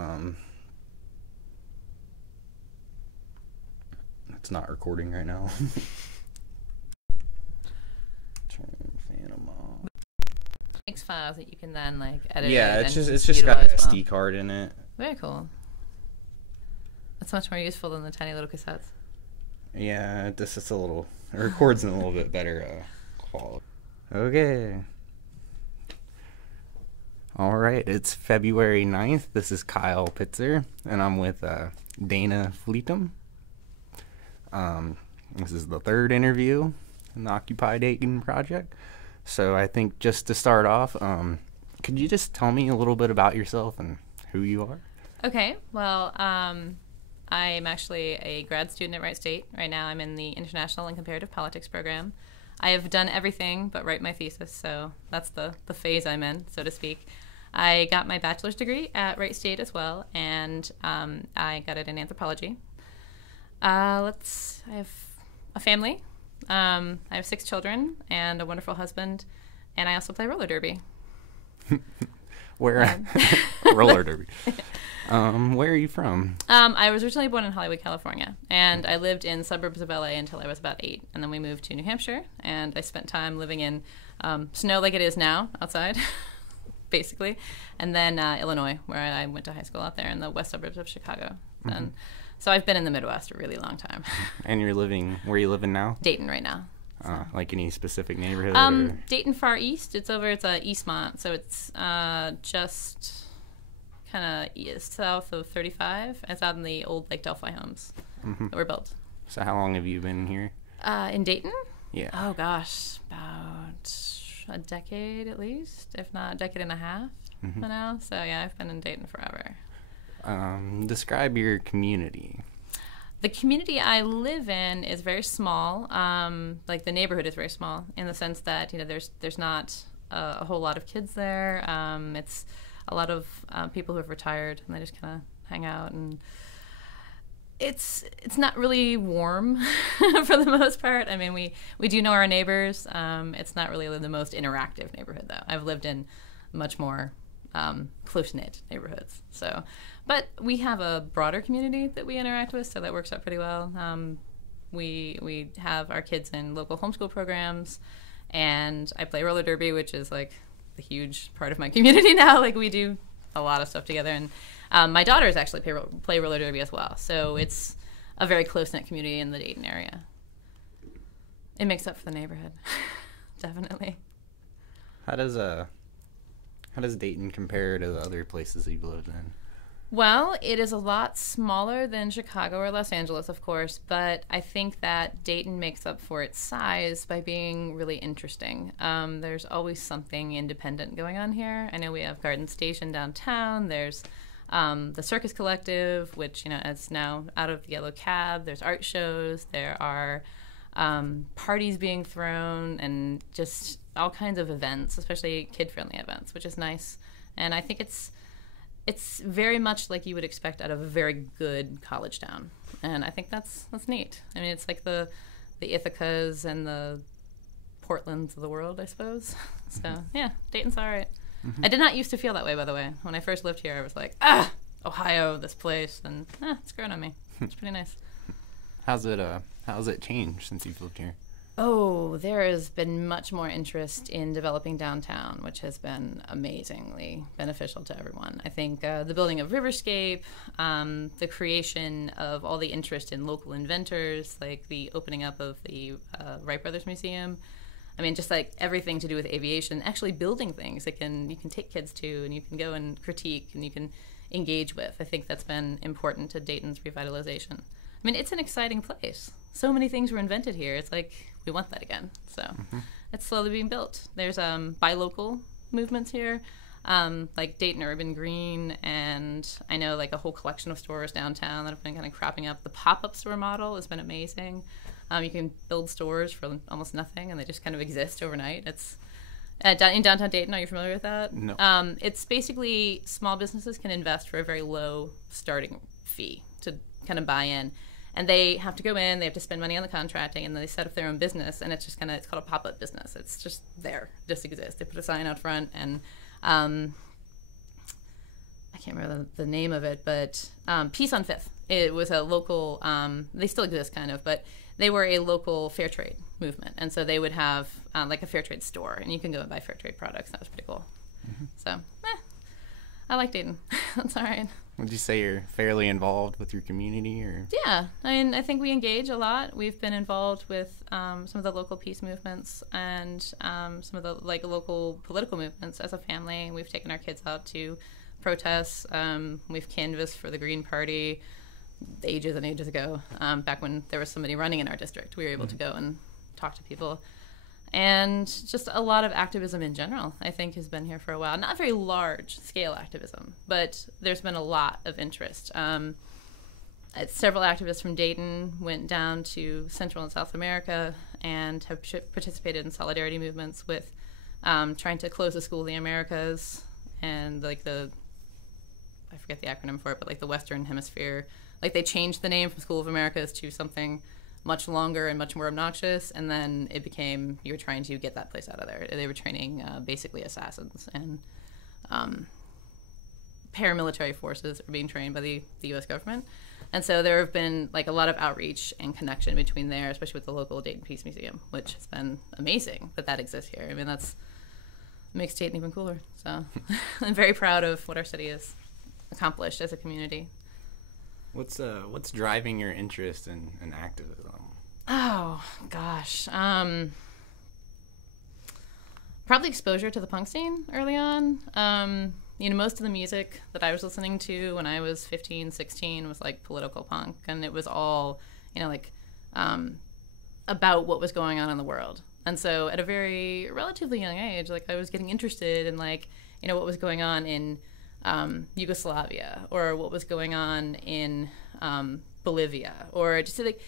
Um, it's not recording right now. Turn Phantom off. Makes files that you can then like edit. Yeah, and it's just got an utilize well. SD card in it. Very cool. That's much more useful than the tiny little cassettes. Yeah, it records in a little bit better quality. Okay. All right, it's February 9th. This is Kyle Pitzer, and I'm with Dana Fleetham. This is the third interview in the Occupy Dayton project. So I think just to start off, could you just tell me a little bit about yourself and who you are? Okay, well, I'm actually a grad student at Wright State. Right now I'm in the International and Comparative Politics program. I have done everything but write my thesis, so that's the phase I'm in, so to speak. I got my bachelor's degree at Wright State as well, and I got it in anthropology. I have a family. I have 6 children and a wonderful husband, and I also play roller derby. Roller derby. Where are you from? I was originally born in Hollywood, California, and I lived in suburbs of LA until I was about 8, and then we moved to New Hampshire, and I spent time living in snow like it is now outside, basically, and then Illinois, where I went to high school out there in the west suburbs of Chicago. And so I've been in the Midwest a really long time. And where are you living now? Dayton right now. So. Like any specific neighborhood? Dayton far east. It's Eastmont, so it's just kind of south of 35. It's out in the old Lake Delphi homes that were built. So how long have you been here? In Dayton? Yeah. Oh gosh, about a decade at least, if not a decade and a half now. So yeah, I've been in Dayton forever. Describe your community. The community I live in is very small. Like the neighborhood is very small in the sense that there's not a whole lot of kids there. It's a lot of people who have retired and they just kind of hang out, and it's not really warm for the most part. I mean, we do know our neighbors. It's not really the most interactive neighborhood though. I've lived in much more close-knit neighborhoods. But we have a broader community that we interact with, so that works out pretty well. We have our kids in local homeschool programs, and I play roller derby, which is like the huge part of my community now. Like we do a lot of stuff together, and my daughters actually play roller derby as well. So it's a very close-knit community in the Dayton area. It makes up for the neighborhood, definitely. How does Dayton compare to the other places you've lived in? Well, it is a lot smaller than Chicago or Los Angeles, of course, but I think that Dayton makes up for its size by being really interesting. There's always something independent going on here. I know we have Garden Station downtown. There's the Circus Collective, which is now out of the yellow cab. There's art shows. There are parties being thrown, and just all kinds of events, especially kid-friendly events, which is nice. And I think it's very much like you would expect out of a very good college town, and I think that's neat. I mean, it's like the Ithacas and the Portlands of the world, I suppose. So yeah, Dayton's all right. I did not used to feel that way, by the way. When I first lived here, I was like, Ohio, this place, and it's grown on me. It's pretty nice. How's it changed since you've lived here? Oh, there has been much more interest in developing downtown, which has been amazingly beneficial to everyone. I think the building of Riverscape, the creation of all the interest in local inventors, like the opening up of the Wright Brothers Museum. I mean, just like everything to do with aviation, actually building things that you can take kids to, and you can go and critique, and you can engage with. I think that's been important to Dayton's revitalization. I mean, it's an exciting place. So many things were invented here. It's like we want that again. So it's slowly being built. There's buy local movements here, like Dayton Urban Green, and I know like a whole collection of stores downtown that have been kind of cropping up. The pop-up store model has been amazing. You can build stores for almost nothing, and they just kind of exist overnight. It's in downtown Dayton. Are you familiar with that? No. It's basically small businesses can invest for a very low starting fee to kind of buy in. And they have to go in, they have to spend money on the contracting, and then they set up their own business, and it's called a pop-up business. It's just there, just exists. They put a sign out front, and I can't remember the name of it, but Peace on Fifth. It was a local, they still exist kind of, but they were a local fair trade movement. And so they would have like a fair trade store, and you can go and buy fair trade products. That was pretty cool. So, I like Dayton. That's all right. Would you say you're fairly involved with your community, or? Yeah, I mean, I think we engage a lot. We've been involved with some of the local peace movements and some of the like local political movements as a family. We've taken our kids out to protests. We've canvassed for the Green Party ages and ages ago. Back when there was somebody running in our district, we were able to go and talk to people. And just a lot of activism in general, I think, has been here for a while. Not very large-scale activism, but there's been a lot of interest. Several activists from Dayton went down to Central and South America and have participated in solidarity movements with trying to close the School of the Americas and, like, I forget the acronym for it, but, like, the Western Hemisphere. Like, they changed the name from School of Americas to something much longer and much more obnoxious, and then it became you were trying to get that place out of there. They were training basically assassins, and paramilitary forces are being trained by the U.S. government. And so there have been like a lot of outreach and connection between there, especially with the local Dayton Peace Museum, which has been amazing that exists here. I mean, makes Dayton even cooler. So I'm very proud of what our city has accomplished as a community. What's driving your interest in activism? Oh gosh, probably exposure to the punk scene early on. Most of the music that I was listening to when I was 15, 16 was like political punk, and it was all about what was going on in the world. And so at a very relatively young age, like I was getting interested in what was going on in Yugoslavia, or what was going on in Bolivia, or just like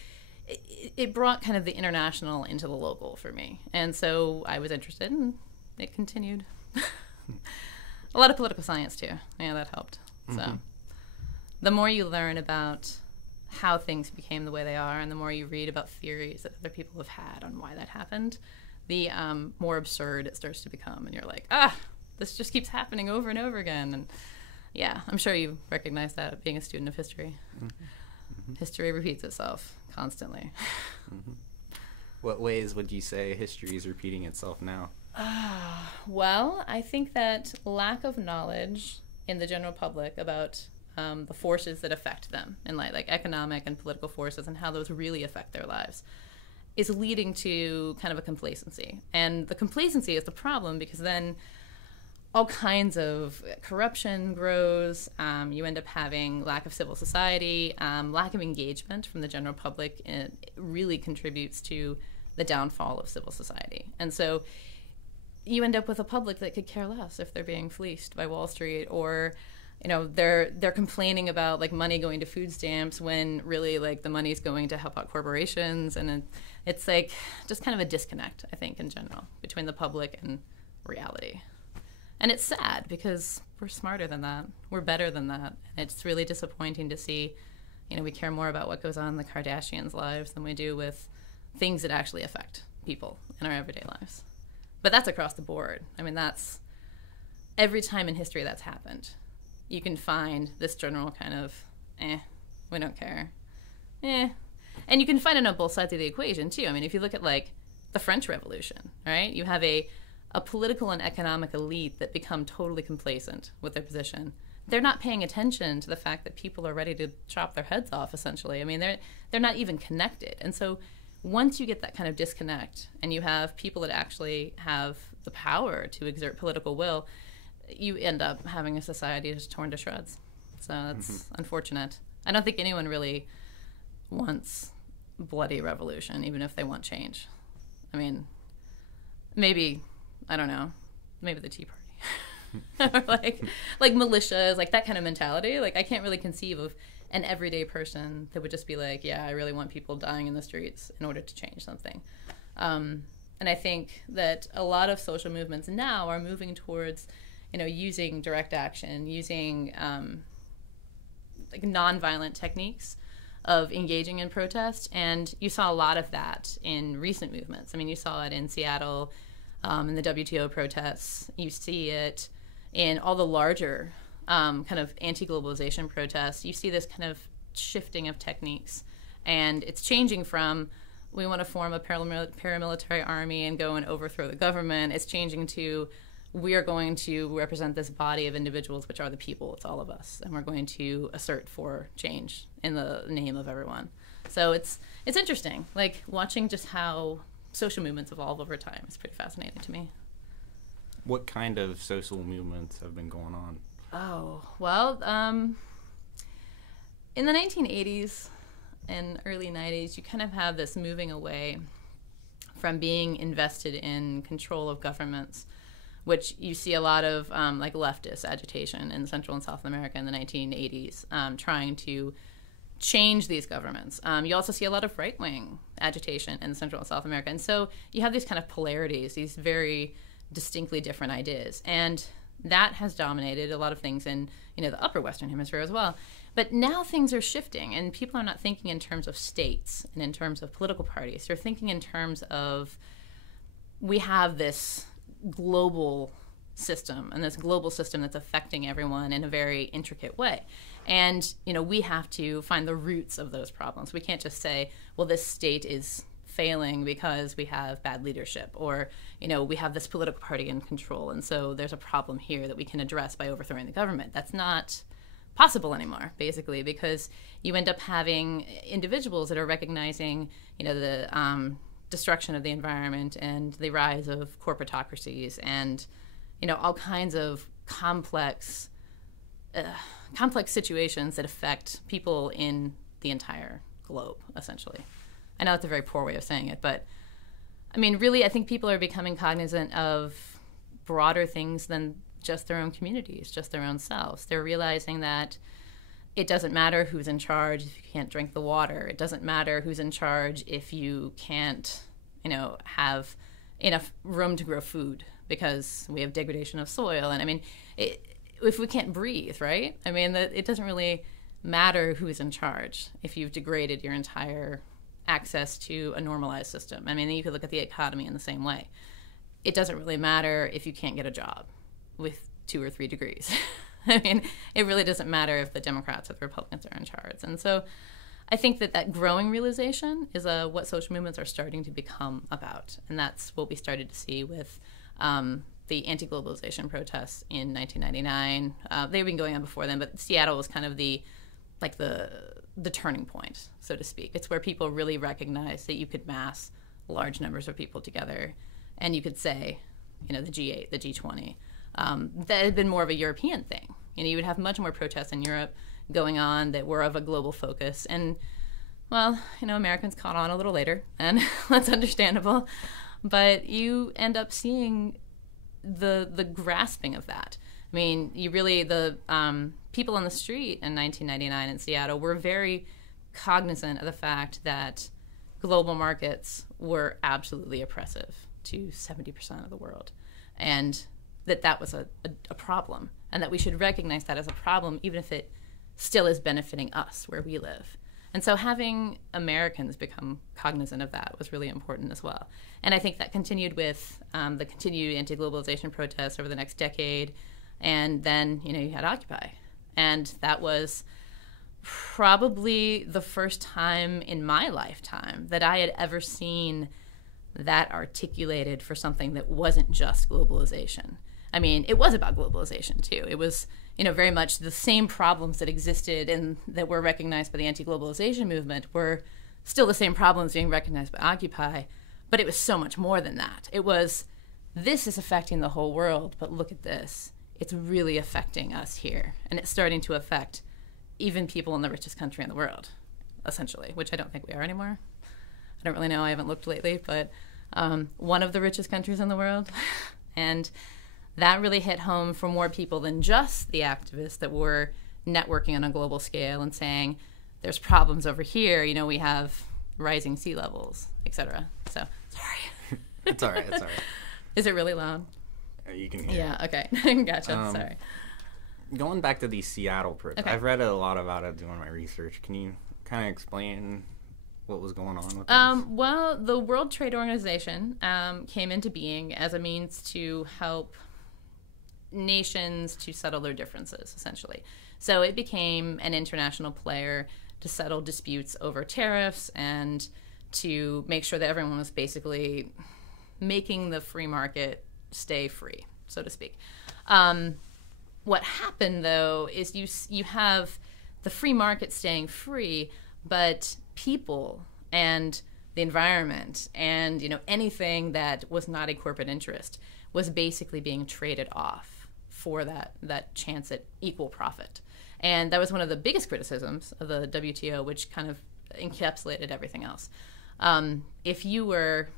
it brought kind of the international into the local for me. And so I was interested, and it continued. A lot of political science too. Yeah, that helped. So the more you learn about how things became the way they are, and the more you read about theories that other people have had on why that happened, the more absurd it starts to become. And you're like, this just keeps happening over and over again. And yeah, I'm sure you recognize that being a student of history. History repeats itself constantly. What ways would you say history is repeating itself now? Well, I think that lack of knowledge in the general public about the forces that affect them in life, like economic and political forces, and how those really affect their lives, is leading to kind of a complacency. And the complacency is the problem, because then all kinds of corruption grows. You end up having lack of civil society, lack of engagement from the general public. It really contributes to the downfall of civil society. And so you end up with a public that could care less if they're being fleeced by Wall Street, or they're complaining about like money going to food stamps when really like the money's going to help out corporations. And it's like just kind of a disconnect, I think, in general, between the public and reality. And it's sad, because we're smarter than that. We're better than that. And it's really disappointing to see, we care more about what goes on in the Kardashians' lives than we do with things that actually affect people in our everyday lives. But that's across the board. I mean, that's every time in history that's happened. You can find this general kind of, we don't care. And you can find it on both sides of the equation, too. I mean, if you look at, like, the French Revolution, right? You have a political and economic elite that become totally complacent with their position. They're not paying attention to the fact that people are ready to chop their heads off, essentially. I mean, they're not even connected. And so once you get that kind of disconnect, and you have people that actually have the power to exert political will, you end up having a society just torn to shreds. So that's unfortunate. I don't think anyone really wants bloody revolution, even if they want change. I mean, maybe, I don't know, maybe the Tea Party. Or like militias, like that kind of mentality. Like, I can't really conceive of an everyday person that would just be like, yeah, I really want people dying in the streets in order to change something. And I think that a lot of social movements now are moving towards, using direct action, using like nonviolent techniques of engaging in protest. And you saw a lot of that in recent movements. I mean, you saw it in Seattle, in the WTO protests. You see it in all the larger kind of anti-globalization protests, you see this kind of shifting of techniques. And it's changing from, we want to form a paramilitary army and go and overthrow the government. It's changing to, we are going to represent this body of individuals, which are the people. It's all of us. And we're going to assert for change in the name of everyone. So it's interesting, like watching just how social movements evolve over time. It's pretty fascinating to me. What kind of social movements have been going on? Oh, well, in the 1980s and early 90s, you kind of have this moving away from being invested in control of governments, which you see a lot of like leftist agitation in Central and South America in the 1980s, trying to change these governments. You also see a lot of right-wing agitation in Central and South America. And so you have these kind of polarities, these very distinctly different ideas. And that has dominated a lot of things in, the upper Western Hemisphere as well. But now things are shifting, and people are not thinking in terms of states and in terms of political parties. They're thinking in terms of, we have this global system, and this global system that's affecting everyone in a very intricate way. And, we have to find the roots of those problems. We can't just say, well, this state is failing because we have bad leadership, or, we have this political party in control, and so there's a problem here that we can address by overthrowing the government. That's not possible anymore, basically, because you end up having individuals that are recognizing, the destruction of the environment and the rise of corporatocracies and, all kinds of complex situations that affect people in the entire globe, essentially. I know that's a very poor way of saying it, but really, I think people are becoming cognizant of broader things than just their own communities, just their own selves. They're realizing that it doesn't matter who's in charge if you can't drink the water. It doesn't matter who's in charge if you can't, have enough room to grow food because we have degradation of soil. And if we can't breathe, right? It doesn't really matter who's in charge if you've degraded your entire access to a normalized system. You could look at the economy in the same way. It doesn't really matter if you can't get a job with 2 or 3 degrees. It really doesn't matter if the Democrats or the Republicans are in charge. And so I think that growing realization is what social movements are starting to become about. And that's what we started to see with the anti-globalization protests in 1999. They've been going on before then, but Seattle was kind of the turning point, so to speak. It's where people really recognized that you could mass large numbers of people together, and you could say, the G8, the G20. That had been more of a European thing. You would have much more protests in Europe going on that were of a global focus. And, well, Americans caught on a little later, and that's understandable. But you end up seeing the grasping of that. The people on the street in 1999 in Seattle were very cognizant of the fact that global markets were absolutely oppressive to 70% of the world, and that was a problem, and that we should recognize that as a problem, even if it still is benefiting us where we live. And so having Americans become cognizant of that was really important as well. And I think that continued with the continued anti-globalization protests over the next decade. And then, you had Occupy. And that was probably the first time in my lifetime that I had ever seen that articulated for something that wasn't just globalization. It was about globalization, too. It was, very much the same problems that existed and that were recognized by the anti-globalization movement were still the same problems being recognized by Occupy, but it was so much more than that. It was, this is affecting the whole world, but look at this. It's really affecting us here, and it's starting to affect even people in the richest country in the world, essentially, which I don't think we are anymore. I don't really know. I haven't looked lately, but one of the richest countries in the world. And that really hit home for more people than just the activists that were networking on a global scale and saying, there's problems over here. We have rising sea levels, etc. So, sorry. It's all right. It's all right. Is it really loud? You can hear it. Okay. Gotcha. Sorry. Going back to these Seattle protests, okay. I've read a lot about it doing my research. Can you kind of explain what was going on with this? Well, the World Trade Organization came into being as a means to help nations to settle their differences, essentially. So it became an international player to settle disputes over tariffs and to make sure that everyone was basically making the free market stay free, so to speak. What happened, though, is you have the free market staying free, but people and the environment and anything that was not a corporate interest was basically being traded off for that chance at equal profit. And that was one of the biggest criticisms of the WTO, which kind of encapsulated everything else. If you were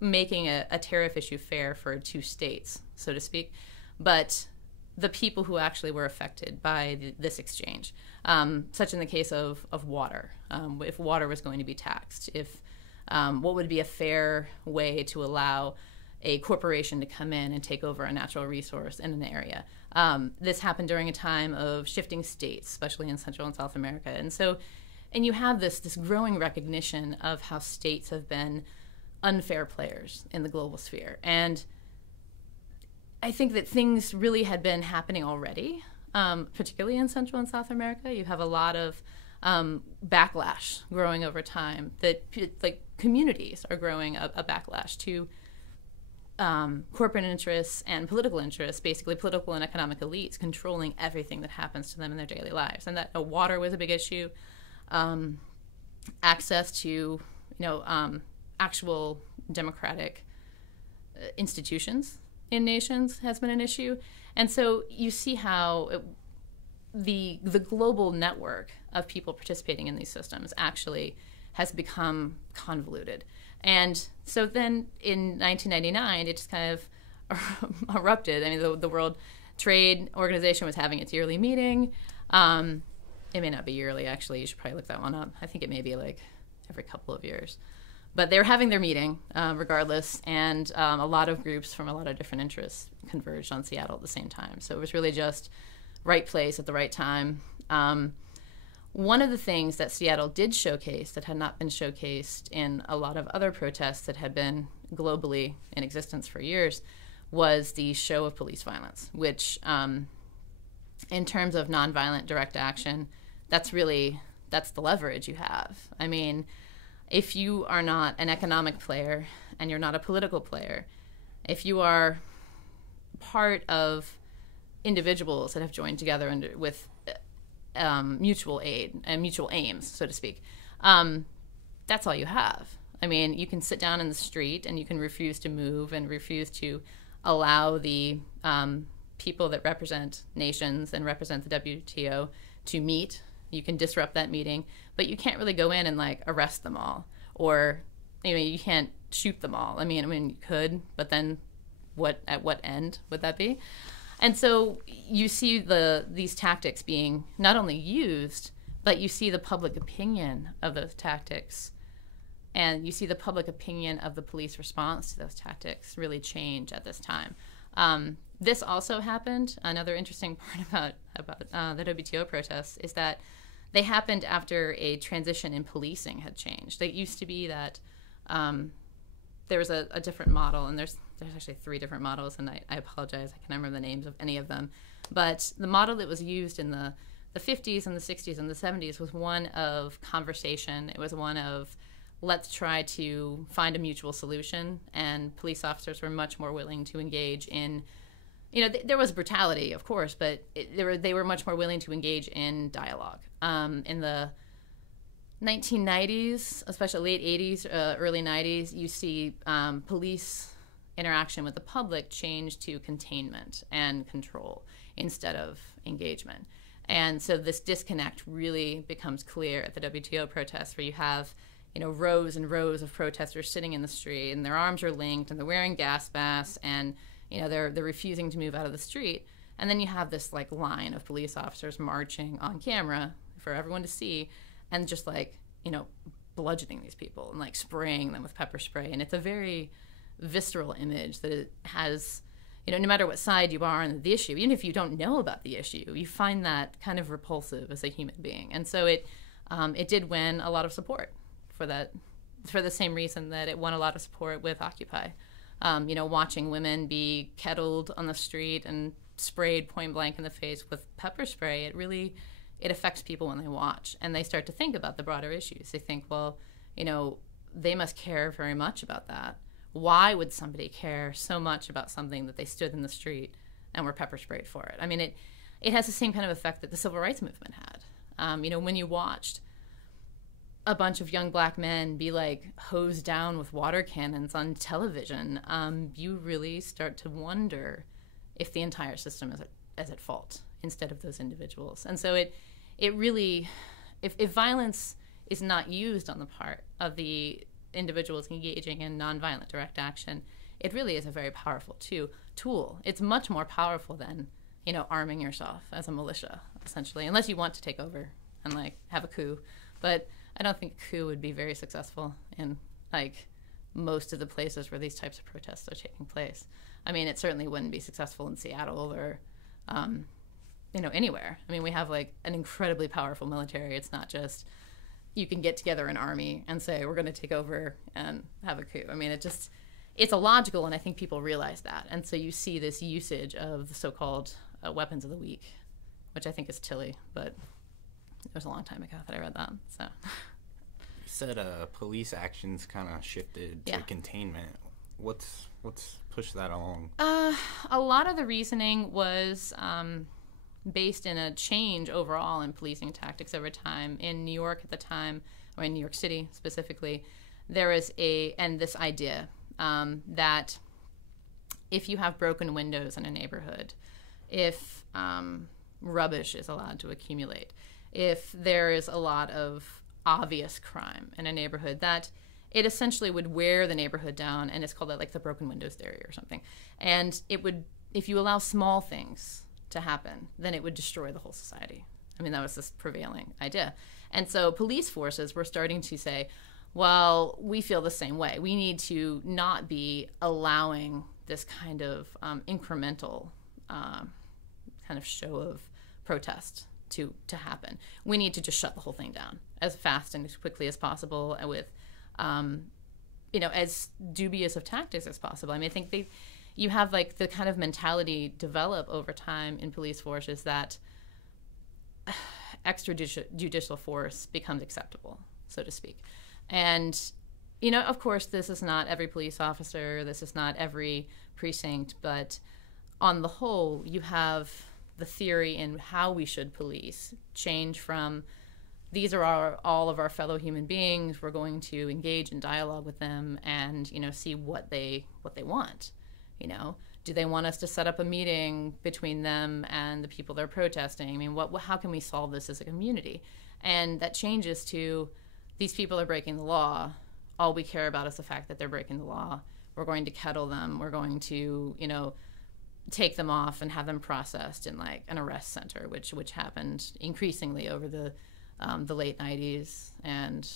making a tariff issue fair for two states, so to speak, but the people who actually were affected by this exchange, such in the case of water, if water was going to be taxed, if what would be a fair way to allow a corporation to come in and take over a natural resource in an area. This happened during a time of shifting states, especially in Central and South America. And you have this growing recognition of how states have been unfair players in the global sphere. And I think that things really had been happening already, particularly in Central and South America. You have a lot of backlash growing over time, that communities are growing a backlash to corporate interests and political interests, basically political and economic elites controlling everything that happens to them in their daily lives. And that water was a big issue. Access to actual democratic institutions in nations has been an issue. And so you see how the global network of people participating in these systems actually has become convoluted. And so then in 1999, it just kind of erupted. I mean, the World Trade Organization was having its yearly meeting. It may not be yearly, actually. You should probably look that one up. I think it may be like every couple of years. But they were having their meeting regardless, and a lot of groups from a lot of different interests converged on Seattle at the same time. So it was really just right place at the right time. One of the things that Seattle did showcase that had not been showcased in a lot of other protests that had been globally in existence for years was the show of police violence, which in terms of nonviolent direct action, that's the leverage you have. I mean, if you are not an economic player and you're not a political player, if you are part of individuals that have joined together with mutual aid and mutual aims, so to speak, that's all you have. I mean, you can sit down in the street and you can refuse to move and refuse to allow the people that represent nations and represent the WTO to meet. You can disrupt that meeting, but you can't really go in and arrest them all, or you can't shoot them all. I mean you could, but then at what end would that be? And so you see these tactics being not only used, but you see the public opinion of those tactics, and you see the public opinion of the police response to those tactics really change at this time. This also happened. Another interesting part about the WTO protests is that they happened after a transition in policing had changed. It used to be that there was a different model, and there's actually 3 different models, and I apologize, I can't remember the names of any of them. But the model that was used in the 50s and the 60s and the 70s was one of conversation. It was one of, let's try to find a mutual solution, and police officers were much more willing to engage in, there was brutality, of course, but they were much more willing to engage in dialogue. In the 1990s, especially late 80s, early 90s, you see police interaction with the public change to containment and control instead of engagement. And so this disconnect really becomes clear at the WTO protests, where you have rows and rows of protesters sitting in the street, and their arms are linked, and they're wearing gas masks, and they're refusing to move out of the street. And then you have this line of police officers marching on camera for everyone to see, and just bludgeoning these people and spraying them with pepper spray. And it's a very visceral image that it has, no matter what side you are on the issue, even if you don't know about the issue, you find that kind of repulsive as a human being. And so it did win a lot of support for that, for the same reason that it won a lot of support with Occupy. Watching women be kettled on the street and sprayed point blank in the face with pepper spray, it affects people when they watch, and they start to think about the broader issues. They think, well, they must care very much about that. Why would somebody care so much about something that they stood in the street and were pepper sprayed for it? I mean, it has the same kind of effect that the civil rights movement had. When you watched a bunch of young black men be like hosed down with water cannons on television, you really start to wonder if the entire system is at fault instead of those individuals. And so it really, if violence is not used on the part of the individuals engaging in nonviolent direct action, it really is a very powerful tool. It's much more powerful than arming yourself as a militia, essentially, unless you want to take over and like have a coup. But I don't think a coup would be very successful in like most of the places where these types of protests are taking place. I mean, it certainly wouldn't be successful in Seattle or anywhere. I mean, we have like an incredibly powerful military. It's not just you can get together an army and say we're going to take over and have a coup. I mean, it's illogical, and I think people realize that. And so you see this usage of the so-called weapons of the weak, which I think is Tilly, but it was a long time ago that I read that. So you said police actions kind of shifted to containment. What's pushed that along? A lot of the reasoning was based in a change overall in policing tactics over time. In New York at the time, or in New York City specifically, there is this idea that if you have broken windows in a neighborhood, if rubbish is allowed to accumulate, if there is a lot of obvious crime in a neighborhood, that it essentially would wear the neighborhood down, and it's called like the broken windows theory or something. And it would, if you allow small things to happen, then it would destroy the whole society. I mean, that was this prevailing idea. And so police forces were starting to say, well, we feel the same way. We need to not be allowing this kind of incremental kind of show of protest to happen. We need to just shut the whole thing down as fast and as quickly as possible, and with as dubious of tactics as possible. I mean, I think you have like the kind of mentality develop over time in police forces that extrajudicial force becomes acceptable, so to speak. And, of course, this is not every police officer, this is not every precinct, but on the whole, you have the theory in how we should police change from these are all of our fellow human beings. We're going to engage in dialogue with them and, see what they want. Do they want us to set up a meeting between them and the people they're protesting? I mean, how can we solve this as a community? And that changes to these people are breaking the law. All we care about is the fact that they're breaking the law. We're going to kettle them. We're going to, take them off and have them processed in like an arrest center, which happened increasingly over the late 90s and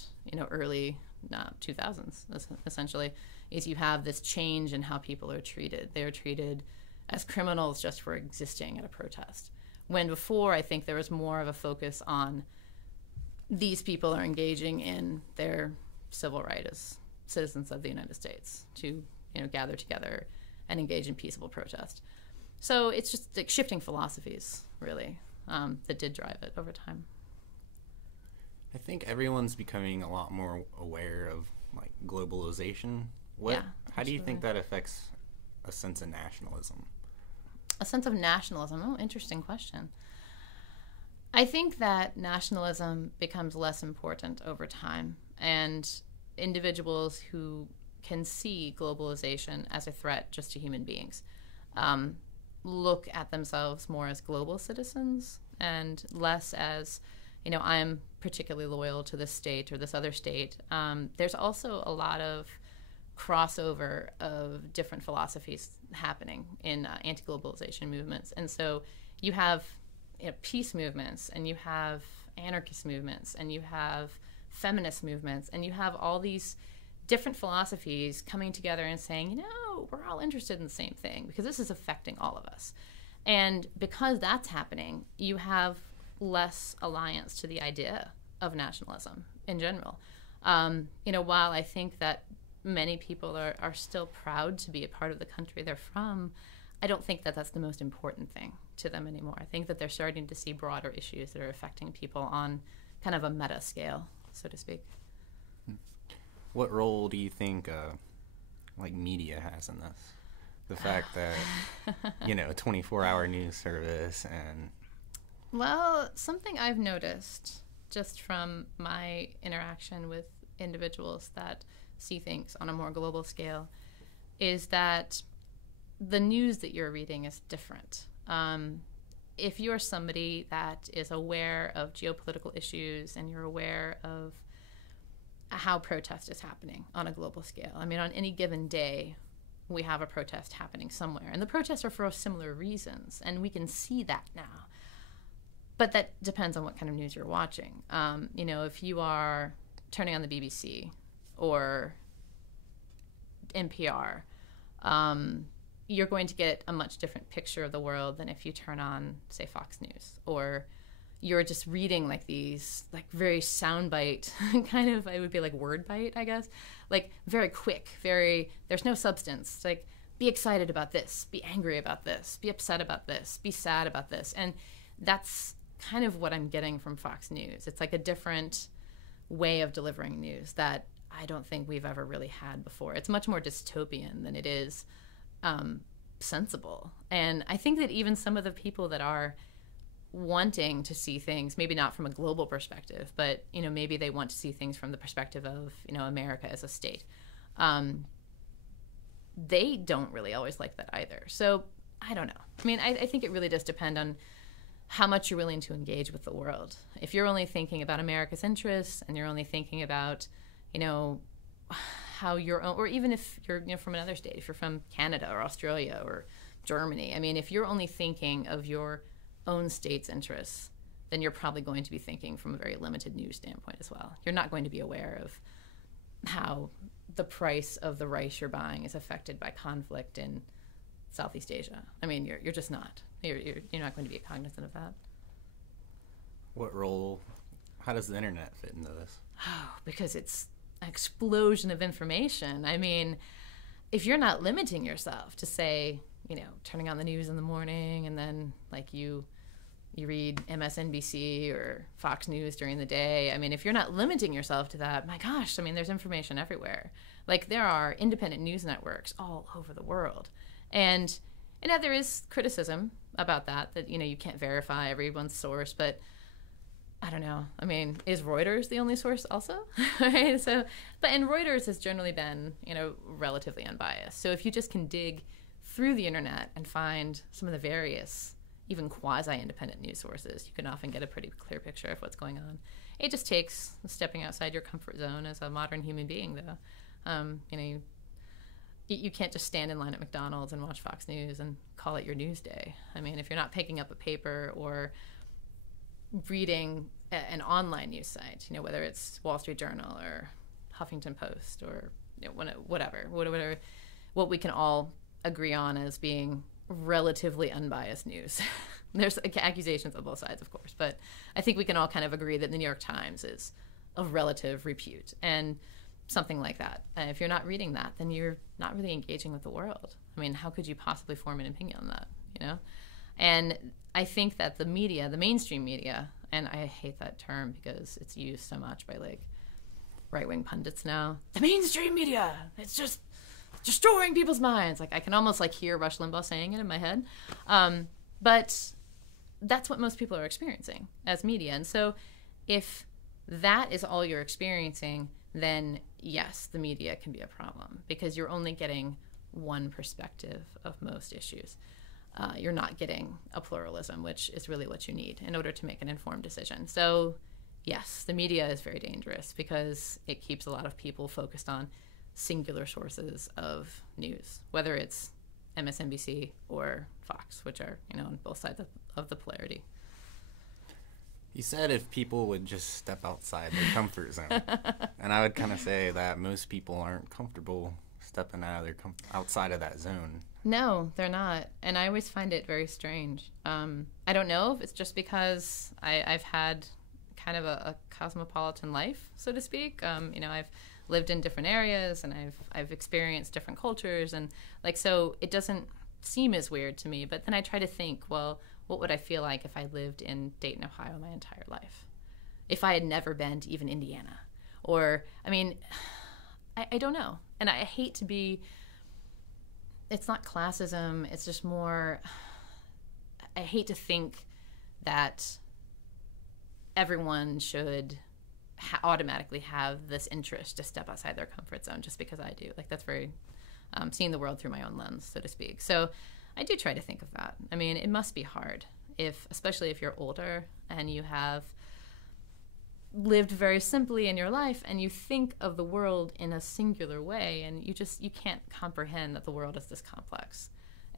early 2000s essentially, is you have this change in how people are treated. They are treated as criminals just for existing at a protest, when before I think there was more of a focus on these people are engaging in their civil right as citizens of the United States to gather together and engage in peaceable protest. So it's just like shifting philosophies really that did drive it over time. I think everyone's becoming a lot more aware of like globalization. How do you think that affects a sense of nationalism? A sense of nationalism? Oh, interesting question. I think that nationalism becomes less important over time, and individuals who can see globalization as a threat just to human beings look at themselves more as global citizens and less as, I'm particularly loyal to this state or this other state. There's also a lot of crossover of different philosophies happening in anti-globalization movements. And so you have peace movements, and you have anarchist movements, and you have feminist movements, and you have all these different philosophies coming together and saying, we're all interested in the same thing because this is affecting all of us. And because that's happening, you have less alliance to the idea of nationalism in general. While I think that many people are still proud to be a part of the country they're from, I don't think that that's the most important thing to them anymore. I think that they're starting to see broader issues that are affecting people on kind of a meta scale, so to speak. What role do you think like media has in this? The fact that, you know, a 24-hour news service and... Well, something I've noticed just from my interaction with individuals that see things on a more global scale is that the news that you're reading is different. If you're somebody that is aware of geopolitical issues and you're aware of how protest is happening on a global scale, I mean, on any given day, we have a protest happening somewhere. And the protests are for similar reasons, and we can see that now. But that depends on what kind of news you're watching. You know, if you are turning on the BBC or NPR, you're going to get a much different picture of the world than if you turn on, say, Fox News, or you're just reading like these like very soundbite kind of, it would be like word bite, I guess, like very quick, very, there's no substance. It's like, be excited about this, be angry about this, be upset about this, be sad about this. And that's kind of what I'm getting from Fox News. It's like a different way of delivering news that I don't think we've ever really had before. It's much more dystopian than it is sensible. And I think that even some of the people that are wanting to see things, maybe not from a global perspective, but, you know, maybe they want to see things from the perspective of, you know, America as a state. They don't really always like that either. So I don't know. I mean, I think it really does depend on how much you're willing to engage with the world. If you're only thinking about America's interests and you're only thinking about, you know, how your own, or even if you're, you know, from another state, if you're from Canada or Australia or Germany, I mean, if you're only thinking of your own state's interests, then you're probably going to be thinking from a very limited news standpoint as well. You're not going to be aware of how the price of the rice you're buying is affected by conflict in Southeast Asia. I mean, you're just not. You're not going to be cognizant of that. What role, how does the internet fit into this? Oh, because it's an explosion of information. I mean, if you're not limiting yourself to, say, you know, turning on the news in the morning and then like you read MSNBC or Fox News during the day. I mean, if you're not limiting yourself to that, my gosh, I mean, there's information everywhere. Like, there are independent news networks all over the world. And you know, there is criticism about that, you know, you can't verify everyone's source, but I don't know. I mean, is Reuters the only source also? Right? So, and Reuters has generally been, you know, relatively unbiased. So if you just can dig through the internet and find some of the various, even quasi-independent news sources, you can often get a pretty clear picture of what's going on. It just takes stepping outside your comfort zone as a modern human being, though. You know, you can't just stand in line at McDonald's and watch Fox News and call it your news day. I mean, if you're not picking up a paper or reading an online news site, you know, whether it's Wall Street Journal or Huffington Post or, you know, whatever, what we can all agree on as being relatively unbiased news. There's accusations on both sides, of course, but I think we can all kind of agree that the New York Times is of relative repute and something like that. If you're not reading that, then you're not really engaging with the world. I mean, how could you possibly form an opinion on that, you know? And I think that the media, the mainstream media, and I hate that term because it's used so much by like right-wing pundits now. The mainstream media, it's just destroying people's minds. Like, I can almost like hear Rush Limbaugh saying it in my head. But that's what most people are experiencing as media. And so if that is all you're experiencing, then yes, the media can be a problem because you're only getting one perspective of most issues. You're not getting a pluralism, which is really what you need in order to make an informed decision. So yes, the media is very dangerous because it keeps a lot of people focused on singular sources of news, whether it's MSNBC or Fox, which are, you know, on both sides of the polarity. You said if people would just step outside their comfort zone. And I would kind of say that most people aren't comfortable stepping out of their outside of that zone. No, they're not. And I always find it very strange. I don't know if it's just because I've had kind of a cosmopolitan life, so to speak. You know, I've lived in different areas and I've experienced different cultures, and like, so it doesn't seem as weird to me. But then I try to think, well, what would I feel like if I lived in Dayton, Ohio my entire life? If I had never been to even Indiana? Or, I mean, I don't know. And I hate to be, it's not classism, it's just more, I hate to think that everyone should automatically have this interest to step outside their comfort zone just because I do. Like, that's very seeing the world through my own lens, so to speak. So I do try to think of that. I mean, it must be hard, especially if you're older and you have lived very simply in your life and you think of the world in a singular way, and you can't comprehend that the world is this complex.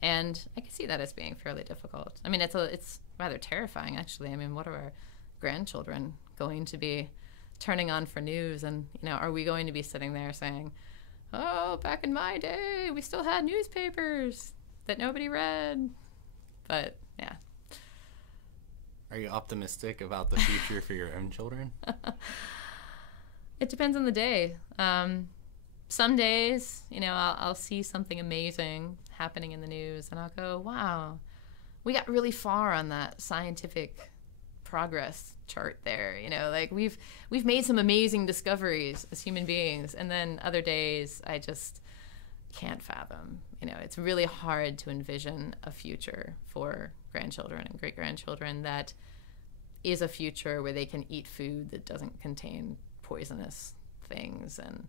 And I can see that as being fairly difficult. I mean, it's rather terrifying, actually. I mean, what are our grandchildren going to be turning on for news? And, are we going to be sitting there saying, oh, back in my day, we still had newspapers that nobody read? But, yeah. Are you optimistic about the future for your own children? It depends on the day. Some days, I'll see something amazing happening in the news, and I'll go, wow, we got really far on that scientific progress chart there. Like we've made some amazing discoveries as human beings. And then other days, I just can't fathom. It's really hard to envision a future for grandchildren and great-grandchildren that is a future where they can eat food that doesn't contain poisonous things, and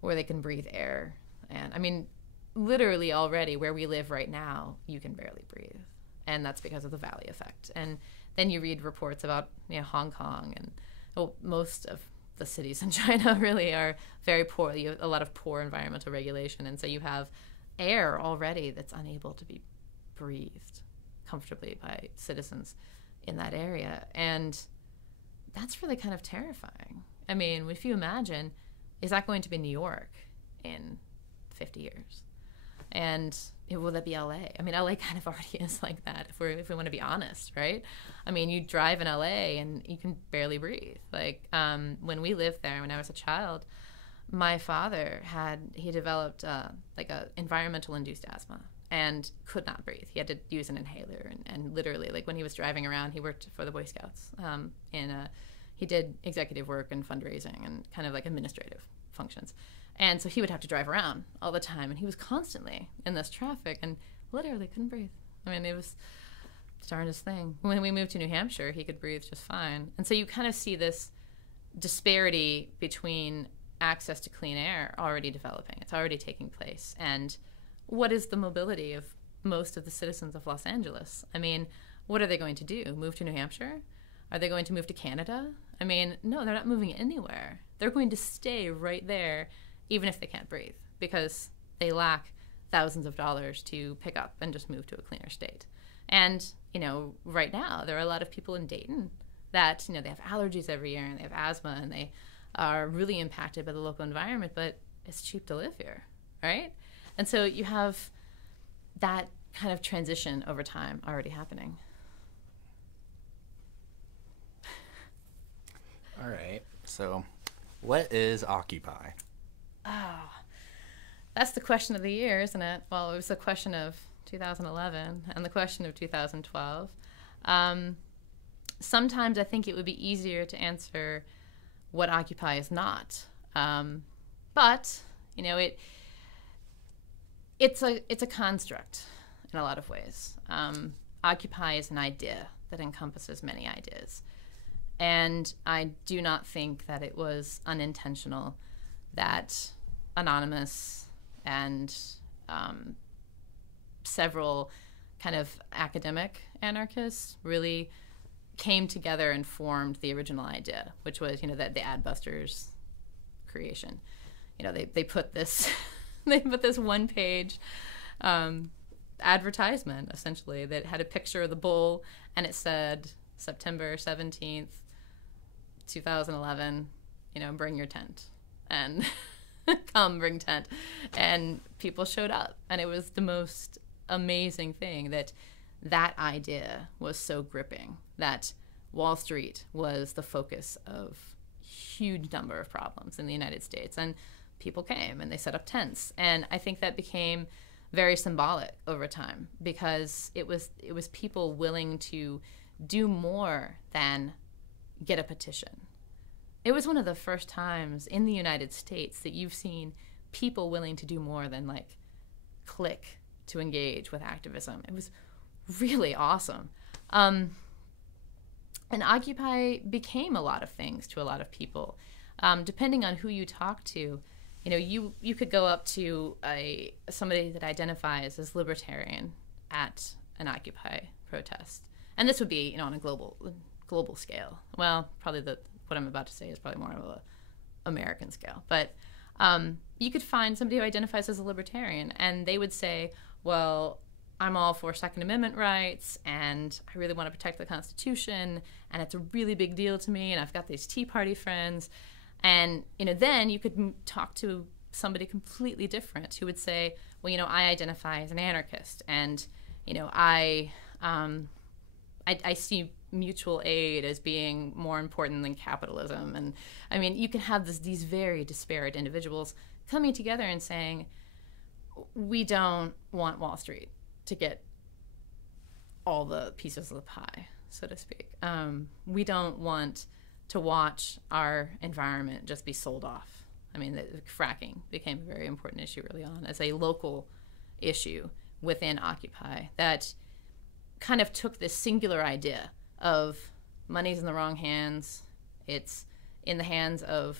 where they can breathe air. And I mean, literally already where we live right now, you can barely breathe. And that's because of the valley effect. And then you read reports about Hong Kong, and most of the cities in China really are very poor. You have a lot of poor environmental regulation, and so you have air already that's unable to be breathed comfortably by citizens in that area. And that's really kind of terrifying. I mean, if you imagine, is that going to be New York in 50 years? And will that be LA? I mean, LA kind of already is like that, if we want to be honest, right? I mean, you drive in LA and you can barely breathe. Like, when we lived there, when I was a child, my father he developed like a environmental induced asthma and could not breathe. He had to use an inhaler, and literally, like, when he was driving around, he worked for the Boy Scouts, he did executive work and fundraising and kind of like administrative functions. And so he would have to drive around all the time, and he was constantly in this traffic and literally couldn't breathe. I mean, it was the darndest thing. When we moved to New Hampshire, he could breathe just fine. And so you kind of see this disparity between access to clean air already developing. It's already taking place. And what is the mobility of most of the citizens of Los Angeles? I mean, what are they going to do? Move to New Hampshire? Are they going to move to Canada? I mean, no, they're not moving anywhere. They're going to stay right there, even if they can't breathe, because they lack thousands of dollars to pick up and just move to a cleaner state. And, right now, there are a lot of people in Dayton that, they have allergies every year, and they have asthma, and they are really impacted by the local environment, but it's cheap to live here, right? And so you have that kind of transition over time already happening. All right. So what is Occupy? Oh, that's the question of the year, isn't it? Well, it was the question of 2011 and the question of 2012. Sometimes I think it would be easier to answer what Occupy is not. But, it's a construct in a lot of ways. Occupy is an idea that encompasses many ideas. And I do not think that it was unintentional that Anonymous and several kind of academic anarchists really came together and formed the original idea, which was, that the Adbusters creation. They put this they put this one-page advertisement, essentially, that had a picture of the bull, and it said September 17th, 2011, bring your tent. And come bring tent. And people showed up, and it was the most amazing thing that idea was so gripping, that Wall Street was the focus of huge number of problems in the United States. And people came and they set up tents. And I think that became very symbolic over time, because it was people willing to do more than get a petition. It was one of the first times in the United States that you've seen people willing to do more than like click to engage with activism. It was really awesome. And Occupy became a lot of things to a lot of people. Depending on who you talk to, you know, you could go up to somebody that identifies as libertarian at an Occupy protest. And this would be, you know, on a global scale. Well, probably what I'm about to say is probably more of a American scale. But you could find somebody who identifies as a libertarian, and they would say, well, I'm all for Second Amendment rights, and I really want to protect the Constitution, and it's a really big deal to me, and I've got these Tea Party friends. And, you know, then you could talk to somebody completely different who would say, well, you know, I identify as an anarchist, and, you know, I see mutual aid as being more important than capitalism. And, I mean, you can have these very disparate individuals coming together and saying, we don't want Wall Street to get all the pieces of the pie, so to speak. We don't want to watch our environment just be sold off. I mean, fracking became a very important issue early on as a local issue within Occupy that kind of took this singular idea of money's in the wrong hands, it's in the hands of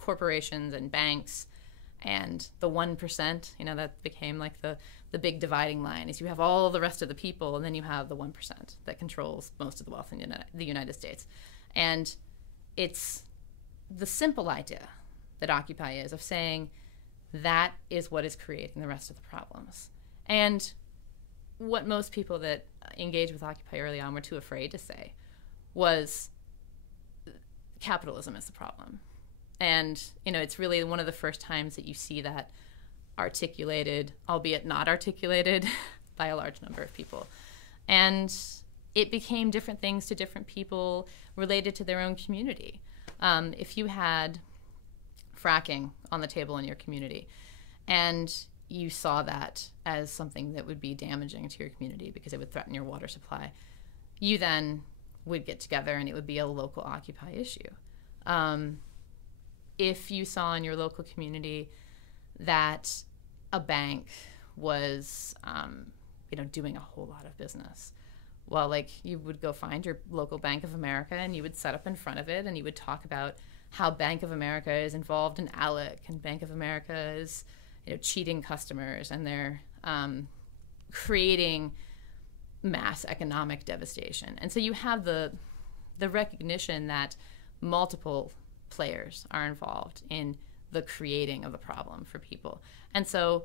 corporations and banks, and the 1%, you know, that became like the big dividing line, is you have all the rest of the people, and then you have the 1% that controls most of the wealth in the United States. And it's the simple idea that Occupy is of saying that is what is creating the rest of the problems. And what most people that engage with Occupy early on were too afraid to say was capitalism is the problem. And, you know, it's really one of the first times that you see that articulated, albeit not articulated, by a large number of people. And it became different things to different people related to their own community. If you had fracking on the table in your community and you saw that as something that would be damaging to your community because it would threaten your water supply, you then would get together and it would be a local Occupy issue. If you saw in your local community that a bank was, you know, doing a whole lot of business, well, like, you would go find your local Bank of America and you would set up in front of it and you would talk about how Bank of America is involved in ALEC and Bank of America is, you know, cheating customers and they're creating mass economic devastation. And so you have the recognition that multiple players are involved in the creating of the problem for people. And so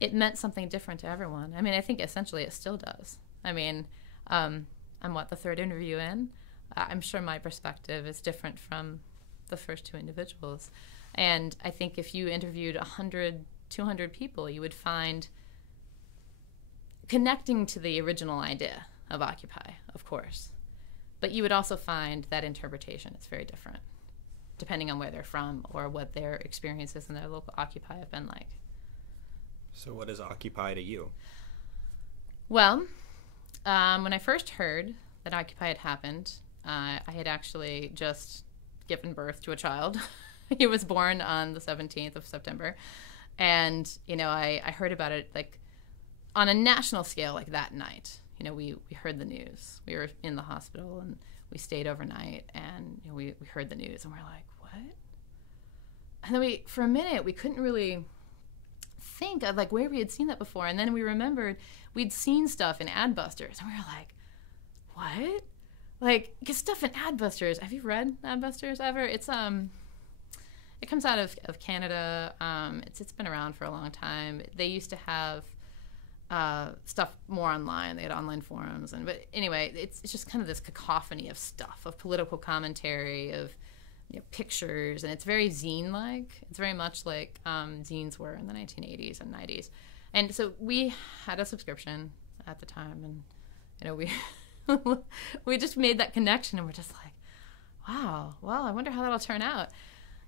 it meant something different to everyone. I mean, I think essentially it still does. I mean, I'm the third interview in. I'm sure my perspective is different from the first two individuals. And I think if you interviewed 100, 200 people, you would find connecting to the original idea of Occupy, of course. But you would also find that interpretation is very different, depending on where they're from or what their experiences in their local Occupy have been like. So what is Occupy to you? Well, when I first heard that Occupy had happened, I had actually just given birth to a child. He was born on the 17th of September. And, you know, I heard about it, like, on a national scale, like, that night. You know, we heard the news. We were in the hospital, and we stayed overnight, and, you know, we heard the news, and we're like, what? And then for a minute, we couldn't really think of, like, where we had seen that before. And then we remembered we'd seen stuff in Adbusters, and we were like, what? Like, because stuff in Adbusters, have you read Adbusters ever? It's, it comes out of Canada. It's been around for a long time. They used to have stuff more online. They had online forums. But anyway, it's just kind of this cacophony of stuff, of political commentary, of, you know, pictures, and it's very zine-like. It's very much like zines were in the 1980s and 90s. And so we had a subscription at the time, and, you know, we just made that connection, and we're just like, wow, well, I wonder how that'll turn out.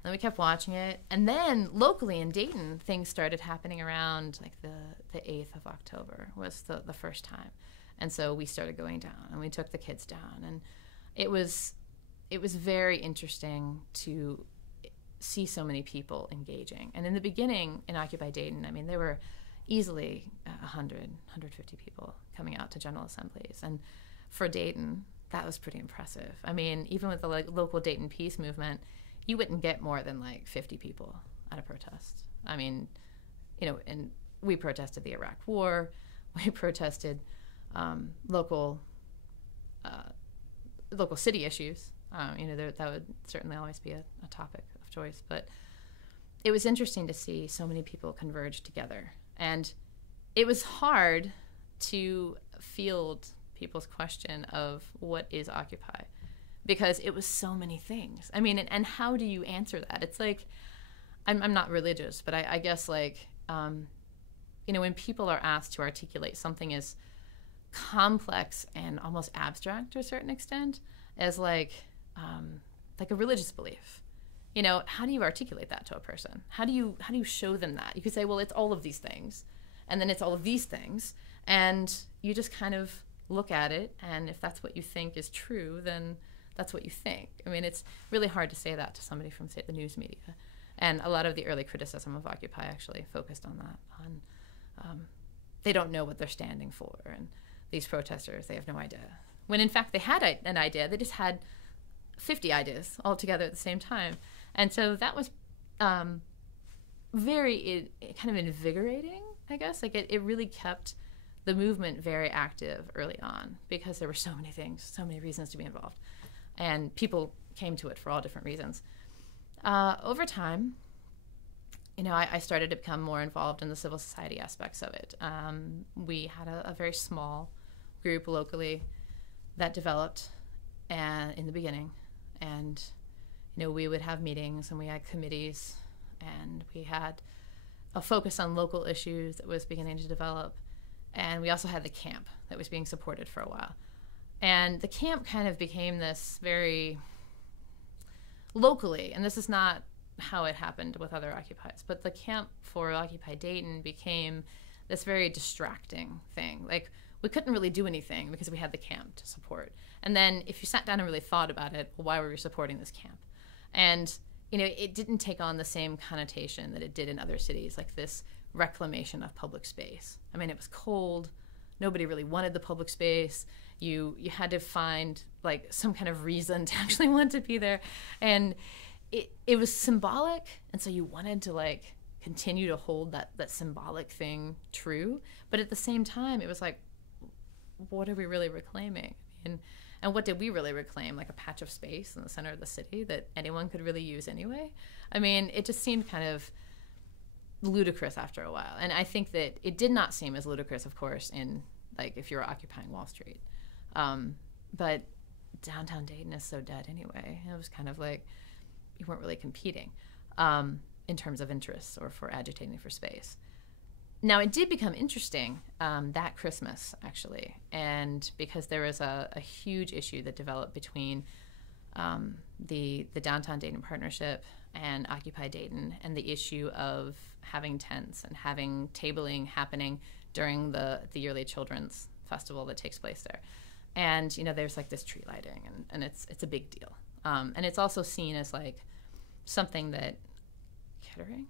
And we kept watching it. And then locally in Dayton, things started happening around like the 8th of October was the first time. And so we started going down and we took the kids down. And it was very interesting to see so many people engaging. And in the beginning in Occupy Dayton, I mean, there were easily 100, 150 people coming out to General Assemblies. And for Dayton, that was pretty impressive. I mean, even with the local Dayton Peace Movement, you wouldn't get more than like 50 people at a protest. I mean, and we protested the Iraq War. We protested local city issues. That would certainly always be a topic of choice. But it was interesting to see so many people converge together. And it was hard to field people's question of what is Occupy, because it was so many things. I mean, and how do you answer that? It's like, I'm not religious, but I guess like, when people are asked to articulate something as complex and almost abstract to a certain extent as like a religious belief, how do you articulate that to a person? How do you show them that? You could say, well, it's all of these things, and then it's all of these things, and you just kind of look at it, and if that's what you think is true, then that's what you think. I mean, it's really hard to say that to somebody from, say, the news media. And a lot of the early criticism of Occupy actually focused on that, they don't know what they're standing for, and these protesters, they have no idea. When in fact they had an idea, they just had 50 ideas all together at the same time. And so that was very kind of invigorating, I guess. Like it really kept the movement very active early on, because there were so many things, so many reasons to be involved. And people came to it for all different reasons. Over time, I started to become more involved in the civil society aspects of it. We had a very small group locally that developed in the beginning. And, we would have meetings, and we had committees, and we had a focus on local issues that was beginning to develop. And we also had the camp that was being supported for a while. And the camp kind of became this very locally, and this is not how it happened with other Occupies, but the camp for Occupy Dayton became this very distracting thing. Like, we couldn't really do anything because we had the camp to support. And then if you sat down and really thought about it, well, why were we supporting this camp? And, it didn't take on the same connotation that it did in other cities, like this reclamation of public space. I mean, it was cold. Nobody really wanted the public space. You had to find like some kind of reason to actually want to be there. And it was symbolic, and so you wanted to like continue to hold that symbolic thing true. But at the same time, it was like, what are we really reclaiming? And what did we really reclaim? Like a patch of space in the center of the city that anyone could really use anyway? I mean, it just seemed kind of ludicrous after a while. And I think that it did not seem as ludicrous, of course, in like if you're occupying Wall Street. But downtown Dayton is so dead anyway. It was kind of like you weren't really competing in terms of interests or for agitating for space. Now, it did become interesting that Christmas, actually, and because there was a huge issue that developed between the Downtown Dayton Partnership and Occupy Dayton, and the issue of having tents and having tabling happening during the yearly children's festival that takes place there. And, there's like this tree lighting, and it's a big deal. And it's also seen as like something that Kettering?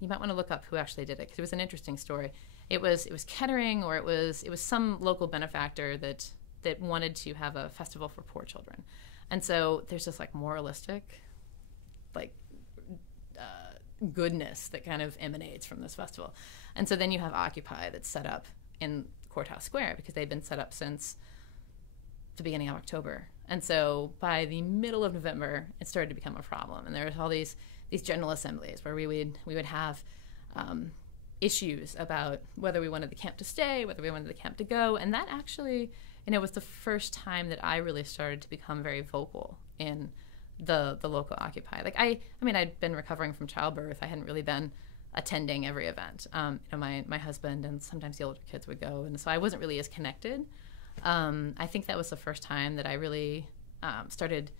You might want to look up who actually did it, because it was an interesting story. It was Kettering, or it was some local benefactor that wanted to have a festival for poor children. And so there's this like moralistic like goodness that kind of emanates from this festival. And so then you have Occupy that's set up in Courthouse Square, because they'd been set up since the beginning of October. And so by the middle of November, it started to become a problem. And there was all these general assemblies where we would have issues about whether we wanted the camp to stay, whether we wanted the camp to go. And that actually, was the first time that I really started to become very vocal in the local Occupy. Like I mean, I'd been recovering from childbirth. I hadn't really been attending every event. My husband and sometimes the older kids would go, and so I wasn't really as connected. I think that was the first time that I really started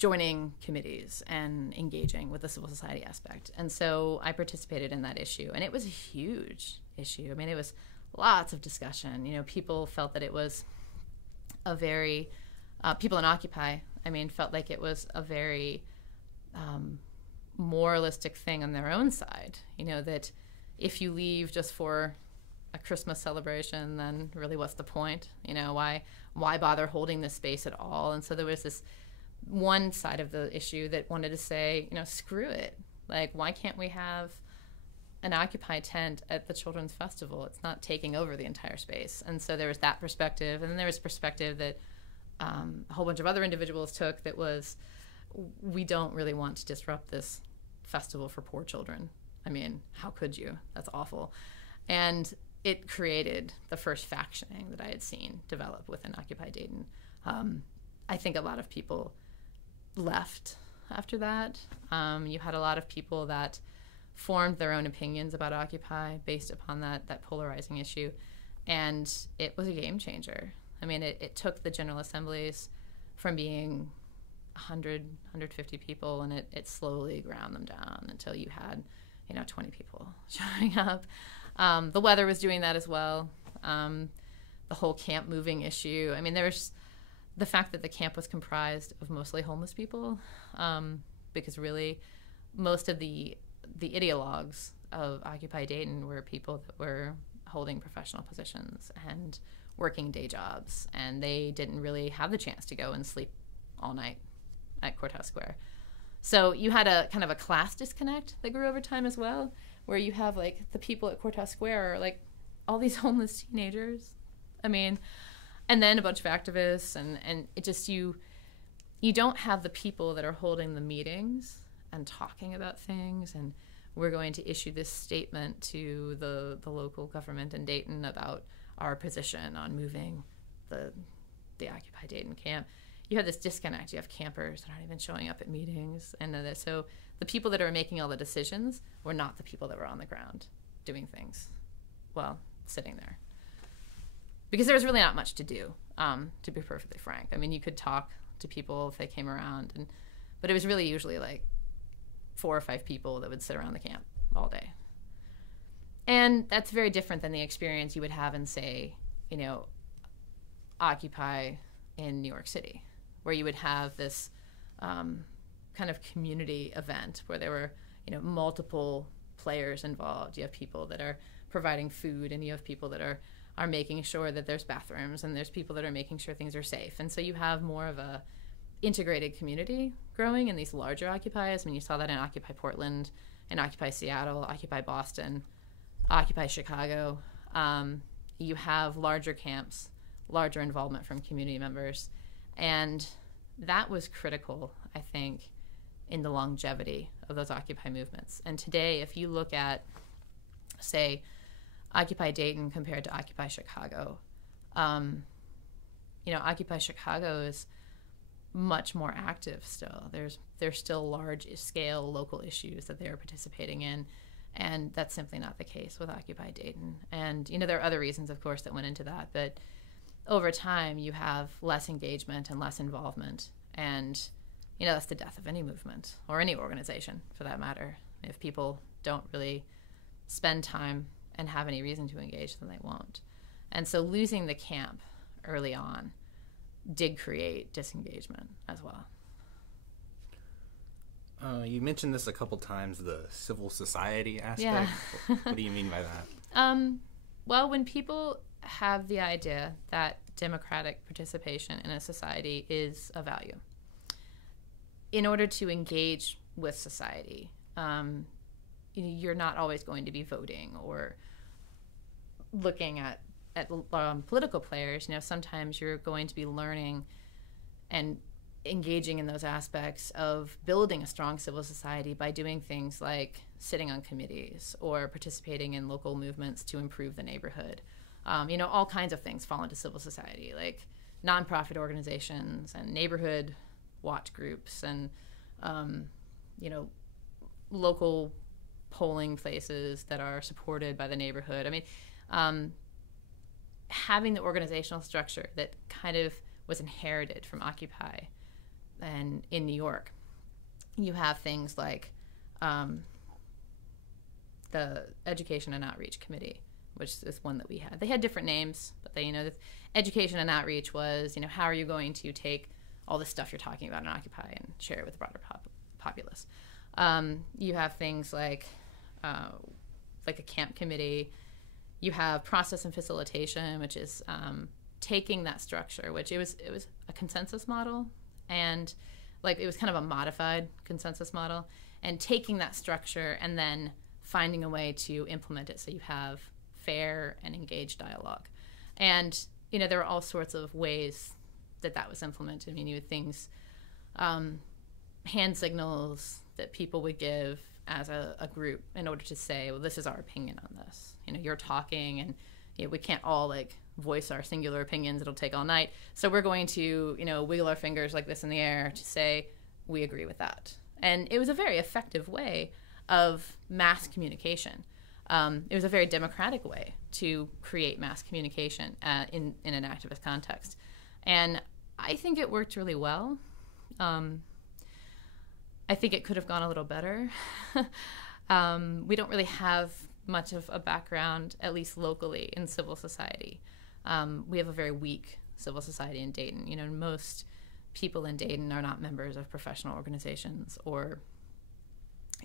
joining committees and engaging with the civil society aspect. And so I participated in that issue, and it was a huge issue. I mean, it was lots of discussion. You know, people felt that it was a very, people in Occupy, I mean, felt like it was a very moralistic thing on their own side. You know, that if you leave just for a Christmas celebration, then really what's the point? You know, why bother holding this space at all? And so there was this one side of the issue that wanted to say, you know, screw it. Like, why can't we have an Occupy tent at the Children's Festival? It's not taking over the entire space. And so there was that perspective. And then there was perspective that a whole bunch of other individuals took that was, we don't really want to disrupt this festival for poor children. I mean, how could you? That's awful. And it created the first factioning that I had seen develop within Occupy Dayton. I think a lot of people left after that. You had a lot of people that formed their own opinions about Occupy based upon that polarizing issue. And it was a game changer. I mean, it took the General Assemblies from being 100, 150 people, and it slowly ground them down until you had, 20 people showing up. The weather was doing that as well. The whole camp moving issue. I mean, there's the fact that the camp was comprised of mostly homeless people, because really most of the ideologues of Occupy Dayton were people that were holding professional positions and working day jobs, and they didn't really have the chance to go and sleep all night at Courthouse Square. So you had a kind of a class disconnect that grew over time as well, where you have like the people at Courthouse Square are like all these homeless teenagers. I mean, and then a bunch of activists, and it just, you don't have the people that are holding the meetings and talking about things, and we're going to issue this statement to the local government in Dayton about our position on moving the Occupy Dayton camp. You have this disconnect. You have campers that aren't even showing up at meetings, and so the people that are making all the decisions were not the people that were on the ground doing things, well, sitting there. Because there was really not much to do, to be perfectly frank. I mean, you could talk to people if they came around, but it was really usually like 4 or 5 people that would sit around the camp all day. And that's very different than the experience you would have in, say, Occupy in New York City, where you would have this kind of community event where there were, multiple players involved. You have people that are providing food, and you have people that are making sure that there's bathrooms, and there's people that are making sure things are safe. And so you have more of a integrated community growing in these larger occupies. I mean, you saw that in Occupy Portland, in Occupy Seattle, Occupy Boston, Occupy Chicago. You have larger camps, larger involvement from community members. And that was critical, I think, in the longevity of those Occupy movements. And today, if you look at, say, Occupy Dayton compared to Occupy Chicago, Occupy Chicago is much more active still. There's still large-scale local issues that they are participating in, and that's simply not the case with Occupy Dayton. And, there are other reasons, of course, that went into that, but over time you have less engagement and less involvement, and, that's the death of any movement, or any organization, for that matter. If people don't really spend time and have any reason to engage, then they won't. And so losing the camp early on did create disengagement as well. You mentioned this a couple times, the civil society aspect. Yeah. What do you mean by that? Well, when people have the idea that democratic participation in a society is a value, in order to engage with society, you're not always going to be voting or looking at political players. Sometimes you're going to be learning and engaging in those aspects of building a strong civil society by doing things like sitting on committees or participating in local movements to improve the neighborhood. All kinds of things fall into civil society, like nonprofit organizations and neighborhood watch groups and, local polling places that are supported by the neighborhood. I mean, having the organizational structure that kind of was inherited from Occupy And in New York, you have things like the Education and Outreach Committee, which is one that we had. They had different names, but they, the Education and Outreach was, how are you going to take all this stuff you're talking about in Occupy and share it with the broader populace? You have things like a camp committee. You have process and facilitation, which is taking that structure, which it was a consensus model, and it was kind of a modified consensus model, and taking that structure and then finding a way to implement it so you have fair and engaged dialogue. And there were all sorts of ways that was implemented. I mean, you had things, hand signals that people would give as a group in order to say, well, this is our opinion on this. You're talking, and we can't all voice our singular opinions. It'll take all night. So we're going to, wiggle our fingers like this in the air to say we agree with that. And it was a very effective way of mass communication. It was a very democratic way to create mass communication in an activist context. And I think it worked really well. I think it could have gone a little better. We don't really have much of a background, at least locally, in civil society. We have a very weak civil society in Dayton. Most people in Dayton are not members of professional organizations or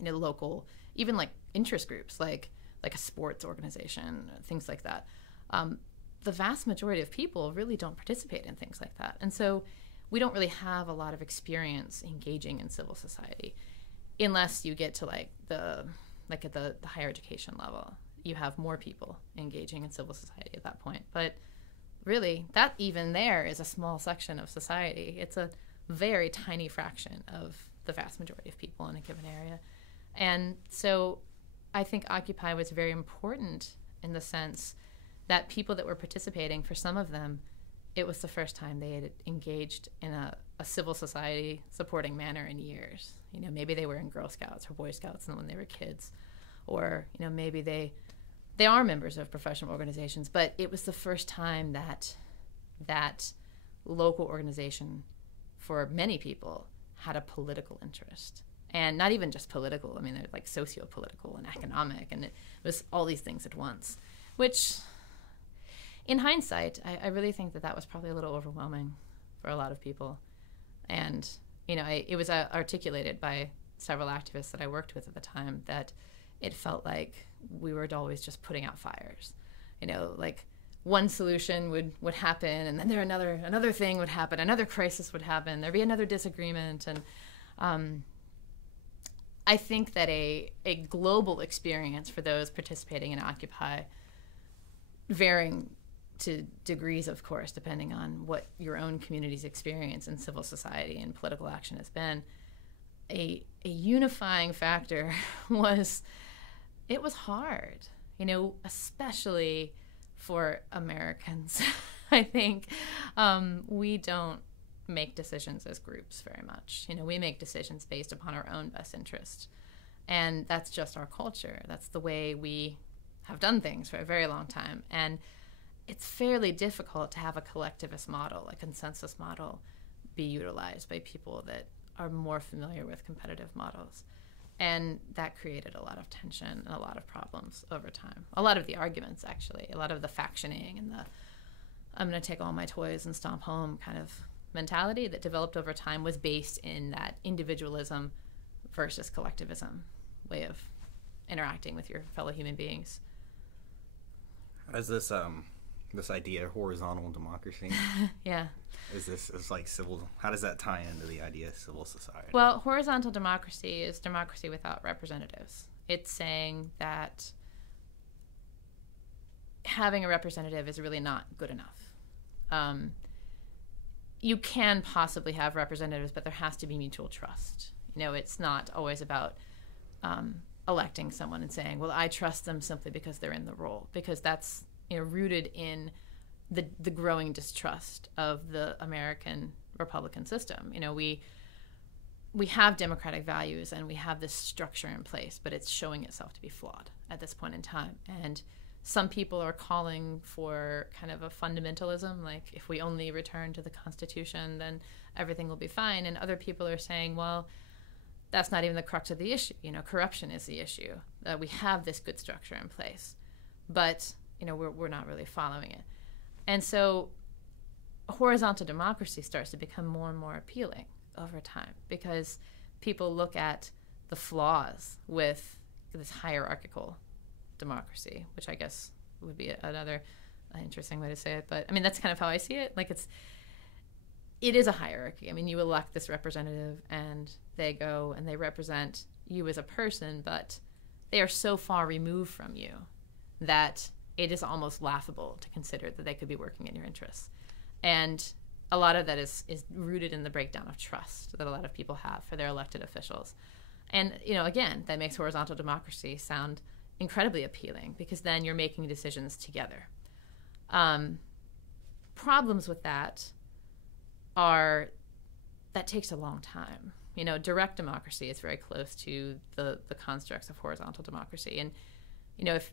local, even interest groups, like a sports organization, things like that. The vast majority of people really don't participate in things like that. And so we don't really have a lot of experience engaging in civil society unless you get to at the higher education level. You have more people engaging in civil society at that point. But really, that even there is a small section of society. It's a very tiny fraction of the vast majority of people in a given area. And so I think Occupy was very important in the sense that people that were participating, for some of them, it was the first time they had engaged in a civil society supporting manner in years. Maybe they were in Girl Scouts or Boy Scouts when they were kids, or maybe they are members of professional organizations, but it was the first time that local organization, for many people, had a political interest. And not even just political. I mean, they're socio-political and economic, and it was all these things at once, which, in hindsight, I really think that was probably a little overwhelming for a lot of people. And, it was articulated by several activists that I worked with at the time that it felt like we were always just putting out fires. One solution would happen, and then another thing would happen, another crisis would happen, there'd be another disagreement. And I think that a global experience for those participating in Occupy, varying to degrees, of course, depending on what your own community's experience in civil society and political action has been, a unifying factor was it was hard, especially for Americans. I think we don't make decisions as groups very much. We make decisions based upon our own best interest. And that's just our culture. That's the way we have done things for a very long time. And it's fairly difficult to have a collectivist model, a consensus model, be utilized by people that are more familiar with competitive models. And that created a lot of tension and a lot of problems over time. A lot of the arguments, actually, a lot of the factioning and the I'm going to take all my toys and stomp home kind of mentality that developed over time was based in that individualism versus collectivism way of interacting with your fellow human beings. As this idea of horizontal democracy, yeah, is civil? How does that tie into the idea of civil society? Well, horizontal democracy is democracy without representatives. It's saying that having a representative is really not good enough. You can possibly have representatives, but there has to be mutual trust. It's not always about electing someone and saying, well, I trust them simply because they're in the role, because that's rooted in the growing distrust of the American Republican system. We have democratic values and we have this structure in place, but it's showing itself to be flawed at this point in time. And some people are calling for kind of a fundamentalism, like if we only return to the Constitution, then everything will be fine. And other people are saying, well, that's not even the crux of the issue. Corruption is the issue. We have this good structure in place, but we're not really following it. And so horizontal democracy starts to become more and more appealing over time, because people look at the flaws with this hierarchical democracy, which I guess would be another interesting way to say it. But I mean, that's kind of how I see it. Like, it is a hierarchy. I mean, you elect this representative and they go and they represent you as a person, but they are so far removed from you that it is almost laughable to consider that they could be working in your interests. And a lot of that is rooted in the breakdown of trust that a lot of people have for their elected officials. And, again, that makes horizontal democracy sound incredibly appealing, because then you're making decisions together. Problems with that are that takes a long time. Direct democracy is very close to the constructs of horizontal democracy. And, if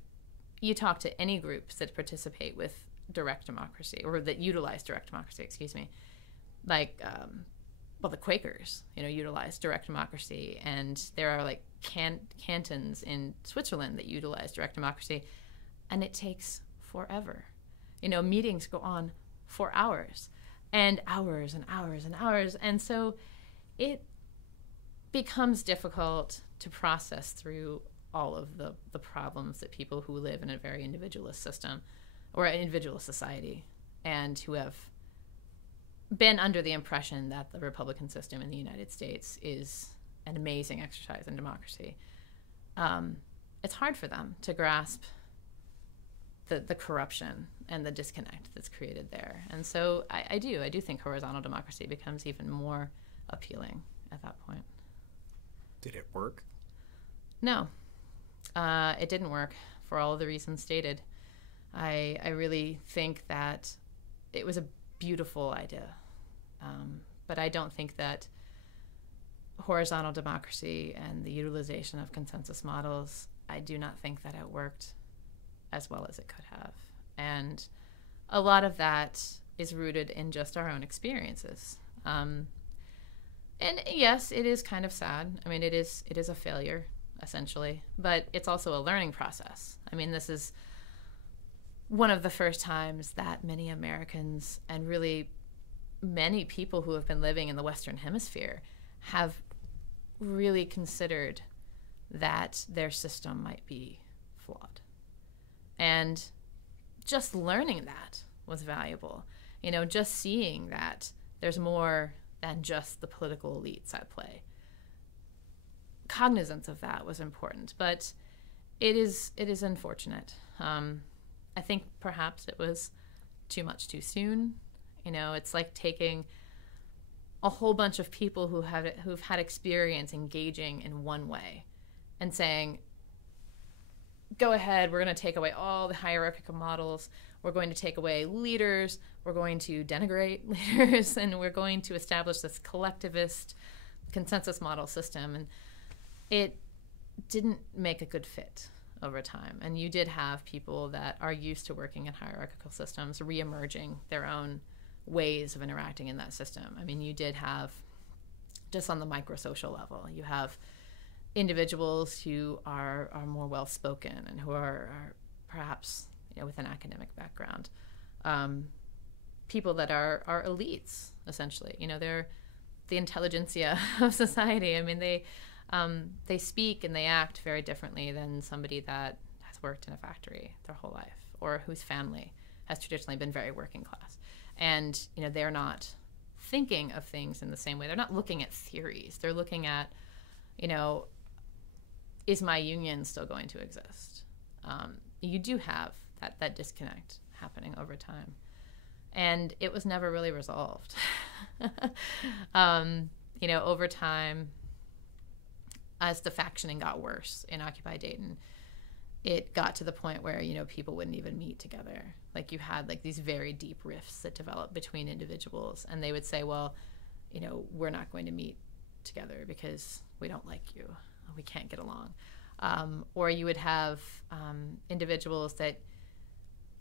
you talk to any groups that participate with direct democracy, or that utilize direct democracy, like, the Quakers, utilize direct democracy, and there are like cantons in Switzerland that utilize direct democracy, and it takes forever. Meetings go on for hours and hours and hours and hours, and so it becomes difficult to process through all of the problems that people who live in a very individualist system or an individualist society, and who have been under the impression that the Republican system in the United States is an amazing exercise in democracy. It's hard for them to grasp the corruption and the disconnect that's created there. And so I do think horizontal democracy becomes even more appealing at that point. Did it work? No, it didn't work for all of the reasons stated. I really think that it was a beautiful idea, but I don't think that horizontal democracy and the utilization of consensus models, I do not think that it worked as well as it could have. And a lot of that is rooted in just our own experiences. And yes, it is kind of sad. I mean, it is a failure, essentially, but it's also a learning process. I mean, this is one of the first times that many Americans, and really many people who have been living in the Western Hemisphere, have really considered that their system might be flawed. And just learning that was valuable. Just seeing that there's more than just the political elites at play. Cognizance of that was important, but it is unfortunate. I think perhaps it was too much too soon. It's like taking a whole bunch of people who've had experience engaging in one way and saying, go ahead, we're going to take away all the hierarchical models, we're going to take away leaders, we're going to denigrate leaders, and we're going to establish this collectivist consensus model system. And it didn't make a good fit over time. And you did have people that are used to working in hierarchical systems re-emerging their own ways of interacting in that system. I mean, you did have, just on the microsocial level, you have individuals who are more well-spoken and who are perhaps with an academic background, people that are elites, essentially. They're the intelligentsia of society. I mean, they speak and they act very differently than somebody that has worked in a factory their whole life, or whose family has traditionally been very working class. And they're not thinking of things in the same way. They're not looking at theories. They're looking at, is my union still going to exist? You do have that disconnect happening over time. And it was never really resolved. Over time, as the factioning got worse in Occupy Dayton, it got to the point where, people wouldn't even meet together. Like, you had these very deep rifts that developed between individuals, and they would say, well, we're not going to meet together because we don't like you. We can't get along. Or you would have individuals that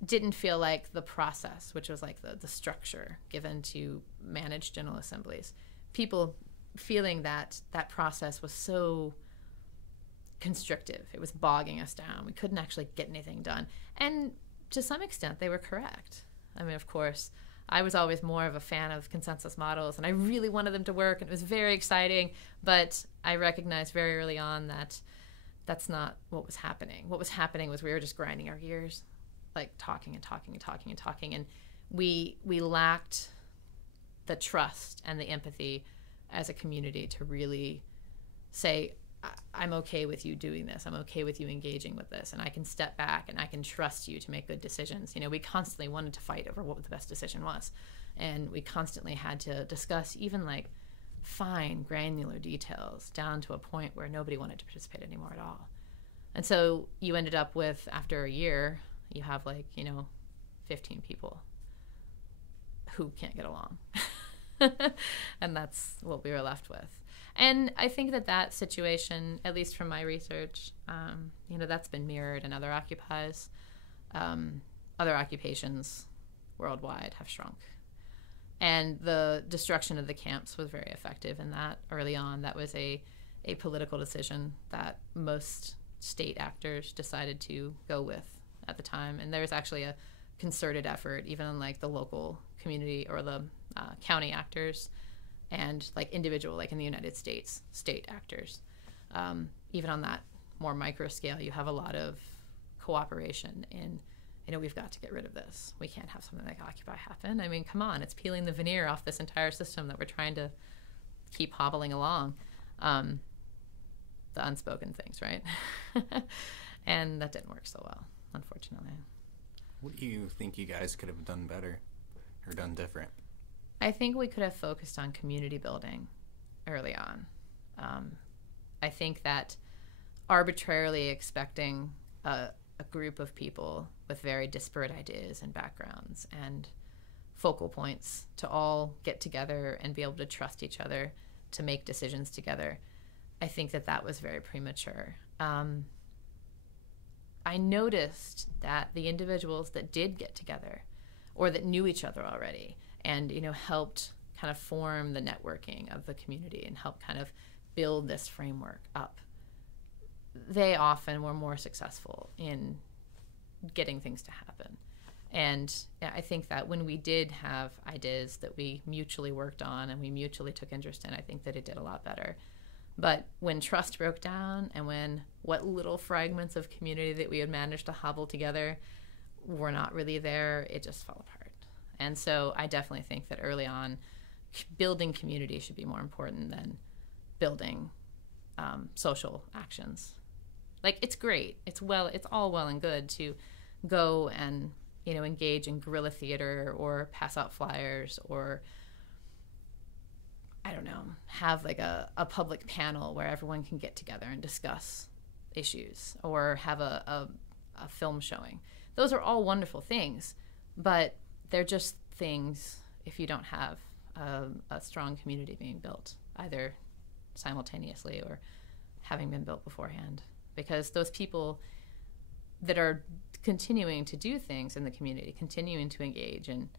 didn't feel like the process, which was like the structure given to manage general assemblies, people feeling that that process was so constrictive. It was bogging us down. We couldn't actually get anything done. And to some extent, they were correct. I mean, of course, I was always more of a fan of consensus models, and I really wanted them to work, and it was very exciting. But I recognized very early on that that's not what was happening. What was happening was we were just grinding our gears, like talking and talking and talking and talking. And we lacked the trust and the empathy as a community to really say, I'm okay with you doing this. I'm okay with you engaging with this. And I can step back and I can trust you to make good decisions. You know, we constantly wanted to fight over what the best decision was. And we constantly had to discuss even like fine, granular details down to a point where nobody wanted to participate anymore at all. And so you ended up with, after a year, you have 15 people who can't get along. And that's what we were left with. And I think that situation, at least from my research, that's been mirrored in other occupies. Other occupations worldwide have shrunk. And the destruction of the camps was very effective in that early on. That was a political decision that most state actors decided to go with at the time. And there was actually a concerted effort, even in the local community or the county actors and individual, in the United States, state actors. Even on that more micro scale, you have a lot of cooperation in, we've got to get rid of this. We can't have something like Occupy happen. I mean, come on, it's peeling the veneer off this entire system that we're trying to keep hobbling along. The unspoken things, right? And that didn't work so well, unfortunately. What do you think you guys could have done better or done different? I think we could have focused on community building early on. I think that arbitrarily expecting a group of people with very disparate ideas and backgrounds and focal points to all get together and be able to trust each other to make decisions together, I think that was very premature. I noticed that the individuals that did get together or that knew each other already and helped kind of form the networking of the community and help kind of build this framework up, they often were more successful in getting things to happen. And I think that when we did have ideas that we mutually worked on and we mutually took interest in, I think that it did a lot better. But when trust broke down and when what little fragments of community that we had managed to hobble together were not really there, it just fell apart. And so I definitely think that early on, building community should be more important than building social actions. It's great. It's all well and good to go and engage in guerrilla theater or pass out flyers or I don't know, have a public panel where everyone can get together and discuss issues or have a film showing. Those are all wonderful things, but they're just things if you don't have a strong community being built, either simultaneously or having been built beforehand. Because those people that are continuing to do things in the community, continuing to engage in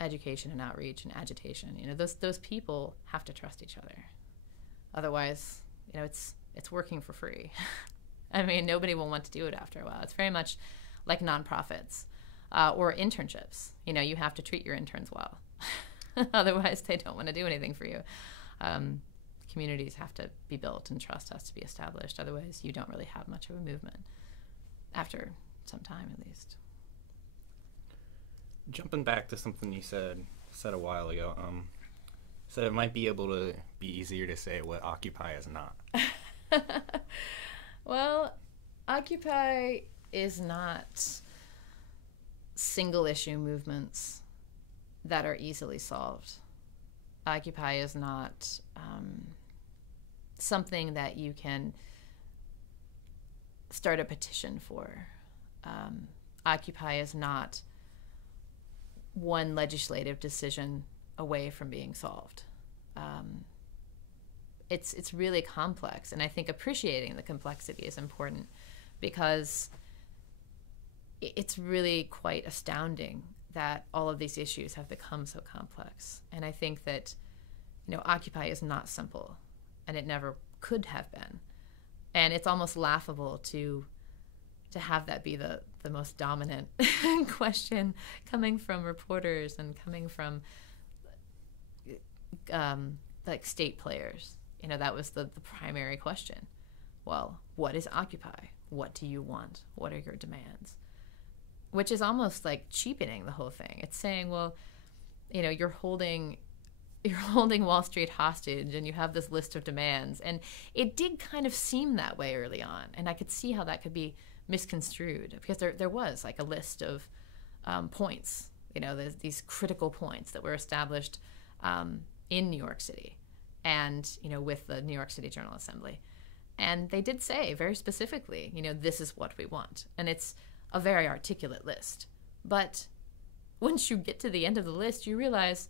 education and outreach and agitation, those people have to trust each other. Otherwise, it's working for free. I mean, nobody will want to do it after a while. It's very much like nonprofits or internships. You have to treat your interns well. Otherwise, they don't want to do anything for you. Communities have to be built and trust has to be established. Otherwise, you don't really have much of a movement after some time, at least. Jumping back to something you said a while ago, said it might be able to be easier to say what Occupy is not. Well, Occupy is not single issue movements that are easily solved. Occupy is not something that you can start a petition for. Occupy is not one legislative decision away from being solved. It's really complex, and I think appreciating the complexity is important because it's really quite astounding that all of these issues have become so complex. And I think that, Occupy is not simple, and it never could have been. And it's almost laughable to have that be the most dominant question coming from reporters and coming from like state players. That was the primary question. Well, what is Occupy? What do you want? What are your demands? Which is almost like cheapening the whole thing. It's saying, well, you're holding Wall Street hostage, and you have this list of demands. And it did kind of seem that way early on, and I could see how that could be misconstrued, because there was like a list of points, there's these critical points that were established in New York City, and with the New York City General Assembly. And they did say very specifically, this is what we want. And it's a very articulate list. But once you get to the end of the list, you realize,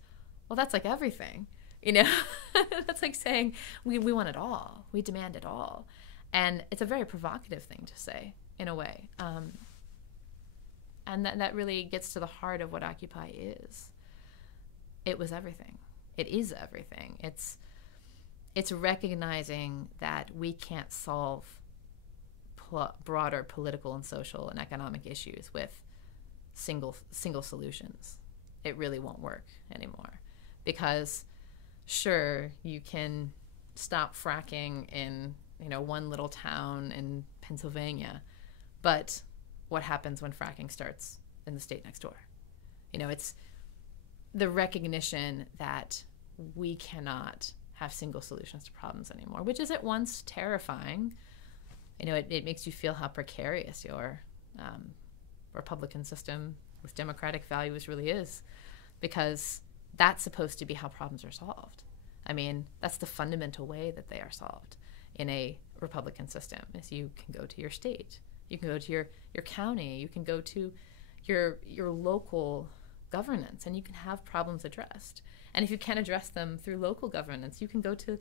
well, that's like everything. That's like saying we want it all. We demand it all. And it's a very provocative thing to say, in a way. And that really gets to the heart of what Occupy is. It was everything. It is everything. It's recognizing that we can't solve broader political and social and economic issues with single solutions. It really won't work anymore, because sure, you can stop fracking in one little town in Pennsylvania, but what happens when fracking starts in the state next door? It's the recognition that we cannot have single solutions to problems anymore, which is at once terrifying. It makes you feel how precarious your Republican system with democratic values really is, because that's supposed to be how problems are solved. I mean, that's the fundamental way that they are solved in a Republican system, is you can go to your state, you can go to your county, you can go to your local governance, and you can have problems addressed. And if you can't address them through local governance, you can go to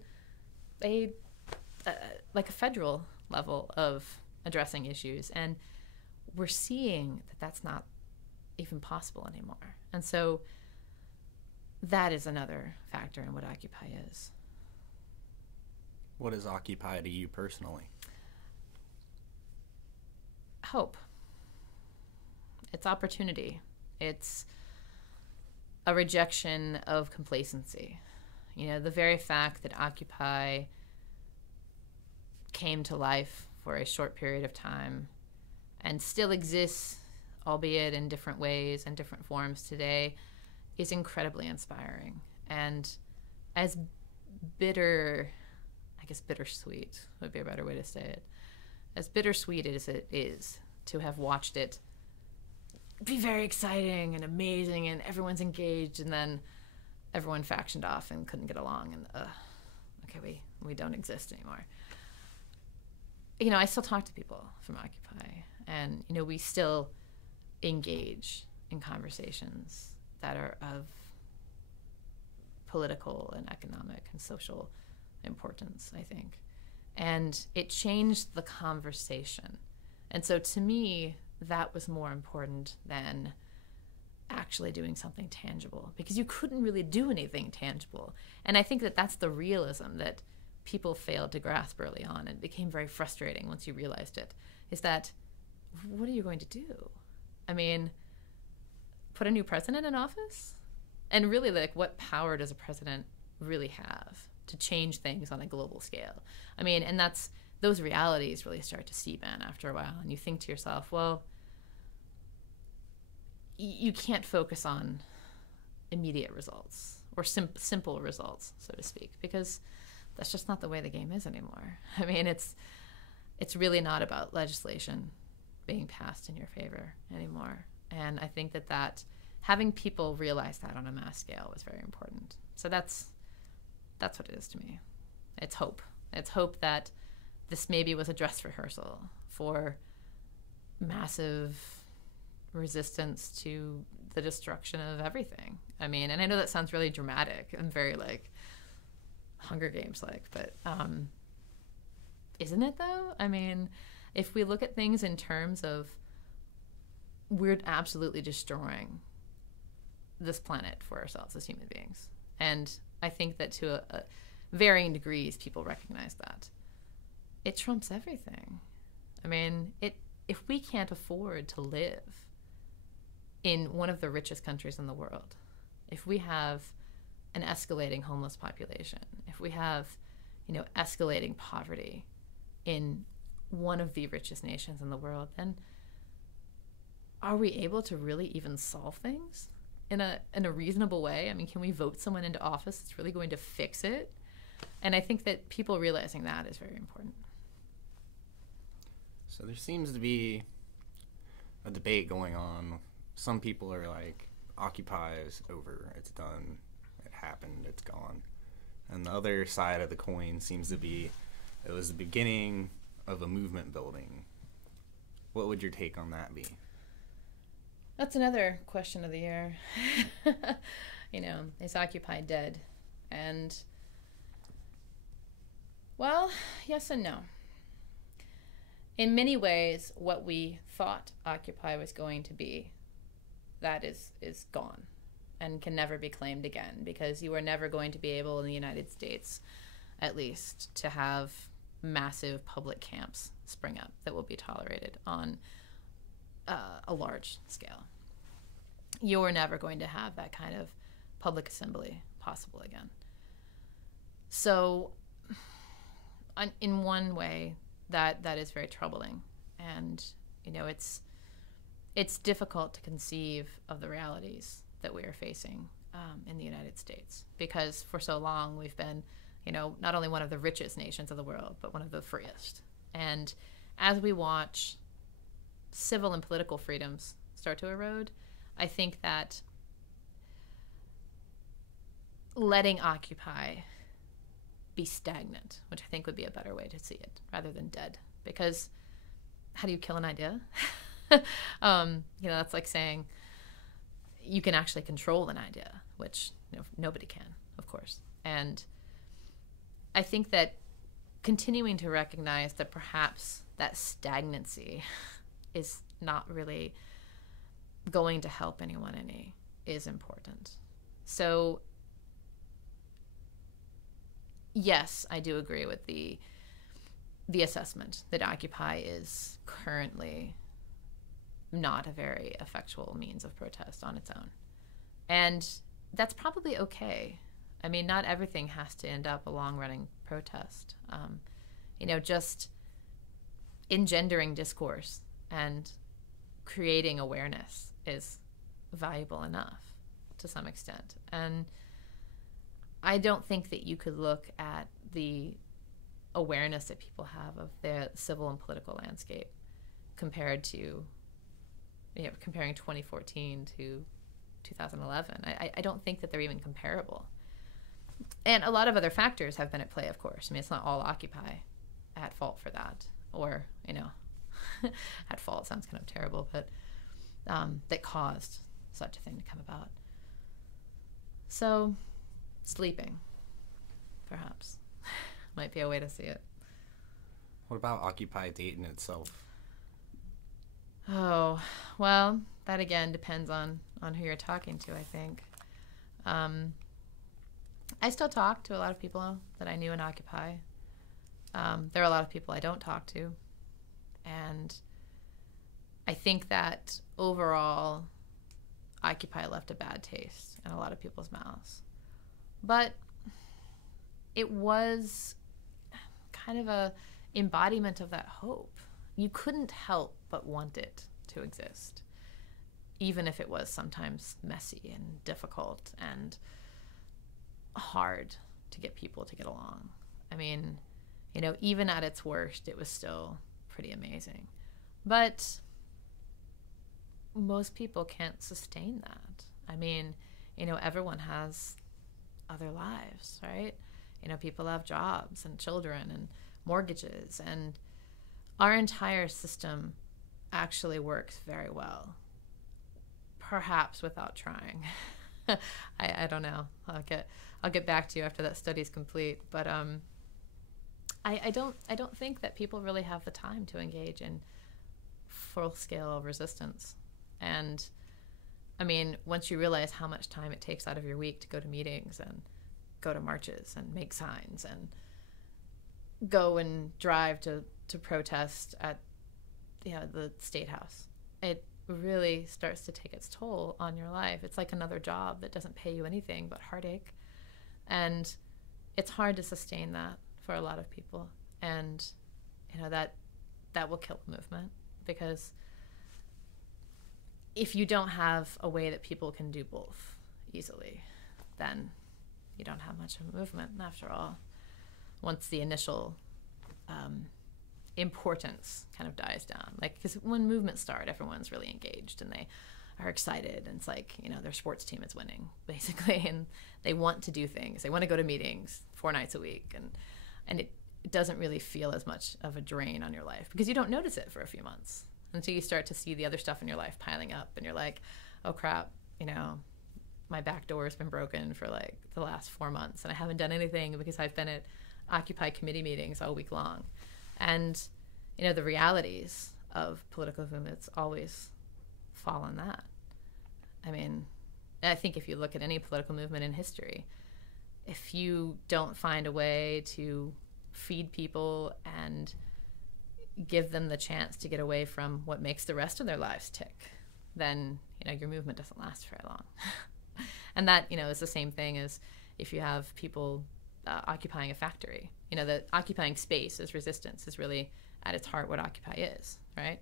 a federal level of addressing issues. And we're seeing that that's not even possible anymore. And so that is another factor in what Occupy is. What is Occupy to you personally? Hope. It's opportunity. It's a rejection of complacency. The very fact that Occupy came to life for a short period of time and still exists, albeit in different ways and different forms today, is incredibly inspiring. And as bittersweet would be a better way to say it, as bittersweet as it is to have watched it be very exciting and amazing and everyone's engaged, and then everyone factioned off and couldn't get along, and okay, we don't exist anymore. I still talk to people from Occupy, and we still engage in conversations that are of political and economic and social importance, I think. And it changed the conversation. And so to me, that was more important than actually doing something tangible, because you couldn't really do anything tangible. And I think that that's the realism that people failed to grasp early on, and it became very frustrating once you realized it, is that what are you going to do? I mean, put a new president in office? And really, like, what power does a president really have to change things on a global scale? I mean, and those realities really start to seep in after a while, and you think to yourself, well, you can't focus on immediate results or simple results, so to speak, because that's just not the way the game is anymore. I mean, it's really not about legislation being passed in your favor anymore. And I think that having people realize that on a mass scale was very important. So that's what it is to me. It's hope. It's hope that this maybe was a dress rehearsal for massive resistance to the destruction of everything. I mean, and I know that sounds really dramatic and very like Hunger Games like, but isn't it though? I mean, if we look at things in terms of we're absolutely destroying this planet for ourselves as human beings. And I think that to a varying degrees, people recognize that. It trumps everything. I mean, if we can't afford to live in one of the richest countries in the world, if we have an escalating homeless population, if we have, escalating poverty in one of the richest nations in the world, then are we able to really even solve things in a reasonable way? I mean, can we vote someone into office that's really going to fix it? And I think that people realizing that is very important. So there seems to be a debate going on. Some people are like, Occupy is over, it's done, it happened, it's gone. And the other side of the coin seems to be, it was the beginning of a movement building. What would your take on that be? That's another question of the year. Is Occupy dead? And, well, yes and no. In many ways, what we thought Occupy was going to be, that is gone and can never be claimed again, because you are never going to be able in the United States, at least, to have massive public camps spring up that will be tolerated on a large scale. You're never going to have that kind of public assembly possible again. So in one way, that is very troubling. And, it's difficult to conceive of the realities that we are facing in the United States, because for so long we've been, not only one of the richest nations of the world, but one of the freest. And as we watch civil and political freedoms start to erode, I think that letting Occupy be stagnant, which I think would be a better way to see it, rather than dead. Because how do you kill an idea? That's like saying you can actually control an idea, which nobody can, of course. And I think that continuing to recognize that perhaps that stagnancy is not really going to help anyone any is important. So yes, I do agree with the assessment that Occupy is currently not a very effectual means of protest on its own. And that's probably okay. I mean, not everything has to end up a long-running protest. Just engendering discourse and creating awareness is valuable enough to some extent. And I don't think that you could look at the awareness that people have of the civil and political landscape compared to, comparing 2014 to 2011. I don't think that they're even comparable. And a lot of other factors have been at play, of course. I mean, it's not all Occupy at fault for that, or, at fault sounds kind of terrible, but that caused such a thing to come about. So, sleeping, perhaps, might be a way to see it. What about Occupy Dayton itself? Oh, well, that again depends on who you're talking to, I think. I still talk to a lot of people that I knew in Occupy. There are a lot of people I don't talk to. And I think that overall, Occupy left a bad taste in a lot of people's mouths. But it was kind of a embodiment of that hope. You couldn't help but want it to exist, even if it was sometimes messy and difficult and hard to get people to get along. I mean, even at its worst, it was still pretty amazing. But most people can't sustain that. I mean, everyone has other lives, right? People have jobs and children and mortgages, and our entire system actually works very well, perhaps without trying. I don't know. I'll get back to you after that study's complete. But I don't think that people really have the time to engage in full-scale resistance And I mean, once you realize how much time it takes out of your week to go to meetings and go to marches and make signs and go and drive to protest at the State House, it really starts to take its toll on your life. It's like another job that doesn't pay you anything but heartache. And it's hard to sustain that for a lot of people. And that will kill a movement, because if you don't have a way that people can do both easily, then you don't have much of a movement after all. Once the initial importance kind of dies down, like, because when movements start, everyone's really engaged and they are excited, and it's like, their sports team is winning basically, and they want to do things. They want to go to meetings 4 nights a week, and it doesn't really feel as much of a drain on your life because you don't notice it for a few months until you start to see the other stuff in your life piling up, and you're like, oh crap, my back door has been broken for like the last 4 months and I haven't done anything because I've been at Occupy committee meetings all week long. And the realities of political movements always fall on that. I mean, I think if you look at any political movement in history, if you don't find a way to feed people and give them the chance to get away from what makes the rest of their lives tick, then your movement doesn't last very long. And that is the same thing as if you have people occupying a factory. That occupying space as resistance is really at its heart what Occupy is, right?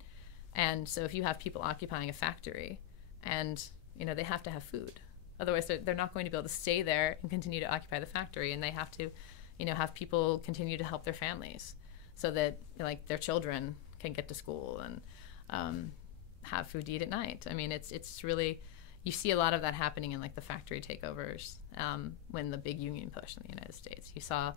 And so if you have people occupying a factory and they have to have food, otherwise they're not going to be able to stay there and continue to occupy the factory, and they have to have people continue to help their families so that their children can get to school and have food to eat at night. I mean, it's really, you see a lot of that happening in the factory takeovers when the big union push in the United States. You saw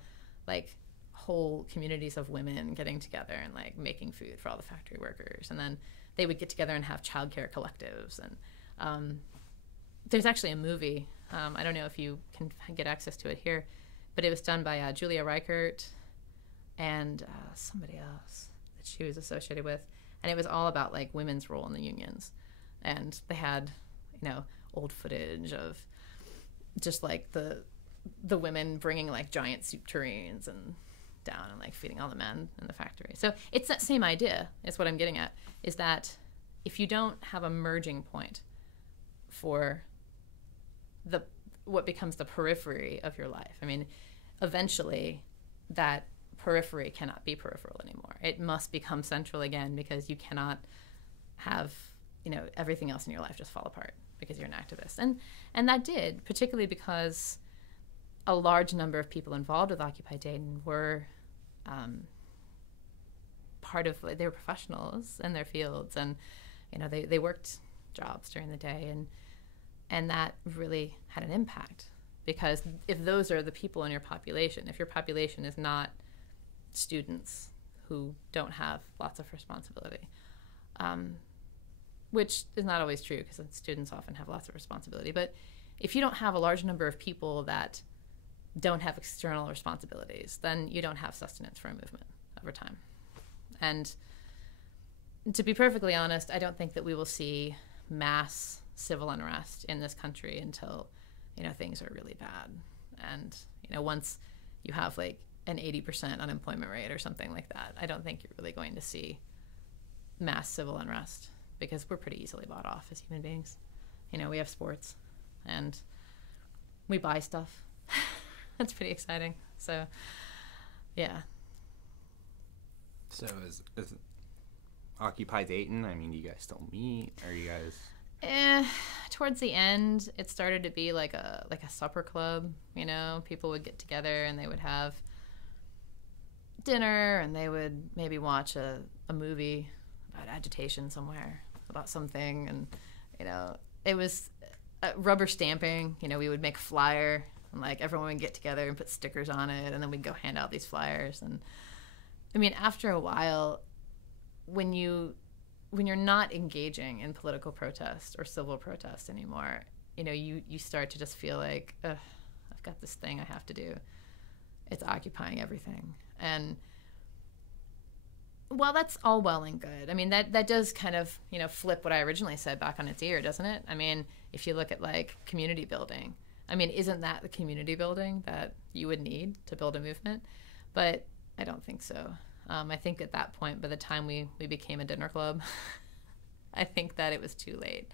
whole communities of women getting together and making food for all the factory workers, and then they would get together and have childcare collectives. And there's actually a movie, I don't know if you can get access to it here, but it was done by Julia Reichert and somebody else that she was associated with, and it was all about women's role in the unions. And they had old footage of just the women bringing giant soup tureens and down and feeding all the men in the factory. So it's that same idea is what I'm getting at, is that if you don't have a merging point for what becomes the periphery of your life, I mean, eventually that periphery cannot be peripheral anymore. It must become central again, because you cannot have everything else in your life just fall apart because you're an activist. And that did, particularly because a large number of people involved with Occupy Dayton were they were professionals in their fields, and they worked jobs during the day, and that really had an impact, because if those are the people in your population, if your population is not students who don't have lots of responsibility, which is not always true because students often have lots of responsibility, but if you don't have a large number of people that don't have external responsibilities, then you don't have sustenance for a movement over time. And to be perfectly honest, I don't think that we will see mass civil unrest in this country until things are really bad. And once you have an 80% unemployment rate or something like that, I don't think you're really going to see mass civil unrest, because we're pretty easily bought off as human beings. We have sports and we buy stuff. That's pretty exciting. So, yeah. So is Occupy Dayton, I mean, do you guys still meet? Are you guys... Towards the end, it started to be like a supper club. People would get together and they would have dinner, and they would maybe watch a movie about agitation somewhere, about something. And, it was rubber stamping. We would make a flyer, and everyone would get together and put stickers on it, and then we'd go hand out these flyers. And I mean, after a while, when you're not engaging in political protest or civil protest anymore, you start to just feel like, ugh, I've got this thing I have to do. It's occupying everything. And Well, that's all well and good. I mean, that does kind of, flip what I originally said back on its ear, doesn't it? I mean, if you look at like community building, I mean, isn't that the community building that you would need to build a movement? But I don't think so. I think at that point, by the time we became a dinner club, I think that it was too late.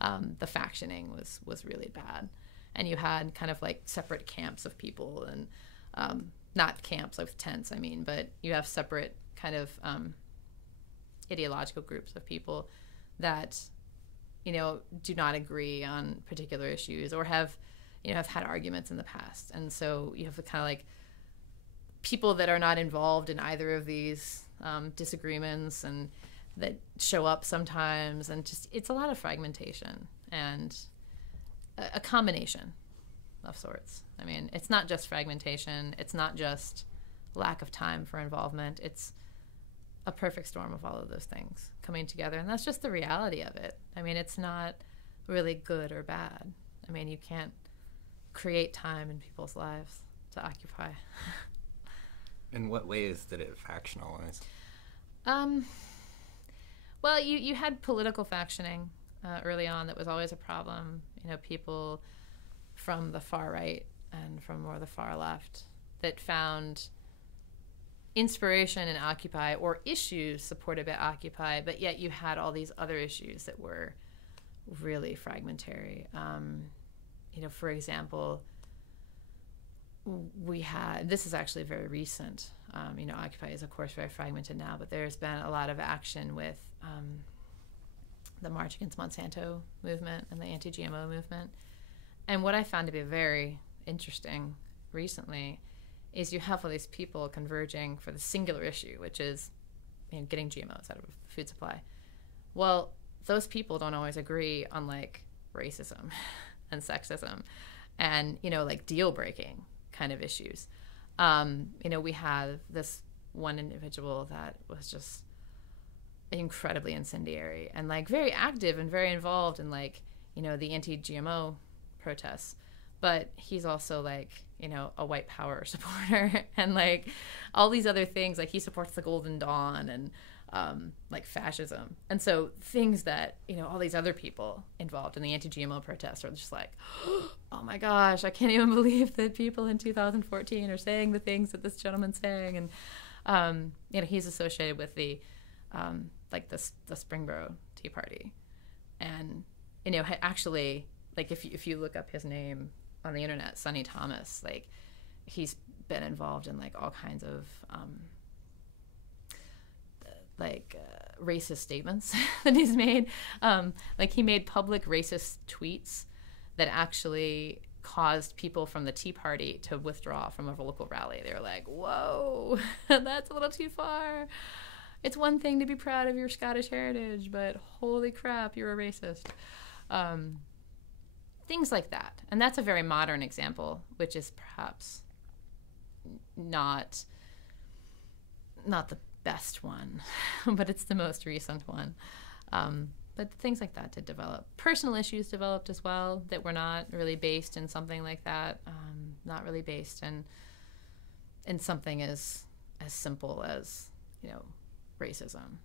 The factioning was really bad. And you had kind of like separate camps of people, and not camps like tents, I mean, but you have separate kind of ideological groups of people that, do not agree on particular issues or have had arguments in the past. And so you have the kind of like people that are not involved in either of these disagreements and that show up sometimes, and just it's a lot of fragmentation and a combination of sorts. I mean, it's not just fragmentation, it's not just lack of time for involvement, it's a perfect storm of all of those things coming together, and that's just the reality of it. I mean, it's not really good or bad. I mean, you can't create time in people's lives to occupy. In what ways did it factionalize? Well, you had political factioning early on that was always a problem. People from the far right and from more the far left that found inspiration in Occupy or issues supported by Occupy, but yet you had all these other issues that were really fragmentary. For example, we had, this is actually very recent, Occupy is of course very fragmented now, but there's been a lot of action with the March Against Monsanto movement and the anti-GMO movement. And what I found to be very interesting recently is you have all these people converging for the singular issue, which is getting GMOs out of food supply. Well, those people don't always agree on like racism and sexism and, like deal breaking kind of issues. We had this one individual that was just incredibly incendiary and like very active and very involved in like, the anti-GMO protests. But he's also like, a white power supporter and like all these other things. Like he supports the Golden Dawn and like fascism. And so things that, all these other people involved in the anti-GMO protests are just like, oh my gosh, I can't even believe that people in 2014 are saying the things that this gentleman's saying. And, he's associated with the, like the Springboro Tea Party. And, actually, like if you look up his name on the internet, Sonny Thomas, like he's been involved in like all kinds of racist statements that he's made. Like he made public racist tweets that actually caused people from the Tea Party to withdraw from a local rally. They were like, whoa, that's a little too far. It's one thing to be proud of your Scottish heritage, but holy crap, you're a racist. Things like that. And that's a very modern example, which is perhaps not the best one, but it's the most recent one. But things like that did develop. Personal issues developed as well that were not really based in something like that, not really based in something as simple as, racism.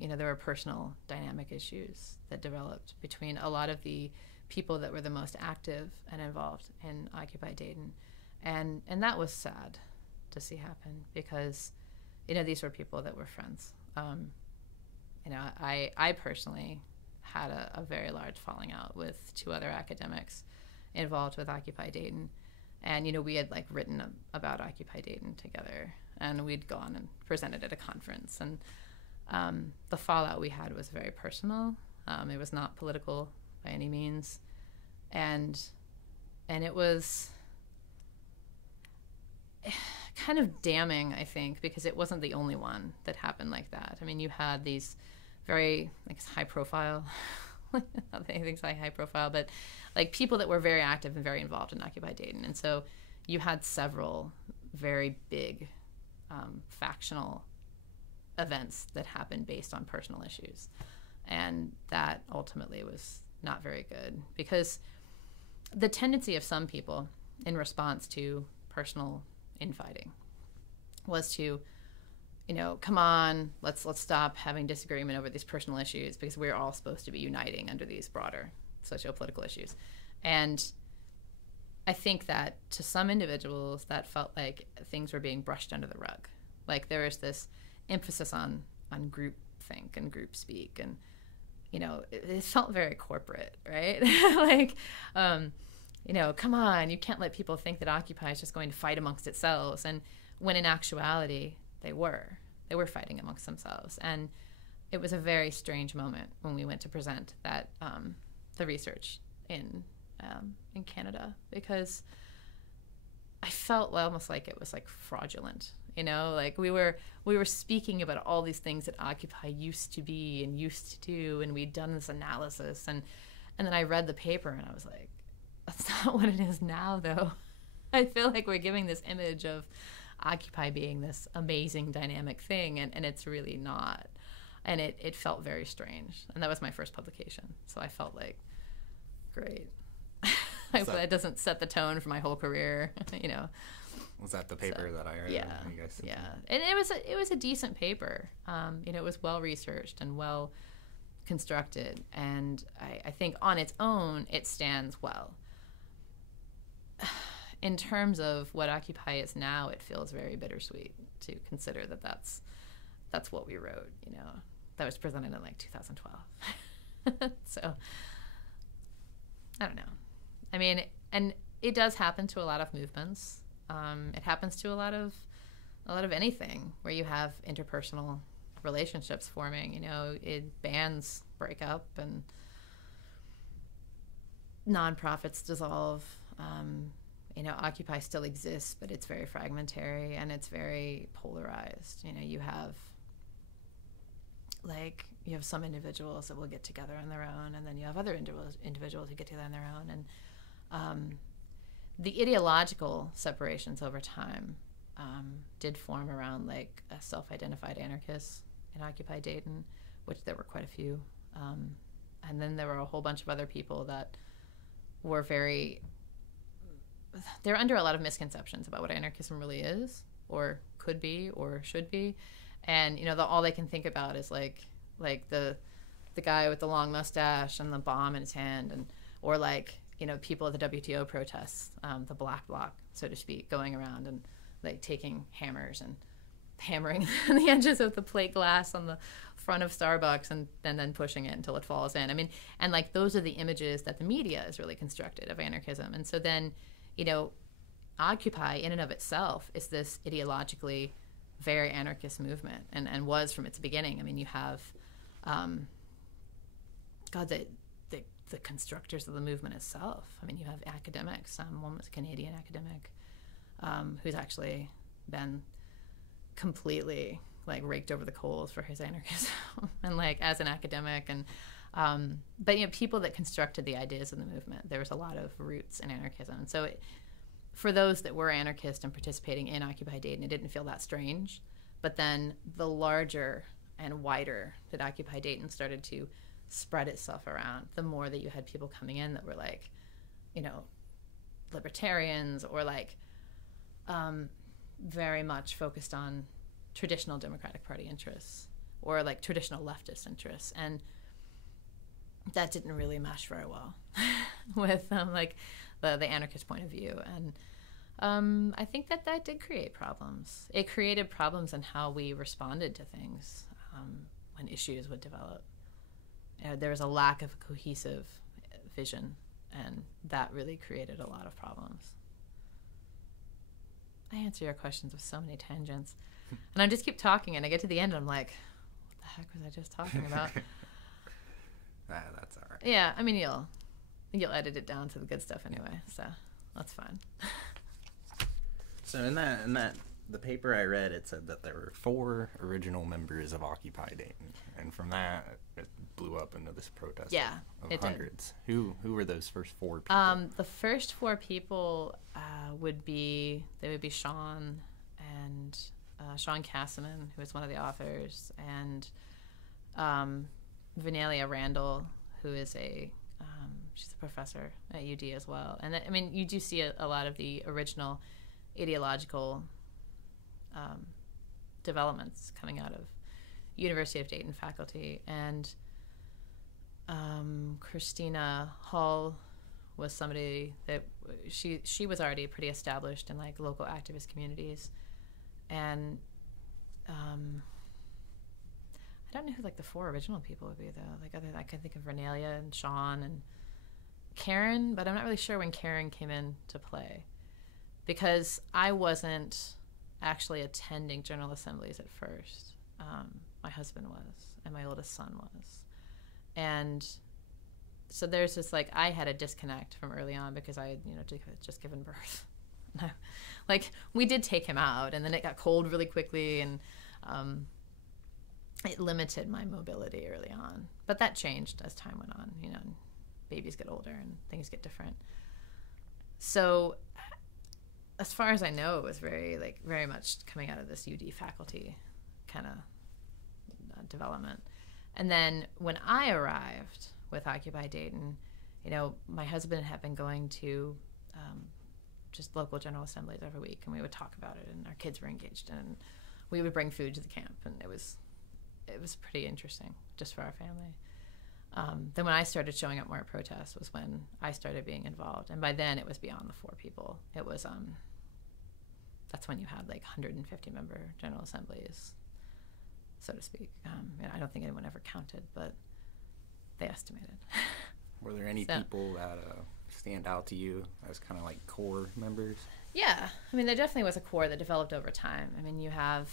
There were personal dynamic issues that developed between a lot of the people that were the most active and involved in Occupy Dayton. And that was sad to see happen because, these were people that were friends. I personally had a very large falling out with two other academics involved with Occupy Dayton. And, we had like written about Occupy Dayton together and we'd gone and presented at a conference. And the fallout we had was very personal. It was not political by any means. And it was kind of damning, I think, because it wasn't the only one that happened like that. I mean, you had these very high profile, not that anything's high profile, but like people that were very active and very involved in Occupy Dayton. And so you had several very big factional events that happened based on personal issues. And that ultimately was not very good because the tendency of some people in response to personal infighting was to, come on, let's stop having disagreement over these personal issues because we're all supposed to be uniting under these broader socio-political issues. And I think that to some individuals that felt like things were being brushed under the rug. Like there was this emphasis on group think and group speak, and it felt very corporate, right? Like come on, you can't let people think that Occupy is just going to fight amongst itself. And when in actuality, they were fighting amongst themselves. And it was a very strange moment when we went to present that, the research in Canada, because I felt almost like it was like fraudulent, like we were speaking about all these things that Occupy used to be and used to do, and we'd done this analysis, and then I read the paper and I was like, that's not what it is now, though. I feel like we're giving this image of Occupy being this amazing dynamic thing, and it's really not. And it felt very strange. And that was my first publication, so I felt like, great. That doesn't set the tone for my whole career, Was that the paper that I read? Yeah, you guys yeah. And it was a decent paper. It was well researched and well constructed, and I think on its own it stands well. In terms of what Occupy is now, it feels very bittersweet to consider that that's what we wrote. That was presented in like 2012. So I don't know. I mean, and it does happen to a lot of movements. It happens to a lot of anything where you have interpersonal relationships forming. Bands break up and nonprofits dissolve. Occupy still exists, but it's very fragmentary and it's very polarized. You have some individuals that will get together on their own, and then you have other individuals who get together on their own. And the ideological separations over time did form around like a self-identified anarchists in Occupy Dayton, which there were quite a few. And then there were a whole bunch of other people that were they're under a lot of misconceptions about what anarchism really is, or could be, or should be. And, all they can think about is like the guy with the long mustache and the bomb in his hand, or people at the WTO protests, the black bloc, so to speak, going around and like taking hammers and hammering the edges of the plate glass on the front of Starbucks and then pushing it until it falls in. I mean, and like those are the images that the media is really constructed of anarchism. And so then, Occupy in and of itself is this ideologically very anarchist movement, and was from its beginning. I mean, you have, the constructors of the movement itself. I mean, you have academics. One was a Canadian academic who's actually been completely like raked over the coals for his anarchism and like as an academic. And but people that constructed the ideas of the movement, there was a lot of roots in anarchism. And so for those that were anarchist and participating in Occupy Dayton, it didn't feel that strange. But then the larger and wider that Occupy Dayton started to spread itself around, the more that you had people coming in that were like, libertarians, or like very much focused on traditional Democratic Party interests, or like traditional leftist interests. And that didn't really mesh very well with like the anarchist point of view. And I think that did create problems. It created problems in how we responded to things when issues would develop. There was a lack of a cohesive vision, and that really created a lot of problems. I answer your questions with so many tangents. And I just keep talking, and I get to the end, and I'm like, what the heck was I just talking about? That's all right. Yeah, I mean, you'll edit it down to the good stuff anyway, so that's fine. So in that the paper I read, it said that there were 4 original members of Occupy Dayton, and from that it blew up into this protest of hundreds. Did. Who were those first 4 people? The first 4 people would be Sean and Sean Kassaman, who was one of the authors, and Vanelia Randall, who is she's a professor at UD as well. And I mean, you do see a lot of the original ideological developments coming out of University of Dayton faculty. And Christina Hall was somebody that she was already pretty established in like local activist communities. And I don't know who like the 4 original people would be though. Like other, I can think of Renalia and Sean and Karen, but I'm not really sure when Karen came into play, because I wasn't actually attending General Assemblies at first. My husband was, and my oldest son was. And so there's this, like, I had a disconnect from early on because I had, just given birth. Like, we did take him out, and then it got cold really quickly, and it limited my mobility early on. But that changed as time went on, and babies get older and things get different. So as far as I know, it was very much coming out of this UD faculty kind of development. And then when I arrived with Occupy Dayton, my husband had been going to just local General Assemblies every week, and we would talk about it, and our kids were engaged, and we would bring food to the camp, and it was pretty interesting just for our family. Then when I started showing up more at protests was when I started being involved, and by then it was beyond the 4 people. It was that's when you had like 150 member General Assemblies, so to speak. I don't think anyone ever counted, but they estimated. Were there any people that stand out to you as kind of like core members? Yeah, there definitely was a core that developed over time. You have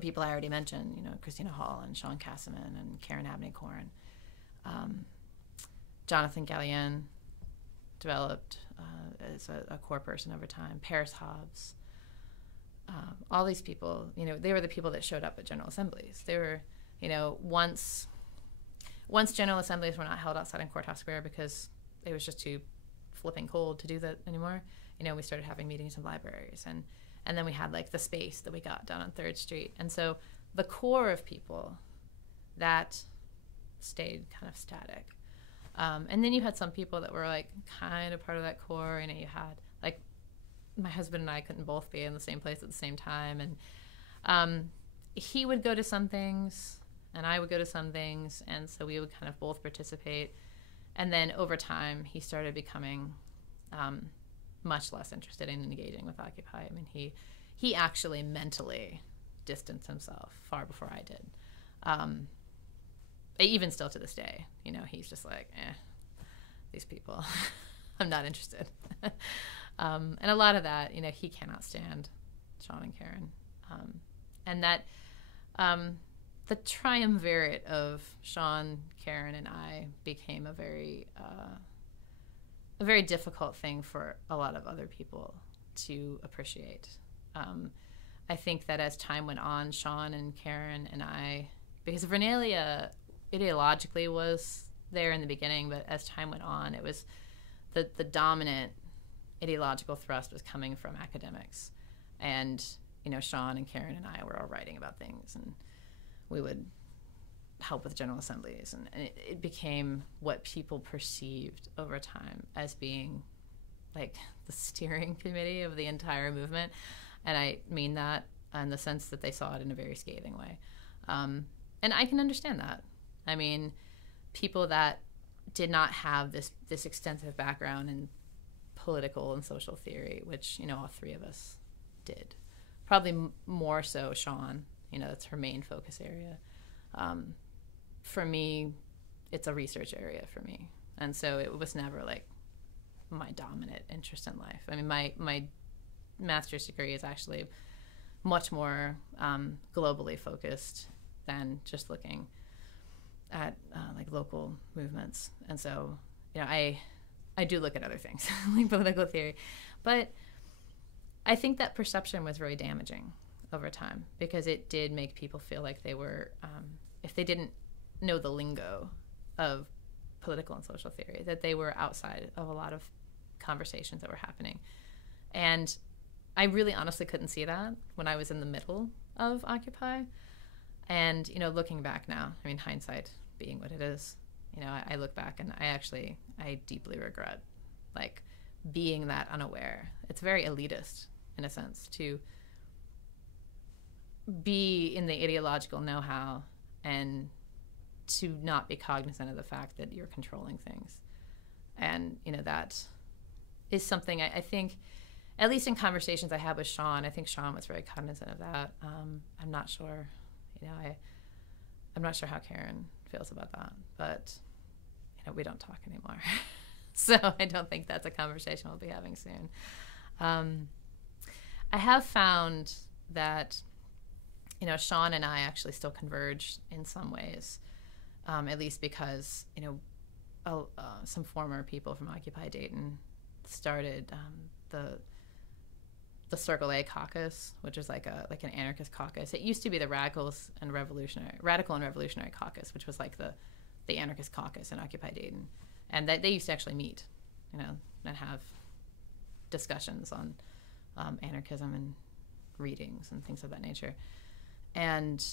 people I already mentioned, Christina Hall and Sean Kassaman and Karen Abney-Corin. Jonathan Gallienne developed as a core person over time. Paris Hobbs. All these people, they were the people that showed up at General Assemblies. They were, once General Assemblies were not held outside in Courthouse Square because it was just too flipping cold to do that anymore, we started having meetings in libraries. And then we had like the space that we got down on 3rd Street. And so the core of people, that stayed kind of static. And then you had some people that were like kind of part of that core. You had like my husband and I couldn't both be in the same place at the same time. And he would go to some things and I would go to some things. And so we would kind of both participate. And then over time, he started becoming much less interested in engaging with Occupy. He actually mentally distanced himself far before I did. Even still to this day, he's just like, these people, I'm not interested. And a lot of that, he cannot stand Sean and Karen. And that the triumvirate of Sean, Karen, and I became a very difficult thing for a lot of other people to appreciate. I think that as time went on, Sean and Karen and I, because Vernalia ideologically was there in the beginning, but as time went on, it was the dominant ideological thrust was coming from academics. And, Sean and Karen and I were all writing about things, and we would help with General Assemblies, and it became what people perceived over time as being like the steering committee of the entire movement. And I mean that in the sense that they saw it in a very scathing way. And I can understand that. People that did not have this extensive background in political and social theory, which, all 3 of us did. Probably more so Sean, that's her main focus area. For me, it's a research area for me. And so it was never like my dominant interest in life. My master's degree is actually much more globally focused than just looking at like local movements. And so, I do look at other things like political theory, but I think that perception was very damaging over time because it did make people feel like they were, if they didn't know the lingo of political and social theory, that they were outside of a lot of conversations that were happening. And I really honestly couldn't see that when I was in the middle of Occupy. And, looking back now, hindsight being what it is, I look back and I deeply regret, being that unaware. It's very elitist, in a sense, to be in the ideological know-how and to not be cognizant of the fact that you're controlling things. And, that is something I think, at least in conversations I had with Sean, I think Sean was very cognizant of that. I'm not sure, I'm not sure how Karen feels about that, but, we don't talk anymore. So I don't think that's a conversation we'll be having soon. I have found that, Sean and I actually still converge in some ways, at least because, some former people from Occupy Dayton started the Circle A caucus, which is like an anarchist caucus. It used to be the Radical and Revolutionary Caucus, which was like the anarchist caucus in Occupy Dayton, and that they used to actually meet, and have discussions on anarchism and readings and things of that nature. And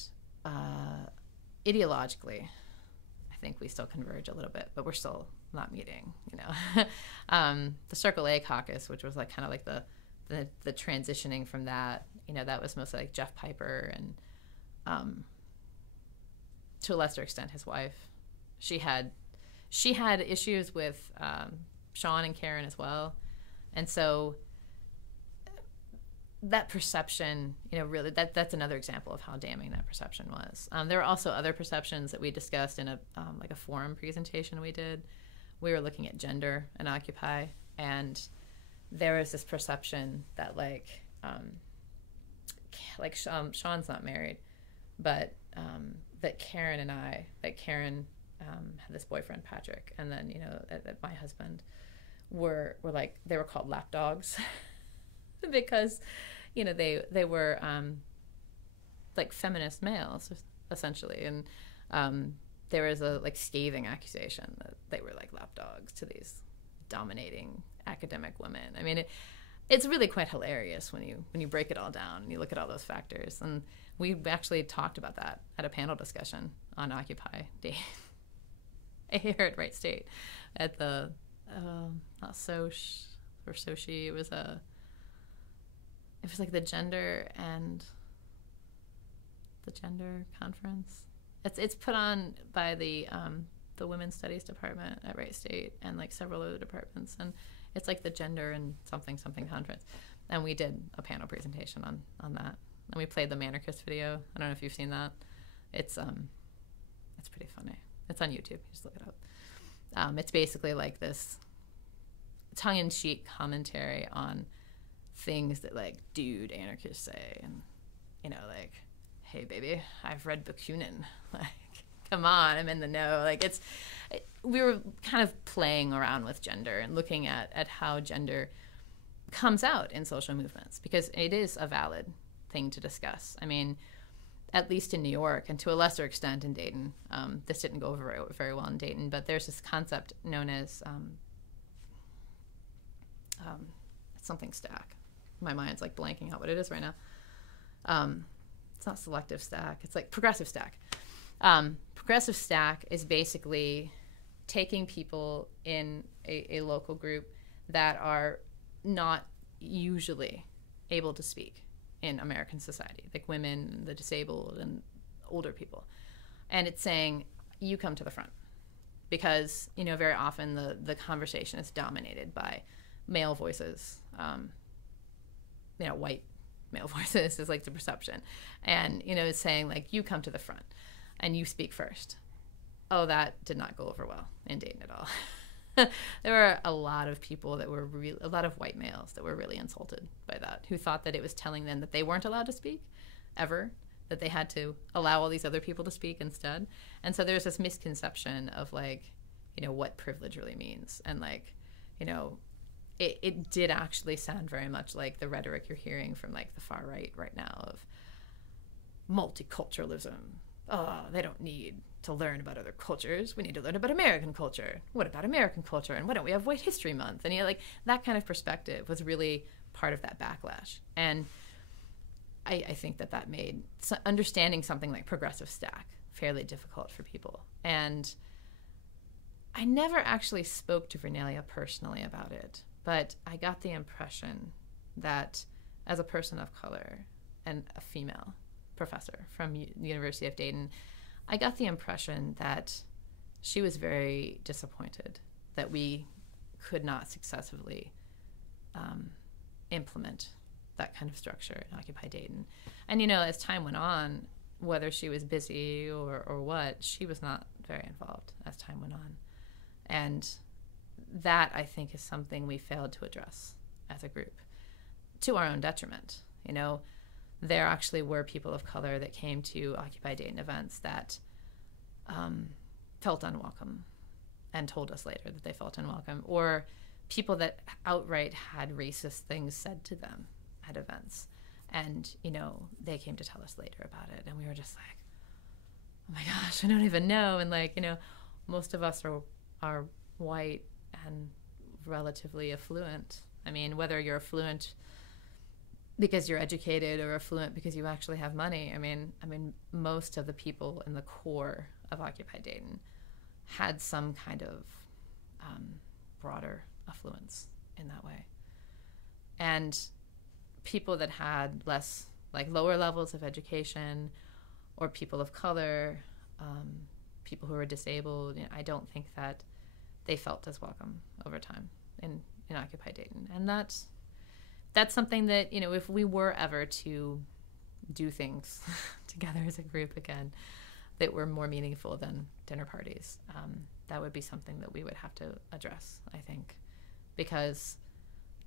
ideologically, I think we still converge a little bit, but we're still not meeting. The Circle A caucus, which was like kind of like the transitioning from that, that was mostly like Jeff Piper and to a lesser extent his wife. She had issues with Sean and Karen as well, and so that perception, really that's another example of how damning that perception was. There were also other perceptions that we discussed in a forum presentation we did. We were looking at gender and Occupy, and there was this perception that Sean's not married, but that Karen had this boyfriend Patrick, and then that my husband were like, they were called lapdogs because they were like feminist males essentially, and there was a scathing accusation that they were like lapdogs to these dominating academic women. I mean, it's really quite hilarious when you break it all down and you look at all those factors. And we actually talked about that at a panel discussion on Occupy Day here at Wright State at the not Soch or Sochi. It was like the gender conference. It's put on by the Women's Studies department at Wright State and like several other departments, and it's like the gender and something conference. And we did a panel presentation on that, and we played the Manarchist video. I don't know if you've seen that. It's pretty funny. It's on YouTube. Just look it up. It's basically like this tongue-in-cheek commentary on things that like dude anarchists say, and like, hey baby, I've read Bakunin, like, come on, I'm in the know. Like, we were kind of playing around with gender and looking at how gender comes out in social movements, because it is a valid thing to discuss. I mean, at least in New York, and to a lesser extent in Dayton, this didn't go over very well in Dayton, but there's this concept known as something stack. My mind's like blanking out what it is right now. It's not selective stack. It's like progressive stack. Progressive stack is basically taking people in a local group that are not usually able to speak in American society, like women, the disabled, and older people. And it's saying, you come to the front. Because, very often the conversation is dominated by male voices, white male voices is like the perception. And, it's saying like, you come to the front and you speak first. Oh, that did not go over well in Dayton at all. There were a lot of people that were a lot of white males that were really insulted by that, who thought that it was telling them that they weren't allowed to speak ever, that they had to allow all these other people to speak instead. And so there's this misconception of like, what privilege really means. And like, it did actually sound very much like the rhetoric you're hearing from like the far right now of multiculturalism. Oh, they don't need to learn about other cultures. We need to learn about American culture. What about American culture? And why don't we have White History Month? And like that kind of perspective was really part of that backlash. And I think that made understanding something like progressive stack fairly difficult for people. And I never actually spoke to Vernelia personally about it, but I got the impression that as a person of color and a female, professor from the University of Dayton, I got the impression that she was very disappointed that we could not successfully implement that kind of structure in Occupy Dayton. And, as time went on, whether she was busy or what, she was not very involved as time went on. And that, I think, is something we failed to address as a group, to our own detriment. There actually were people of color that came to Occupy Dayton events that felt unwelcome and told us later that they felt unwelcome, or people that outright had racist things said to them at events. And, they came to tell us later about it. And we were just like, oh my gosh, I don't even know. And most of us are white and relatively affluent. I mean, whether you're affluent because you're educated or affluent because you actually have money. I mean, most of the people in the core of Occupy Dayton had some kind of broader affluence in that way. And people that had less, lower levels of education, or people of color, people who were disabled, I don't think that they felt as welcome over time in Occupy Dayton. And that's something that, if we were ever to do things together as a group again that were more meaningful than dinner parties, that would be something that we would have to address, I think, because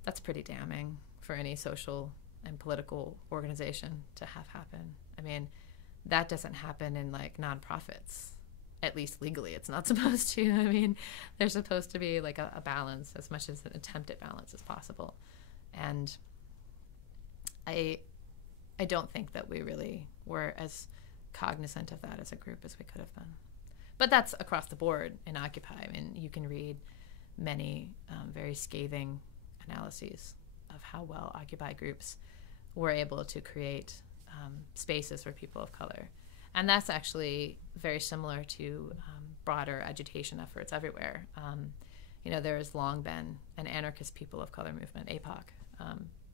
that's pretty damning for any social and political organization to have happen. I mean, that doesn't happen in nonprofits. At least legally, it's not supposed to. I mean, there's supposed to be a balance, as much as an attempt at balance as possible. And I don't think that we really were as cognizant of that as a group as we could have been. But that's across the board in Occupy. I mean, you can read many very scathing analyses of how well Occupy groups were able to create spaces for people of color. And that's actually very similar to broader agitation efforts everywhere. There has long been an anarchist people of color movement, APOC,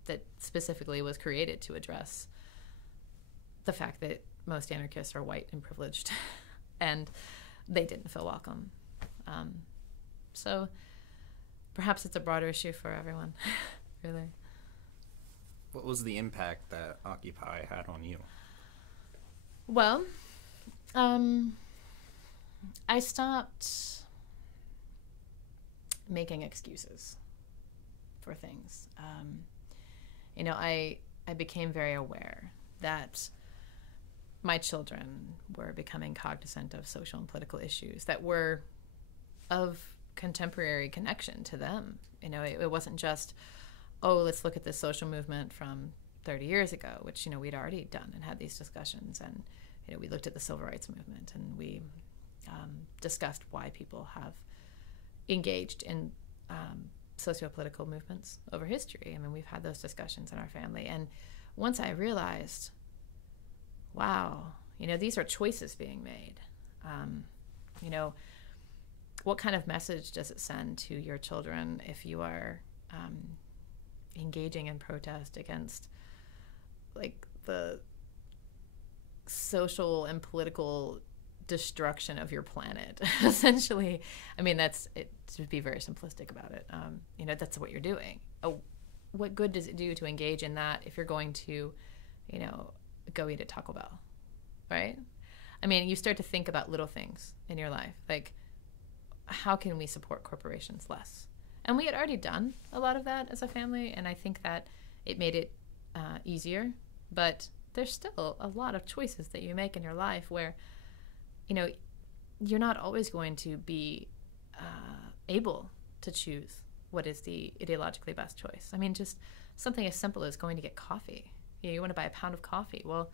that specifically was created to address the fact that most anarchists are white and privileged, and they didn't feel welcome. So perhaps it's a broader issue for everyone, really. What was the impact that Occupy had on you? Well, I stopped making excuses for things. I became very aware that my children were becoming cognizant of social and political issues that were of contemporary connection to them. It wasn't just, let's look at this social movement from 30 years ago, which, we'd already done and had these discussions. And, we looked at the civil rights movement, and we discussed why people have engaged in socio-political movements over history. I mean, we've had those discussions in our family. And once I realized, wow, these are choices being made. What kind of message does it send to your children if you are engaging in protest against the social and political destruction of your planet? Essentially, I mean, that's it, to be very simplistic about it. That's what you're doing. What good does it do to engage in that if you're going to, go eat at Taco Bell, right? I mean, you start to think about little things in your life, how can we support corporations less? And we had already done a lot of that as a family, and I think that it made it easier. But there's still a lot of choices that you make in your life where, you're not always going to be able to choose what is the ideologically best choice. I mean, just something as simple as going to get coffee. You want to buy a pound of coffee. Well,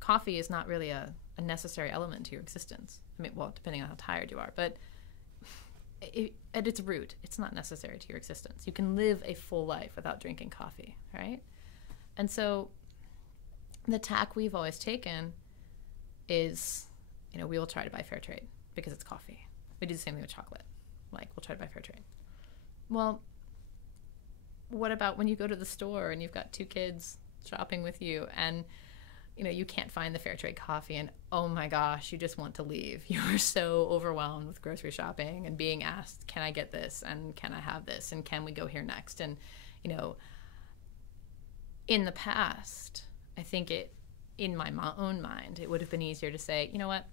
coffee is not really a necessary element to your existence. I mean, well, depending on how tired you are, but at its root, it's not necessary to your existence. You can live a full life without drinking coffee, right? And so the tack we've always taken is, we will try to buy fair trade because it's coffee. We do the same thing with chocolate. We'll try to buy fair trade. Well, what about when you go to the store and you've got two kids shopping with you and, you can't find the fair trade coffee, and oh my gosh, you just want to leave. You are so overwhelmed with grocery shopping and being asked, can I get this, and can I have this, and can we go here next? And in the past, I think in my own mind, it would have been easier to say, you know what,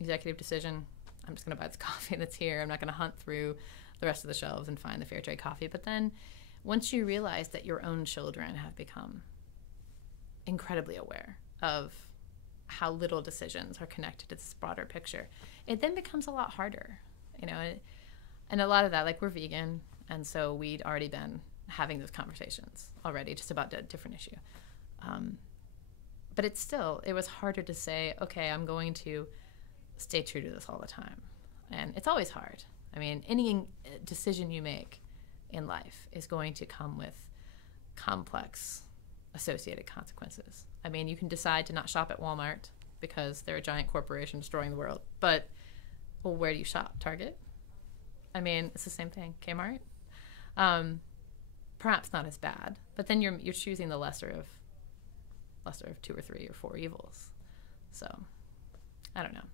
executive decision, I'm just going to buy this coffee that's here. I'm not going to hunt through the rest of the shelves and find the fair trade coffee. But then once you realize that your own children have become incredibly aware of how little decisions are connected to this broader picture, it then becomes a lot harder, and a lot of that, like, we're vegan, and so we'd already been having those conversations already just about a different issue. But it was harder to say, okay, I'm going to stay true to this all the time. And it's always hard. I mean, any decision you make in life is going to come with complex associated consequences. I mean, you can decide to not shop at Walmart because they're a giant corporation destroying the world. But, well, where do you shop? Target? I mean, it's the same thing. Kmart? Perhaps not as bad, but then you're choosing the lesser of 2 or 3 or 4 evils. So, I don't know.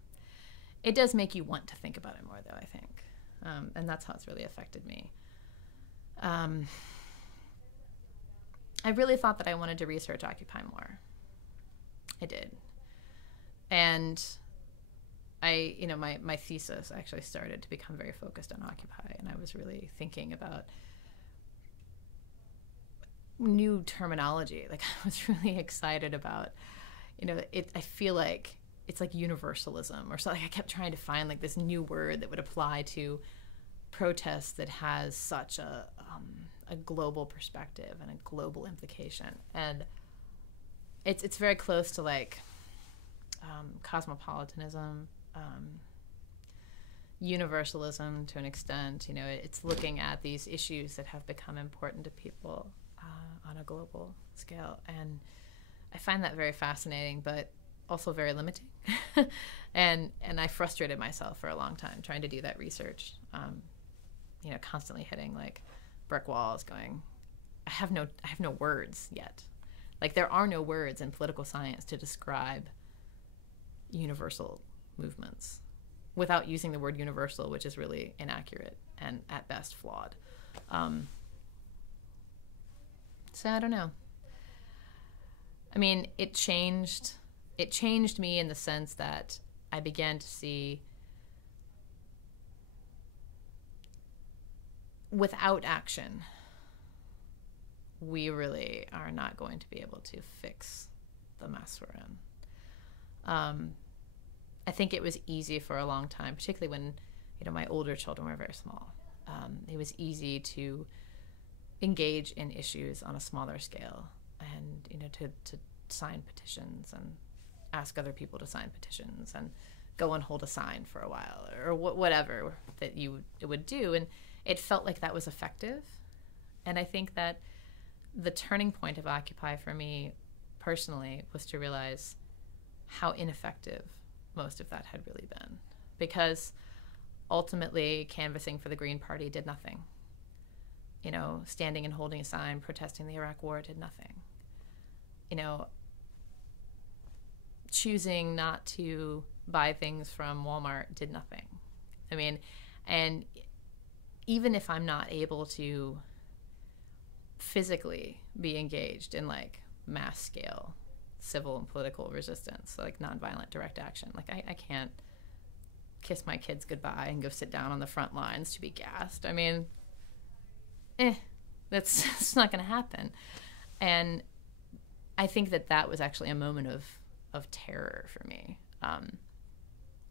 It does make you want to think about it more, though, I think. And that's how it's really affected me. I really thought that I wanted to research Occupy more. I did. And my thesis actually started to become very focused on Occupy, and I was really thinking about new terminology. Like, I was really excited about, I feel like it's like universalism or something. I kept trying to find like this new word that would apply to protests that has such a global perspective and a global implication. And it's very close to like cosmopolitanism, universalism to an extent. It's looking at these issues that have become important to people on a global scale. And I find that very fascinating, but also very limiting. and I frustrated myself for a long time trying to do that research, constantly hitting like brick walls going, I have no words yet. Like, there are no words in political science to describe universal movements without using the word universal, which is really inaccurate and at best flawed. So I don't know. I mean, it changed me in the sense that I began to see without action, we really are not going to be able to fix the mess we're in. I think it was easy for a long time, particularly when, my older children were very small. It was easy to engage in issues on a smaller scale and, to sign petitions and ask other people to sign petitions and go and hold a sign for a while or whatever that it would do. And it felt like that was effective. And I think that the turning point of Occupy for me personally was to realize how ineffective most of that had really been. Because ultimately, canvassing for the Green Party did nothing. Standing and holding a sign protesting the Iraq War did nothing. Choosing not to buy things from Walmart did nothing. I mean, and even if I'm not able to physically be engaged in like mass scale civil and political resistance, like nonviolent direct action, like I can't kiss my kids goodbye and go sit down on the front lines to be gassed. I mean, that's not going to happen. And I think that was actually a moment of terror for me,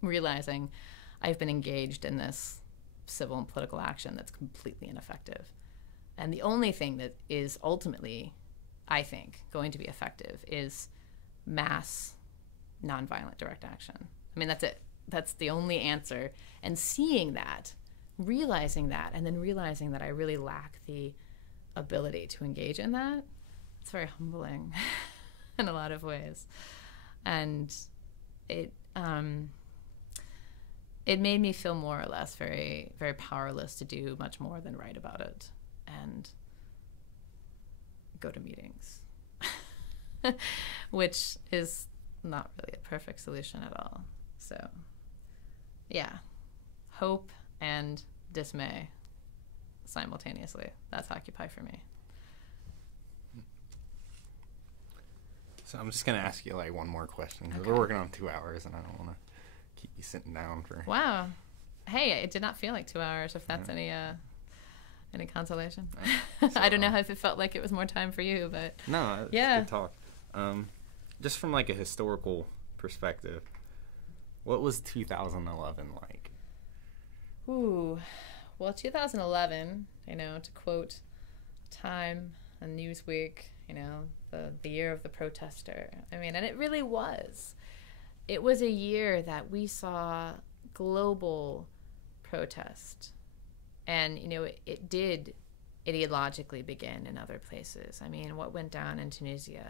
realizing I've been engaged in this civil and political action that's completely ineffective. And the only thing that is ultimately, I think, going to be effective is mass nonviolent direct action. I mean, that's it. That's the only answer. And seeing that, realizing that, and then realizing that I really lack the ability to engage in that, it's very humbling in a lot of ways. And it made me feel more or less very, very powerless to do much more than write about it and go to meetings. which is not really a perfect solution at all. So, yeah, hope and dismay simultaneously. That's Occupy for me. So I'm just going to ask you like one more question because Okay. we're working on 2 hours and I don't want to keep you sitting down for... Wow. Hey, it did not feel like 2 hours, if that's any consolation. So, I don't know if it felt like it was more time for you, but No, it's Yeah. good talk. Just from like a historical perspective, what was 2011 like? ooh, well, 2011, to quote Time and Newsweek, the year of the protester. I mean, and it really was. It was a year that we saw global protest. And, it did ideologically begin in other places. I mean, what went down in Tunisia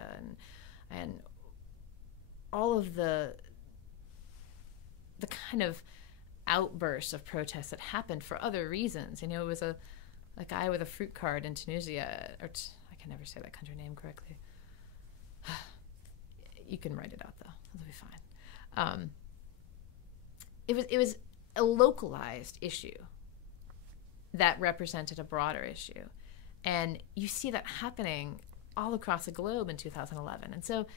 and all of the kind of outbursts of protests that happened for other reasons. It was a guy with a fruit cart in Tunisia, I can never say that country name correctly. You can write it out though; it'll be fine. It was a localized issue that represented a broader issue, and you see that happening all across the globe in 2011. And so,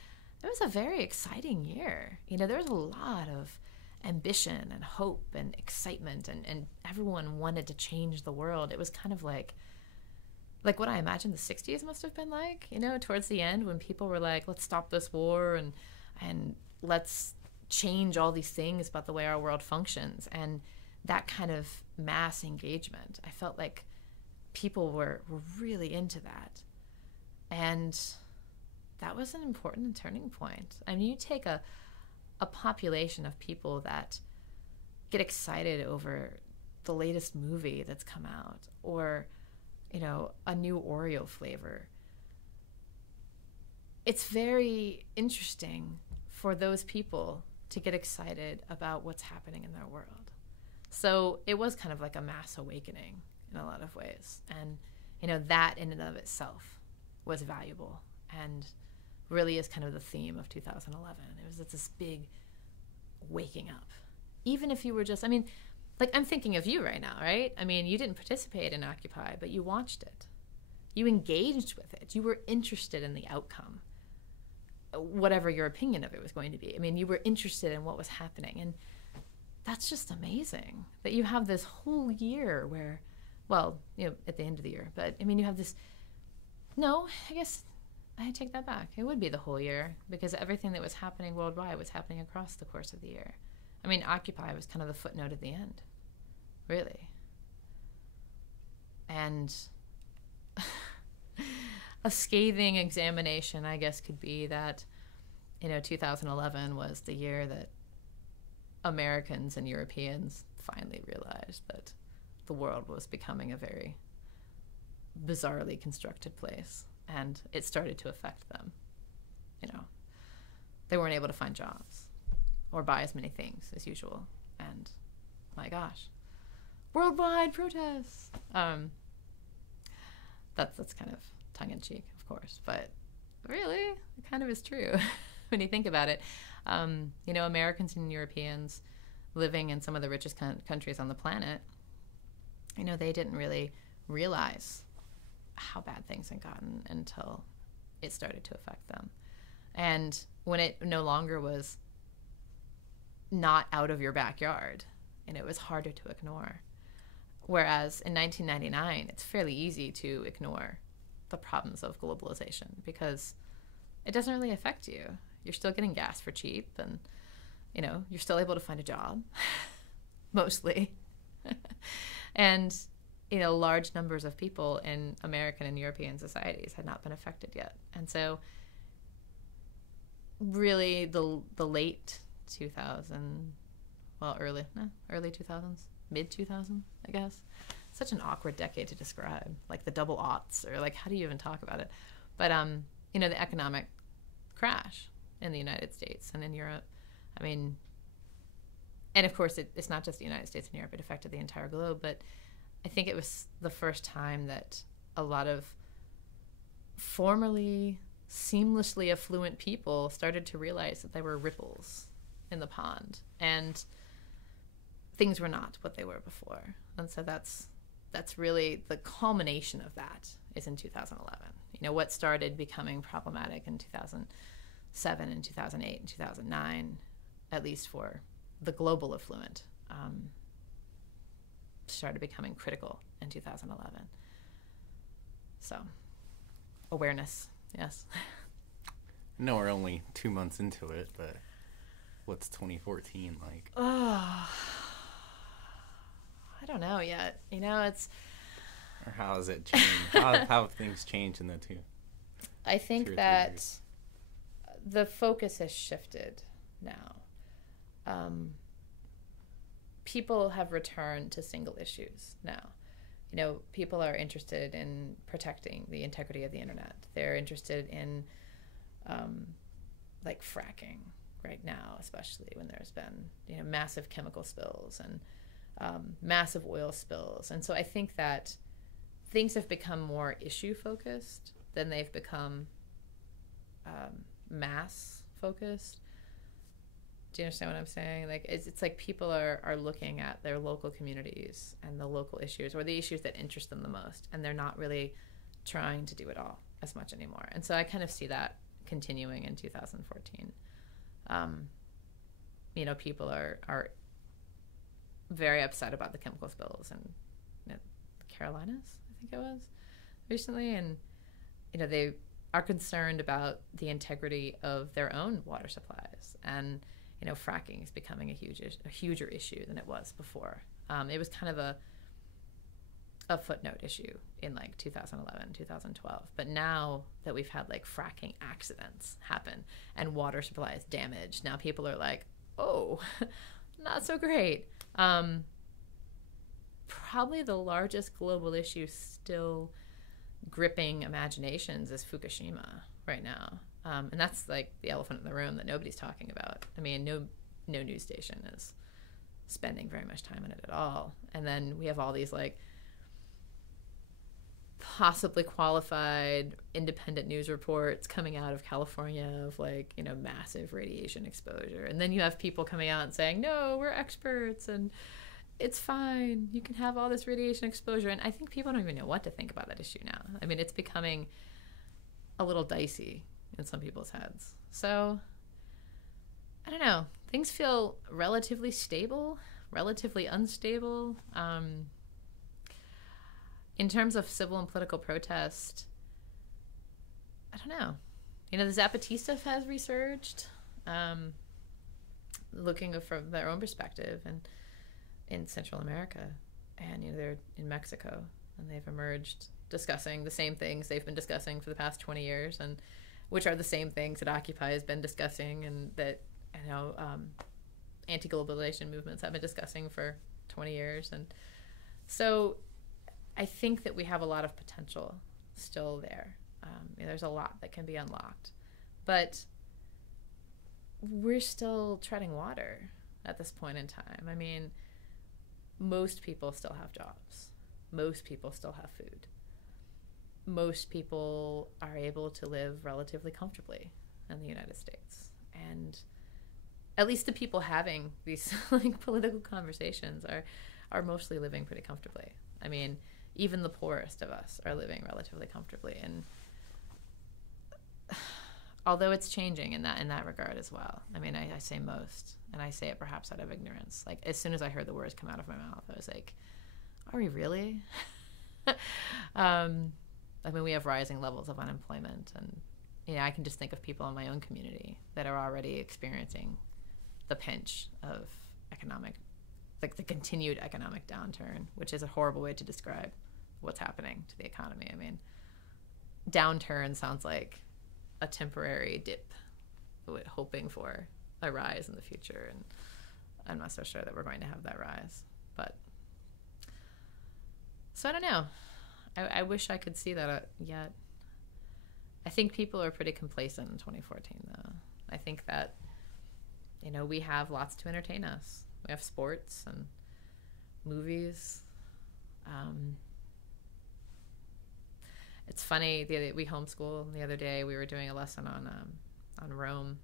it was a very exciting year. There was a lot of ambition and hope and excitement, and everyone wanted to change the world. It was kind of like what I imagine the 60s must have been like, towards the end when people were like, let's stop this war and let's change all these things about the way our world functions. And that kind of mass engagement, I felt like people were really into that. And that was an important turning point. I mean, you take a population of people that get excited over the latest movie that's come out, or a new Oreo flavor. It's very interesting for those people to get excited about what's happening in their world. So it was kind of like a mass awakening in a lot of ways. And that in and of itself was valuable and really is kind of the theme of 2011. It was this big waking up. Even if you were just, I'm thinking of you right now, right? I mean, you didn't participate in Occupy, but you watched it. You engaged with it. You were interested in the outcome, whatever your opinion of it was going to be. I mean, you were interested in what was happening. And that's just amazing that you have this whole year where, well, at the end of the year, but you have this, no, I guess I take that back. It would be the whole year because everything that was happening worldwide was happening across the course of the year. Occupy was kind of the footnote at the end, really. And a scathing examination, I guess, could be that, 2011 was the year that Americans and Europeans finally realized that the world was becoming a very bizarrely constructed place, and it started to affect them. They weren't able to find jobs or buy as many things as usual, and my gosh, worldwide protests. That's kind of tongue-in-cheek, of course, but really, it kind of is true when you think about it. Americans and Europeans living in some of the richest countries on the planet, they didn't really realize how bad things had gotten until it started to affect them. And when it no longer was not out of your backyard, and it was harder to ignore. Whereas in 1999, it's fairly easy to ignore the problems of globalization because it doesn't really affect you. You're still getting gas for cheap, and you're still able to find a job, mostly. And large numbers of people in American and European societies had not been affected yet. And so really the late 2000, well, early 2000s, mid 2000s, I guess. Such an awkward decade to describe, like the double aughts, or like how do you even talk about it? But the economic crash in the United States and in Europe. And of course it's not just the United States and Europe, it affected the entire globe, but I think it was the first time that a lot of formerly seamlessly affluent people started to realize that there were ripples in the pond, and things were not what they were before. And so that's really the culmination of that is in 2011. What started becoming problematic in 2007 and 2008 and 2009, at least for the global affluent, started becoming critical in 2011. So, awareness, yes. No, we're only 2 months into it, but what's 2014 like? Oh, I don't know yet. It's... Or how has it changed? how have things changed in the two? I think that the focus has shifted now. People have returned to single issues now. People are interested in protecting the integrity of the internet. They're interested in, like, fracking right now, especially when there's been, massive chemical spills and massive oil spills. And so I think that things have become more issue focused than they've become mass focused. Do you understand what I'm saying? Like, it's like people are looking at their local communities and the local issues, or the issues that interest them the most, and they're not really trying to do it all as much anymore. And so I kind of see that continuing in 2014. People are very upset about the chemical spills in the Carolinas, I think it was, recently, and they are concerned about the integrity of their own water supplies, and fracking is becoming a huger issue than it was before. It was kind of a footnote issue in like 2011, 2012, but now that we've had like fracking accidents happen and water supplies damaged, now people are like, oh, not so great. Probably the largest global issue still gripping imaginations is Fukushima right now. And that's like the elephant in the room that nobody's talking about. I mean, no news station is spending very much time on it at all. And then we have all these like possibly qualified independent news reports coming out of California of like, massive radiation exposure. And then you have people coming out and saying, no, we're experts and it's fine. You can have all this radiation exposure. And I think people don't even know what to think about that issue now. I mean, it's becoming a little dicey in some people's heads. So, I don't know. Things feel relatively stable, relatively unstable. In terms of civil and political protest, I don't know. The Zapatista has resurged, looking from their own perspective, and in Central America, and they're in Mexico, and they've emerged discussing the same things they've been discussing for the past 20 years, and which are the same things that Occupy has been discussing, and that anti-globalization movements have been discussing for 20 years. And so I think that we have a lot of potential still there. There's a lot that can be unlocked, but we're still treading water at this point in time. I mean, most people still have jobs. Most people still have food. Most people are able to live relatively comfortably in the United States. And at least the people having these like political conversations are mostly living pretty comfortably. I mean, even the poorest of us are living relatively comfortably. And although it's changing in that regard as well. I mean, I say most, and I say it perhaps out of ignorance. Like, as soon as I heard the words come out of my mouth, I was like, are we really? I mean, we have rising levels of unemployment, and I can just think of people in my own community that are already experiencing the pinch of the continued economic downturn, which is a horrible way to describe what's happening to the economy. I mean, downturn sounds like a temporary dip, hoping for a rise in the future, and I'm not so sure that we're going to have that rise. But so I don't know. I wish I could see that yet. I think people are pretty complacent in 2014, though. I think that we have lots to entertain us. We have sports and movies. It's funny. We homeschool. The other day we were doing a lesson on Rome.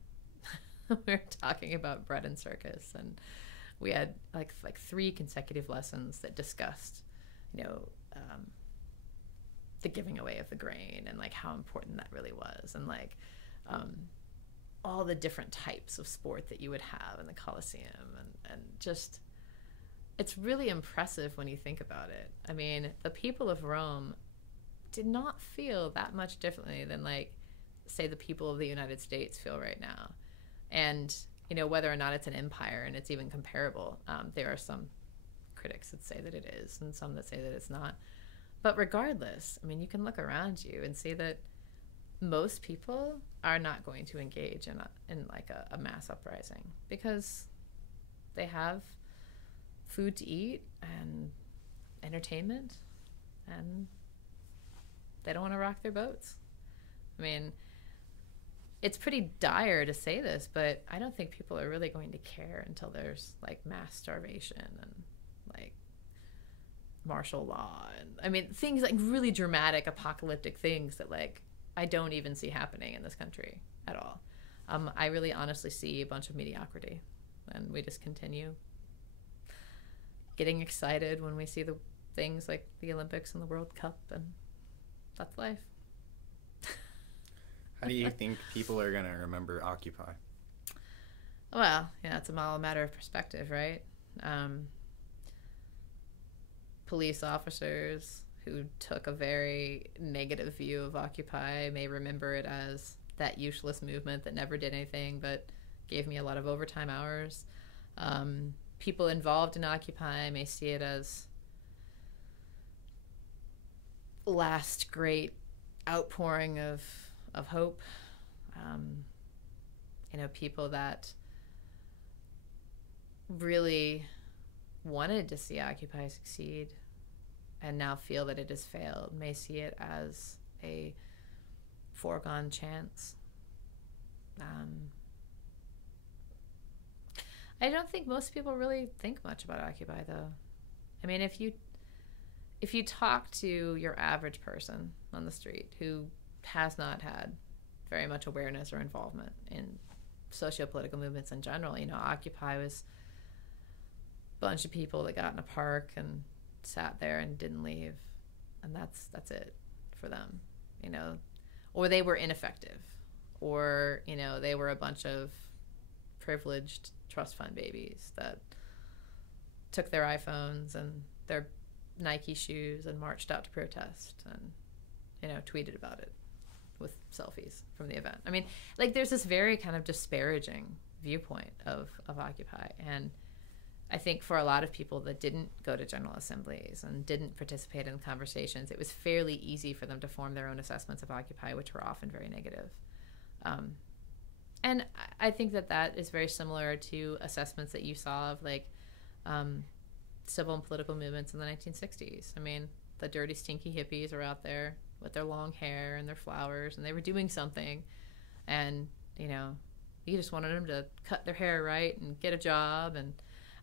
We were talking about bread and circus, and we had like 3 consecutive lessons that discussed, the giving away of the grain and like how important that really was, and like all the different types of sport that you would have in the Colosseum, and just, it's really impressive when you think about it. I mean, the people of Rome did not feel that much differently than, like, say the people of the United States feel right now. And, whether or not it's an empire and it's even comparable, there are some critics that say that it is and some that say that it's not. But regardless, I mean, you can look around you and see that most people are not going to engage in a mass uprising because they have food to eat and entertainment, and they don't want to rock their boats. I mean, it's pretty dire to say this, but I don't think people are really going to care until there's like mass starvation and like martial law, and I mean things like really dramatic apocalyptic things that like I don't even see happening in this country at all. I really honestly see a bunch of mediocrity, and we just continue getting excited when we see the things like the Olympics and the World Cup, and that's life. How do you think people are going to remember Occupy? Well, it's all a matter of perspective, right? Police officers who took a very negative view of Occupy may remember it as that useless movement that never did anything but gave me a lot of overtime hours. People involved in Occupy may see it as last great outpouring of hope. People that really wanted to see Occupy succeed and now feel that it has failed may see it as a foregone chance. I don't think most people really think much about Occupy, though. I mean, if you talk to your average person on the street who has not had very much awareness or involvement in socio-political movements in general, Occupy was a bunch of people that got in a park and sat there and didn't leave, and that's it for them, or they were ineffective, or they were a bunch of privileged trust fund babies that took their iPhones and their Nike shoes and marched out to protest and tweeted about it with selfies from the event. I mean, like, there's this very kind of disparaging viewpoint of Occupy, and I think for a lot of people that didn't go to General Assemblies and didn't participate in conversations, it was fairly easy for them to form their own assessments of Occupy, which were often very negative. And I think that is very similar to assessments that you saw of like civil and political movements in the 1960s. I mean, the dirty, stinky hippies are out there with their long hair and their flowers, and they were doing something, and you just wanted them to cut their hair right and get a job. And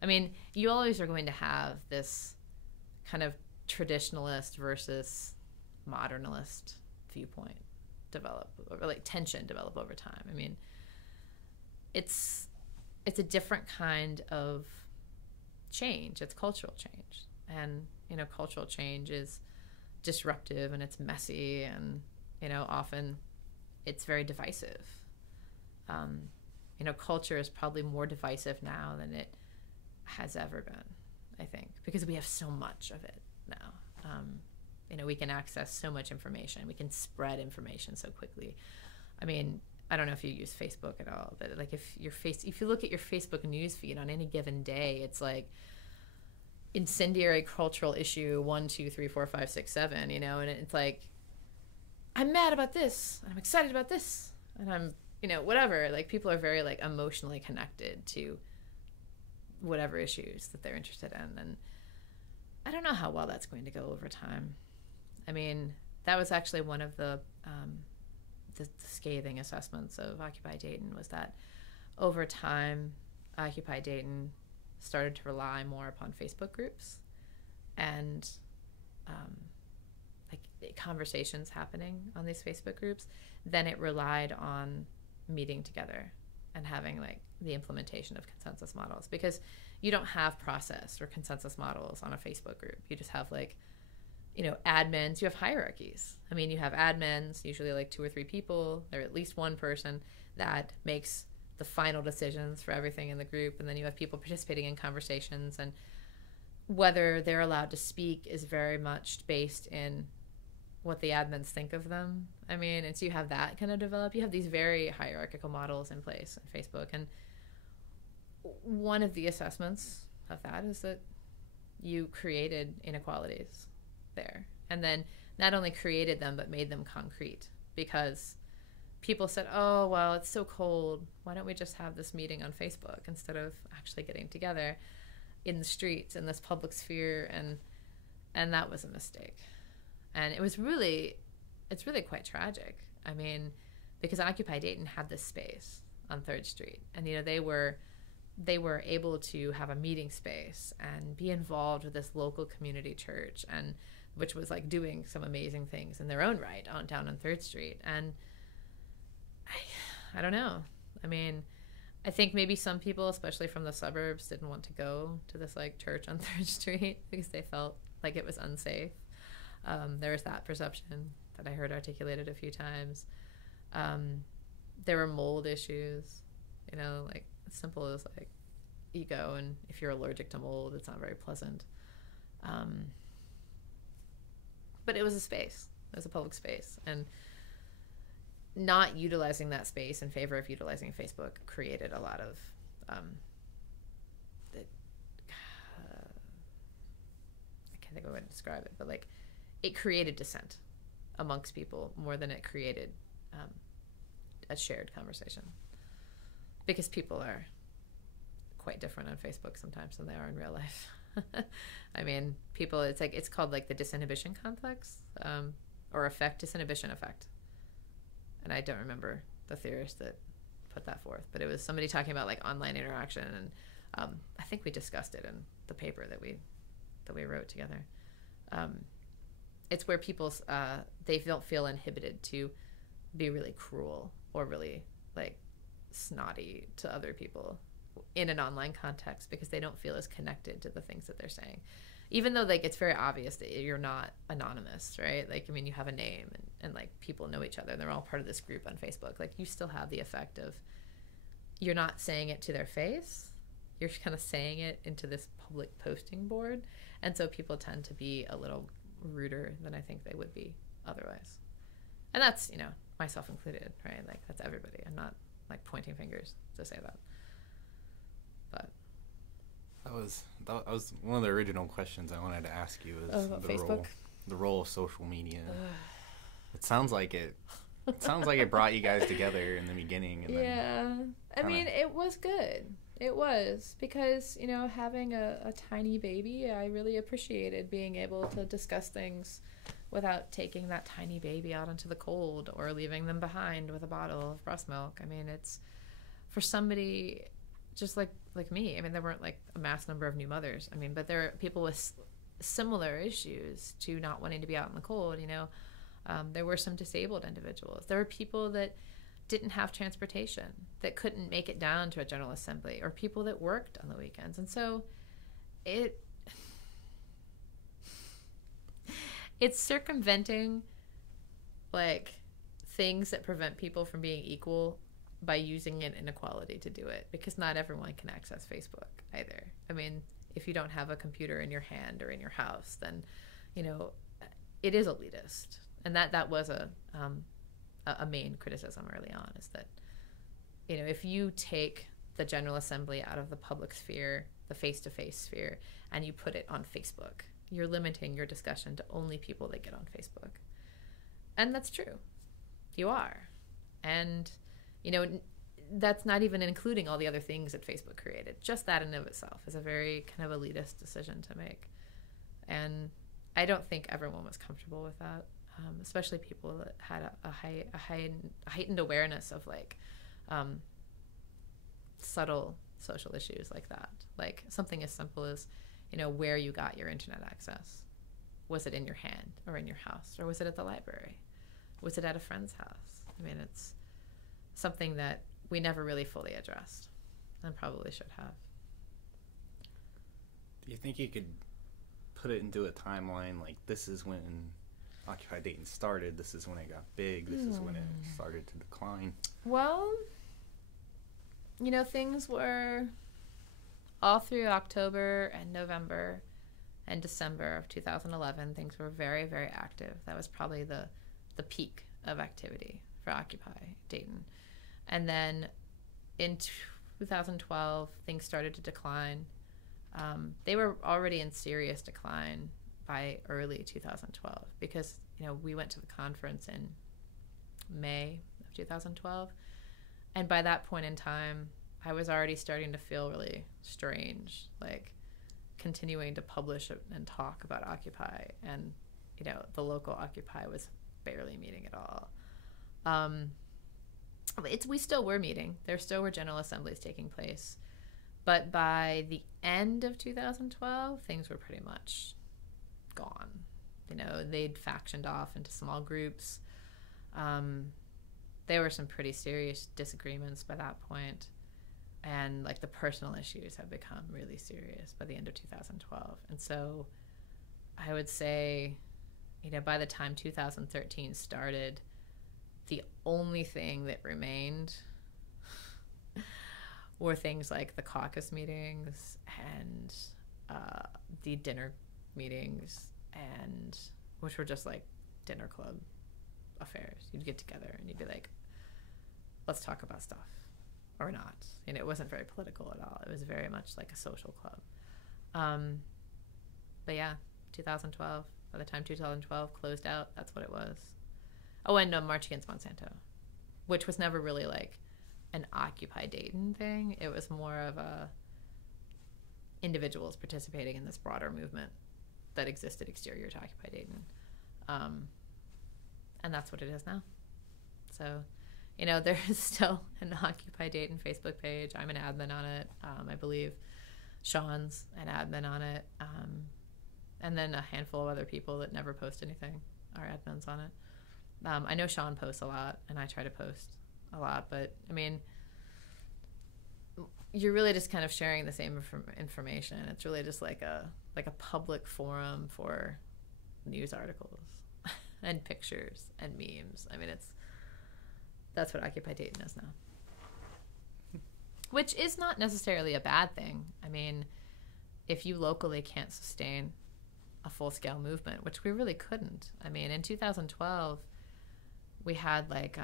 I mean, you always are going to have this kind of traditionalist versus modernist viewpoint develop, or like tension develop over time. I mean, it's a different kind of change. It's cultural change, and cultural change is disruptive, and it's messy, and often it's very divisive. Culture is probably more divisive now than it has ever been, I think, because we have so much of it now. We can access so much information. We can spread information so quickly. I mean, I don't know if you use Facebook at all, but like if you look at your Facebook news feed on any given day, it's like incendiary cultural issue 1, 2, 3, 4, 5, 6, 7, and it's like, I'm mad about this, and I'm excited about this, and I'm whatever. Like, people are very like emotionally connected to whatever issues that they're interested in, and I don't know how well that's going to go over time. I mean, that was actually one of the scathing assessments of Occupy Dayton, was that over time Occupy Dayton started to rely more upon Facebook groups, and conversations happening on these Facebook groups, then it relied on meeting together and having like the implementation of consensus models, because you don't have process or consensus models on a Facebook group. You just have like, admins. You have hierarchies. I mean, you have admins, usually like 2 or 3 people, or at least one person that makes the final decisions for everything in the group. And then you have people participating in conversations, and whether they're allowed to speak is very much based in what the admins think of them. I mean, and so you have that kind of develop. You have these very hierarchical models in place on Facebook. And one of the assessments of that is that you created inequalities there. And then not only created them, but made them concrete, because people said, oh, well, it's so cold. Why don't we just have this meeting on Facebook instead of actually getting together in the streets, in this public sphere? And that was a mistake. And it's really quite tragic. I mean, because Occupy Dayton had this space on 3rd Street, and they were able to have a meeting space and be involved with this local community church, and which was like doing some amazing things in their own right down on 3rd Street. And I don't know. I mean, I think maybe some people, especially from the suburbs, didn't want to go to this like church on 3rd Street because they felt like it was unsafe. There was that perception that I heard articulated a few times. There were mold issues, like as simple as like you go, and if you're allergic to mold, it's not very pleasant. But it was a space. It was a public space. And not utilizing that space in favor of utilizing Facebook created a lot of I can't think of a way to describe it, but like it created dissent amongst people more than it created a shared conversation, because people are quite different on Facebook sometimes than they are in real life. I mean, people, it's called like the disinhibition complex, or disinhibition effect. And I don't remember the theorist that put that forth, but it was somebody talking about like online interaction, and I think we discussed it in the paper that we wrote together. It's where people they don't feel inhibited to be really cruel or really like snotty to other people in an online context, because they don't feel as connected to the things that they're saying, even though like it's very obvious that you're not anonymous, right? Like, I mean, you have a name, and like people know each other, and they're all part of this group on Facebook. Like, you still have the effect of, you're not saying it to their face, you're kind of saying it into this public posting board, and so people tend to be a little ruder than I think they would be otherwise. And that's, myself included, right? Like, that's everybody. I'm not like pointing fingers to say that. But that was one of the original questions I wanted to ask you, is the role of social media. It sounds like it brought you guys together in the beginning. And then I mean, it was good. It was, because, having a tiny baby, I really appreciated being able to discuss things without taking that tiny baby out into the cold or leaving them behind with a bottle of breast milk. I mean, it's for somebody just like me. I mean, there weren't like a mass number of new mothers. I mean, but there are people with similar issues to not wanting to be out in the cold. There were some disabled individuals. There were people that didn't have transportation, that couldn't make it down to a General Assembly, or people that worked on the weekends. And so it's circumventing like things that prevent people from being equal by using an inequality to do it, because not everyone can access Facebook either. I mean, if you don't have a computer in your hand or in your house, then it is elitist. And that was a main criticism early on, is that if you take the General Assembly out of the public sphere, the face-to-face sphere, and you put it on Facebook, you're limiting your discussion to only people that get on Facebook. And that's true. You are. And that's not even including all the other things that Facebook created. Just that in and of itself is a very kind of elitist decision to make. And I don't think everyone was comfortable with that, especially people that had a heightened awareness of like subtle social issues like that. Like something as simple as, where you got your internet access. Was it in your hand or in your house? Or was it at the library? Was it at a friend's house? I mean, it's something that we never really fully addressed and probably should have. Do you think you could put it into a timeline, like this is when Occupy Dayton started, this is when it got big, this is when it started to decline? Well, you know, things were all through October and November and December of 2011, things were very, very active. That was probably the peak of activity for Occupy Dayton. And then in 2012, things started to decline. They were already in serious decline by early 2012 because, you know, we went to the conference in May of 2012. And by that point in time, I was already starting to feel really strange, like continuing to publish and talk about Occupy. And, you know, the local Occupy was barely meeting at all. We still were meeting. There still were general assemblies taking place. But by the end of 2012, things were pretty much gone. You know, they'd factioned off into small groups. There were some pretty serious disagreements by that point. And, like, the personal issues have become really serious by the end of 2012. And so I would say, you know, by the time 2013 started, the only thing that remained were things like the caucus meetings and the dinner meetings, and which were just like dinner club affairs. You'd get together and you'd be like, let's talk about stuff, or not. You know, it wasn't very political at all. It was very much like a social club. But yeah, 2012, by the time 2012 closed out, that's what it was. Oh, and March Against Monsanto, which was never really like an Occupy Dayton thing. It was more of a individuals participating in this broader movement that existed exterior to Occupy Dayton. And that's what it is now. So, you know, there is still an Occupy Dayton Facebook page. I'm an admin on it. I believe Sean's an admin on it. And then a handful of other people that never post anything are admins on it. I know Sean posts a lot, and I try to post a lot, but I mean, you're really just kind of sharing the same information. It's really just like a public forum for news articles and pictures and memes. I mean, that's what Occupy Dayton is now, which is not necessarily a bad thing. I mean, if you locally can't sustain a full-scale movement, which we really couldn't. I mean, in 2012, we had like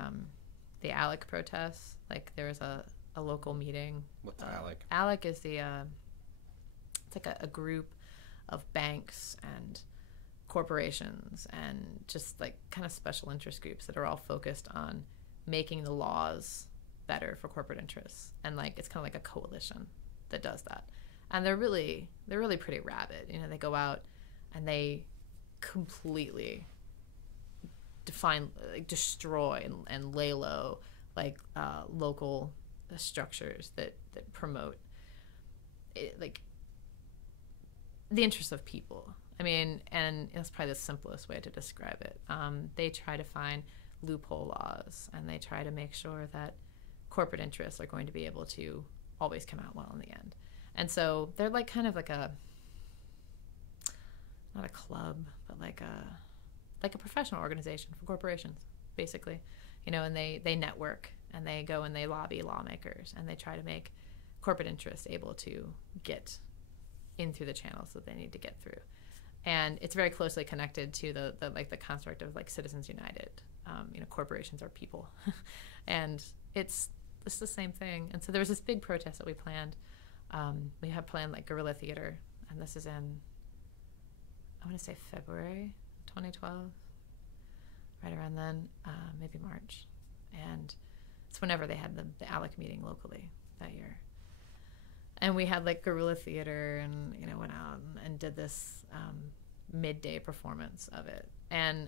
the ALEC protests. Like there was a local meeting. What's ALEC? ALEC is it's like a group of banks and corporations and just like kind of special interest groups that are all focused on making the laws better for corporate interests. And like it's kind of like a coalition that does that. And they're really pretty rabid. You know, they go out and they completely destroy and lay low like local structures that promote like the interests of people. I mean, and that's probably the simplest way to describe it. They try to find loophole laws, and they try to make sure that corporate interests are going to be able to always come out well in the end. And so they're like kind of like not a club, but like a professional organization for corporations, basically. You know, and they network, and they go and they lobby lawmakers, and they try to make corporate interests able to get in through the channels that they need to get through. And it's very closely connected to the construct of like Citizens United. You know, corporations are people, and it's the same thing. And so there was this big protest that we planned. We had planned like guerrilla theater, and this is in, I want to say February 2012, right around then, maybe March. And it's whenever they had the ALEC meeting locally that year. And we had like guerrilla theater, and, you know, went out and did this midday performance of it. And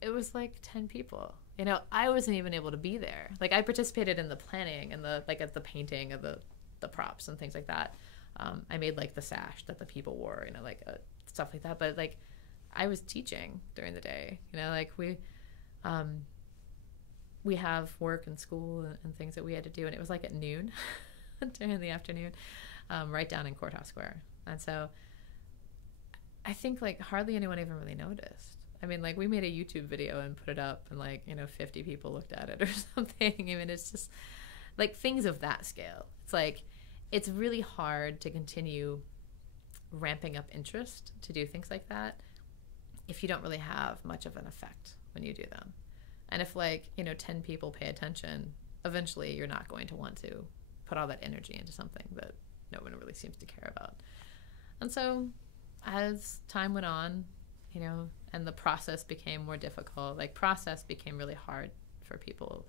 it was like 10 people. You know, I wasn't even able to be there. Like, I participated in the planning and the painting of the props and things like that. I made like the sash that the people wore, you know, like stuff like that. But like, I was teaching during the day. You know, like we have work and school and things that we had to do, and it was like at noon during the afternoon, right down in Courthouse Square. And so I think like hardly anyone even really noticed. I mean, like we made a YouTube video and put it up, and like, you know, 50 people looked at it or something. I mean, it's just like things of that scale. It's like, it's really hard to continue ramping up interest to do things like that if you don't really have much of an effect when you do them. And if like, you know, 10 people pay attention, eventually you're not going to want to put all that energy into something that no one really seems to care about. And so as time went on, you know, and the process became more difficult, like process became really hard for people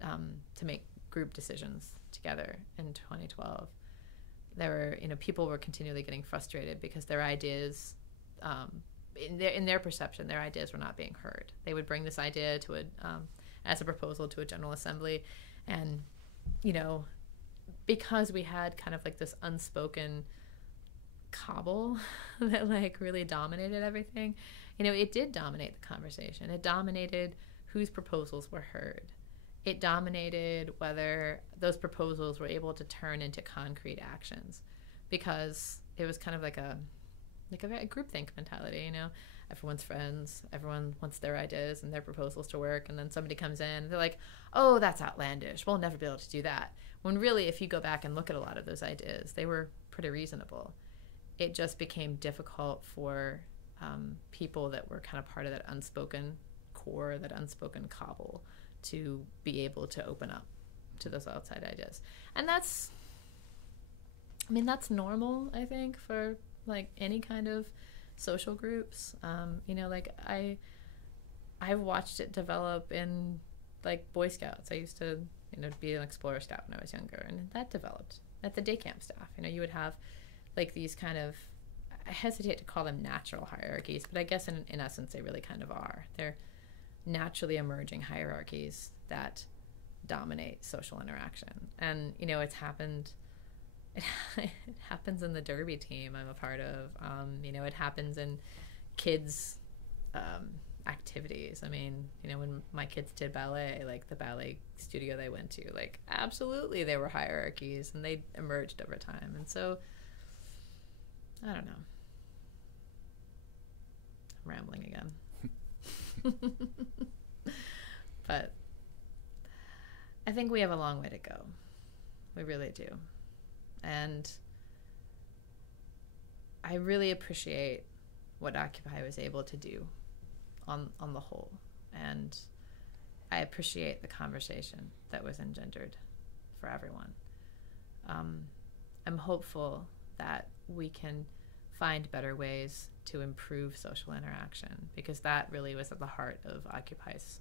to make group decisions together in 2012. There were, you know, people were continually getting frustrated because their ideas, in their perception, their ideas were not being heard. They would bring this idea to as a proposal to a General Assembly, and, you know, because we had kind of like this unspoken cabal that like really dominated everything, you know, it did dominate the conversation. It dominated whose proposals were heard. It dominated whether those proposals were able to turn into concrete actions, because it was kind of like a very groupthink mentality, you know. Everyone's friends, everyone wants their ideas and their proposals to work, and then somebody comes in and they're like, oh, that's outlandish, we'll never be able to do that. When really, if you go back and look at a lot of those ideas, they were pretty reasonable. It just became difficult for people that were kind of part of that unspoken core, that unspoken cabal, to be able to open up to those outside ideas. And that's normal, I think, for like any kind of social groups. You know, like I've watched it develop in like Boy Scouts. I used to, you know, be an Explorer Scout when I was younger, and that developed at the day camp staff. You know, you would have like these kind of, I hesitate to call them natural hierarchies, but I guess in essence they really kind of are. They're naturally emerging hierarchies that dominate social interaction. And, you know, it happens in the Derby team I'm a part of. You know, it happens in kids' activities. I mean, you know, when my kids did ballet, like the ballet studio they went to, like absolutely there were hierarchies, and they emerged over time. And so, I don't know. I'm rambling again. But I think we have a long way to go. We really do. And I really appreciate what Occupy was able to do on the whole. And I appreciate the conversation that was engendered for everyone. I'm hopeful that we can find better ways to improve social interaction, because that really was at the heart of Occupy's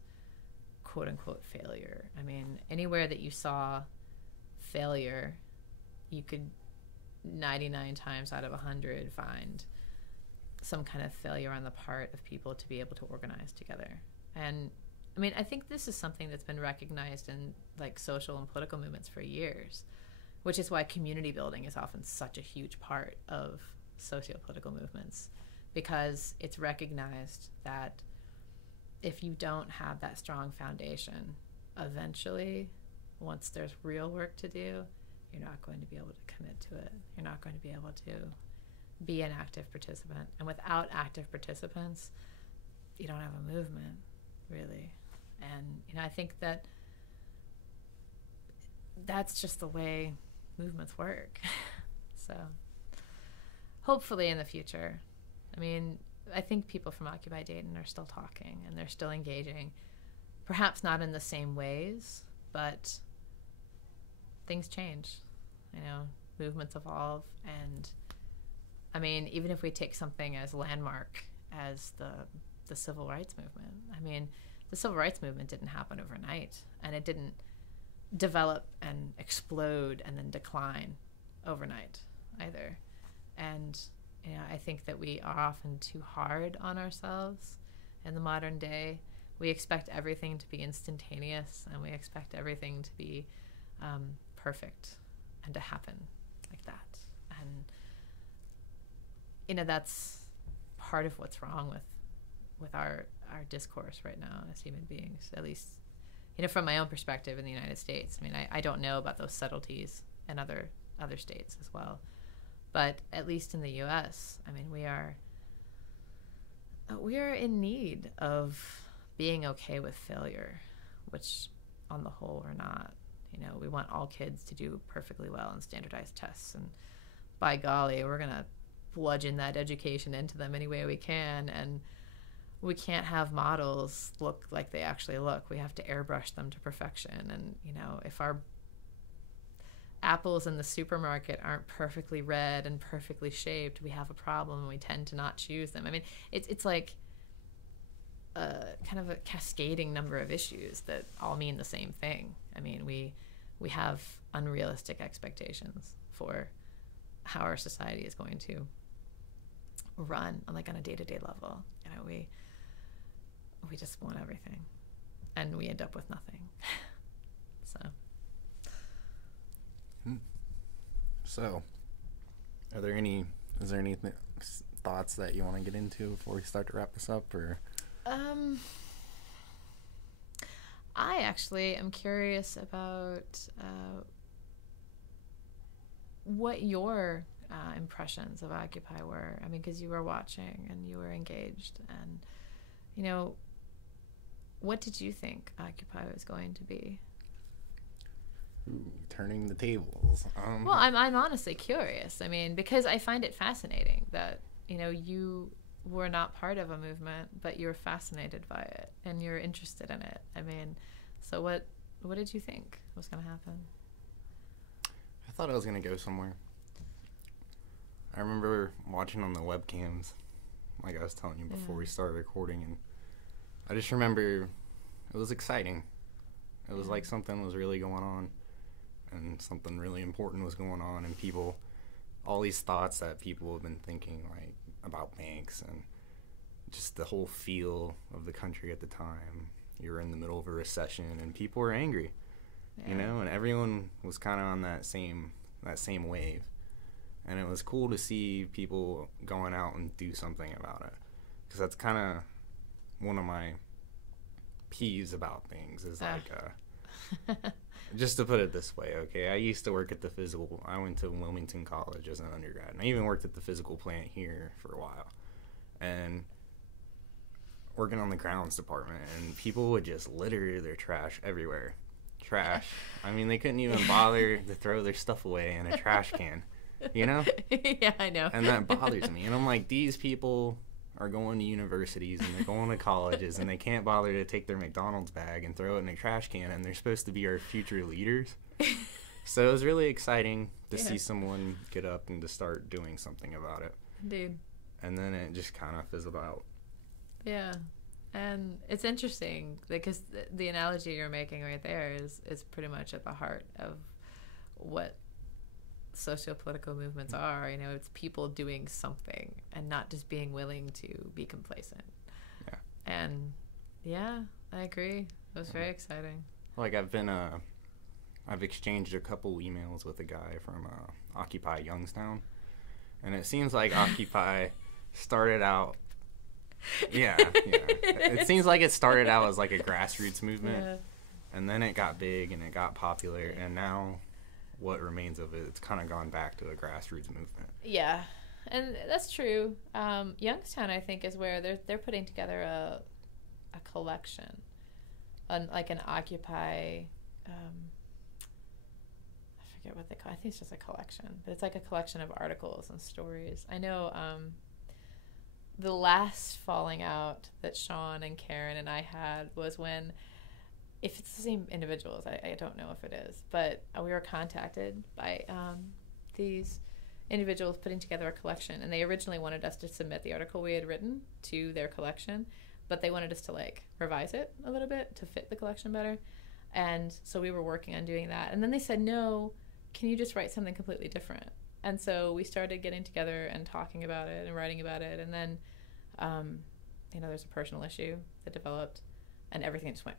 quote-unquote failure. I mean, anywhere that you saw failure, you could 99 times out of 100 find some kind of failure on the part of people to be able to organize together. And I mean, I think this is something that's been recognized in like social and political movements for years, which is why community building is often such a huge part of socio-political movements, because it's recognized that if you don't have that strong foundation, eventually, once there's real work to do, you're not going to be able to commit to it. You're not going to be able to be an active participant. And without active participants, you don't have a movement, really. And, you know, I think that that's just the way movements work. So hopefully in the future, I mean, I think people from Occupy Dayton are still talking and they're still engaging, perhaps not in the same ways, but things change, you know, movements evolve. And I mean, even if we take something as landmark as the civil rights movement, I mean, the civil rights movement didn't happen overnight, and it didn't develop and explode and then decline overnight either. And you know, I think that we are often too hard on ourselves in the modern day. We expect everything to be instantaneous, and we expect everything to be perfect and to happen like that. And you know, that's part of what's wrong with with our discourse right now as human beings, at least, from my own perspective in the United States. I mean, I don't know about those subtleties in other states as well, but at least in the U.S., I mean, we are in need of being okay with failure, which on the whole we're not. We want all kids to do perfectly well in standardized tests, and by golly, we're going to bludgeon that education into them any way we can, and we can't have models look like they actually look. We have to airbrush them to perfection. And, if our apples in the supermarket aren't perfectly red and perfectly shaped, we have a problem, and we tend to not choose them. I mean, it's like kind of a cascading number of issues that all mean the same thing. I mean, we have unrealistic expectations for how our society is going to run on a day-to-day level. We just want everything, and we end up with nothing. So is there any thoughts that you want to get into before we start to wrap this up, or? I actually am curious about what your impressions of Occupy were. I mean, because you were watching and you were engaged, and what did you think Occupy was going to be? Ooh, turning the tables. Well, I'm honestly curious. I mean, because I find it fascinating that you were not part of a movement, but you're fascinated by it and you're interested in it. I mean, so what did you think was going to happen? I thought I was going to go somewhere. I remember watching on the webcams, like I was telling you before we started recording, and I just remember it was exciting. It was like something was really going on, and something really important was going on, and people, all these thoughts that people have been thinking, like, about banks and just the whole feel of the country at the time. You were in the middle of a recession, and people were angry, and everyone was kind of on that same wave. And it was cool to see people going out and do something about it, because that's kind of one of my peeves about things is just to put it this way, okay, I used to work at I went to Wilmington College as an undergrad, and I even worked at the physical plant here for a while, and working on the grounds department, and people would just litter their trash everywhere. I mean, they couldn't even bother to throw their stuff away in a trash can. Yeah, I know. And that bothers me. And I'm like, these people are going to universities and they're going to colleges, and they can't bother to take their McDonald's bag and throw it in a trash can, and they're supposed to be our future leaders. So it was really exciting to see someone get up and to start doing something about it. Dude. And then it just kind of fizzled out. Yeah. And it's interesting because the analogy you're making right there is pretty much at the heart of what socio-political movements are. It's people doing something and not just being willing to be complacent. Yeah. And I agree. It was very exciting. Like I've exchanged a couple emails with a guy from Occupy Youngstown, and it seems like Occupy started out. Yeah. It seems like it started out as like a grassroots movement, and then it got big and it got popular, and now what remains of it, it's kind of gone back to a grassroots movement. Yeah, and that's true. Youngstown, I think, is where they're putting together a collection, like an Occupy. I forget what they call it. I think it's just a collection, but it's like a collection of articles and stories. I know the last falling out that Sean and Karen and I had was when, if it's the same individuals, I don't know if it is, but we were contacted by these individuals putting together a collection, and they originally wanted us to submit the article we had written to their collection, but they wanted us to revise it a little bit to fit the collection better. And so we were working on doing that, and then they said, no, can you just write something completely different? And so we started getting together and talking about it and writing about it, and then there's a personal issue that developed, and everything just went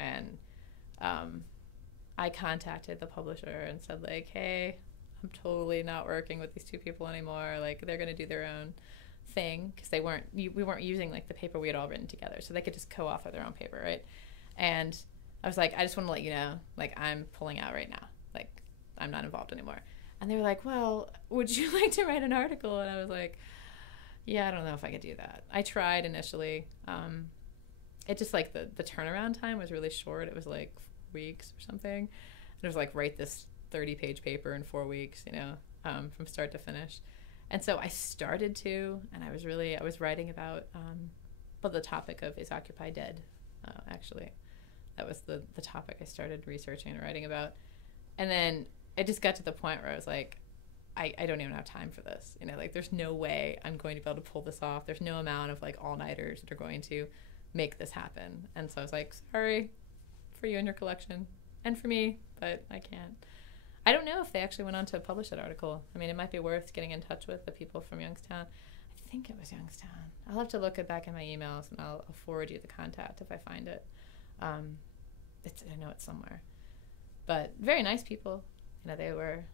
and I contacted the publisher and said, hey, I'm totally not working with these two people anymore. They're going to do their own thing because we weren't using like the paper we had all written together, so they could just co-author their own paper, right? And I was like, I just want to let you know, like, I'm pulling out right now, like, I'm not involved anymore. And they were like, well, would you like to write an article? And I was like, yeah, I don't know if I could do that. I tried initially. It just like the turnaround time was really short. It was like weeks or something. And it was like, write this 30-page paper in 4 weeks, you know, from start to finish. And so I started to, and I was writing about, well, the topic of is Occupy dead, actually. That was the topic I started researching and writing about. And then I just got to the point where I was like, I don't even have time for this. You know, like, there's no way I'm going to be able to pull this off. There's no amount of, like, all-nighters that are going to make this happen. And so I was like, sorry for you and your collection, and for me, but I can't. I don't know if they actually went on to publish that article. I mean, it might be worth getting in touch with the people from Youngstown. I think it was Youngstown. I'll have to look it back in my emails, and I'll forward you the contact if I find it. I know it's somewhere. But very nice people. You know, they were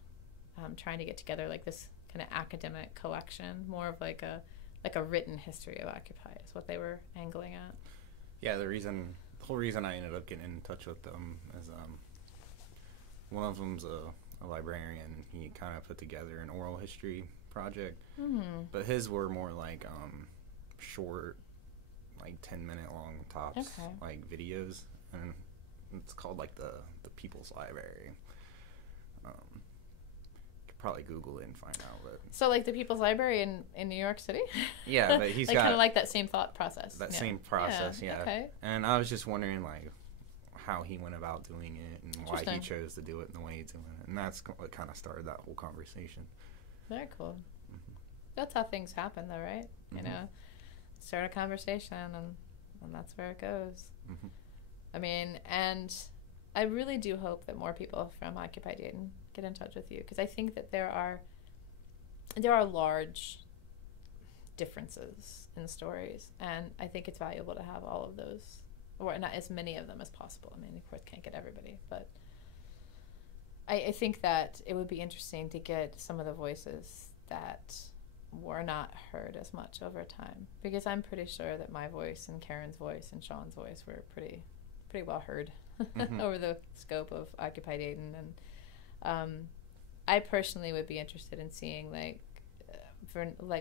trying to get together like this kind of academic collection, more of like a written history of Occupy is what they were angling at. Yeah, the whole reason I ended up getting in touch with them is one of them's a librarian. He kind of put together an oral history project, but his were more like short, like 10-minute long tops, like videos, and it's called like the People's Library. You could probably Google it and find out. But so like the People's Library in New York City? Yeah, but he's like got kind of like that same thought process. That same process, yeah. Okay. And I was just wondering like how he went about doing it and why he chose to do it in the way he's doing it, and that's what kind of started that whole conversation. Very cool. That's how things happen, though, right? You know, start a conversation, and that's where it goes. I mean, and I really do hope that more people from Occupy Dayton get in touch with you, because I think that there are large differences in stories, and I think it's valuable to have all of those, or not as many of them as possible. I mean, of course, can't get everybody, but I think that it would be interesting to get some of the voices that were not heard as much over time, because I'm pretty sure that my voice and Karen's voice and Sean's voice were pretty well heard over the scope of Occupy Dayton. And I personally would be interested in seeing like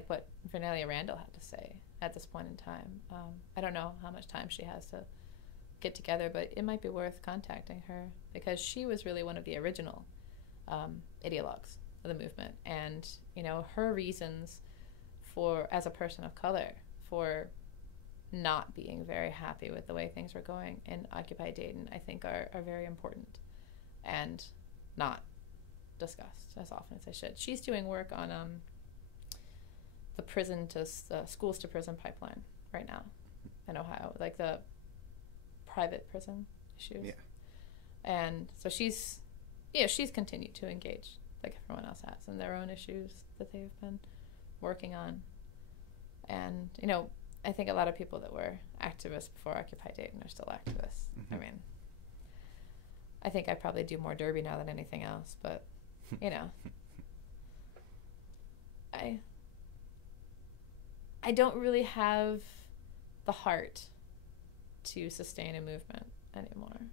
what Vernelia Randall had to say at this point in time. I don't know how much time she has to get together, but it might be worth contacting her, because she was really one of the original ideologues of the movement, and you know, her reasons for, as a person of color, for not being very happy with the way things were going in Occupy Dayton, I think are very important and not discussed as often as they should. She's doing work on the prison to schools to prison pipeline right now in Ohio, like the private prison issues. Yeah. And so she's continued to engage like everyone else has in their own issues that they've been working on. And, you know, I think a lot of people that were activists before Occupy Dayton are still activists. I mean, I think I probably do more derby now than anything else, but, you know, I don't really have the heart to sustain a movement anymore.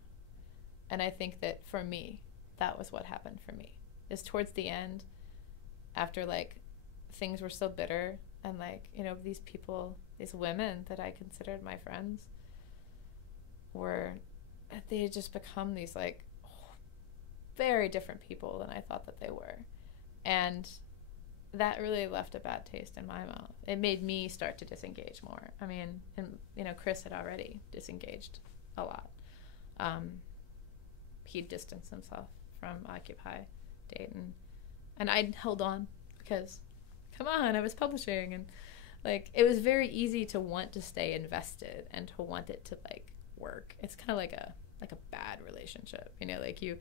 And I think that for me, that was what happened for me. Is towards the end, after like things were so bitter, and like, you know, these people, these women that I considered my friends, they had just become these like very different people than I thought that they were. And that really left a bad taste in my mouth. It made me start to disengage more. I mean, and you know, Chris had already disengaged a lot. He distanced himself from Occupy Dayton, and I held on because, come on, I was publishing, and like it was very easy to want to stay invested and to want it to like work. It's kind of like a bad relationship, you know, like you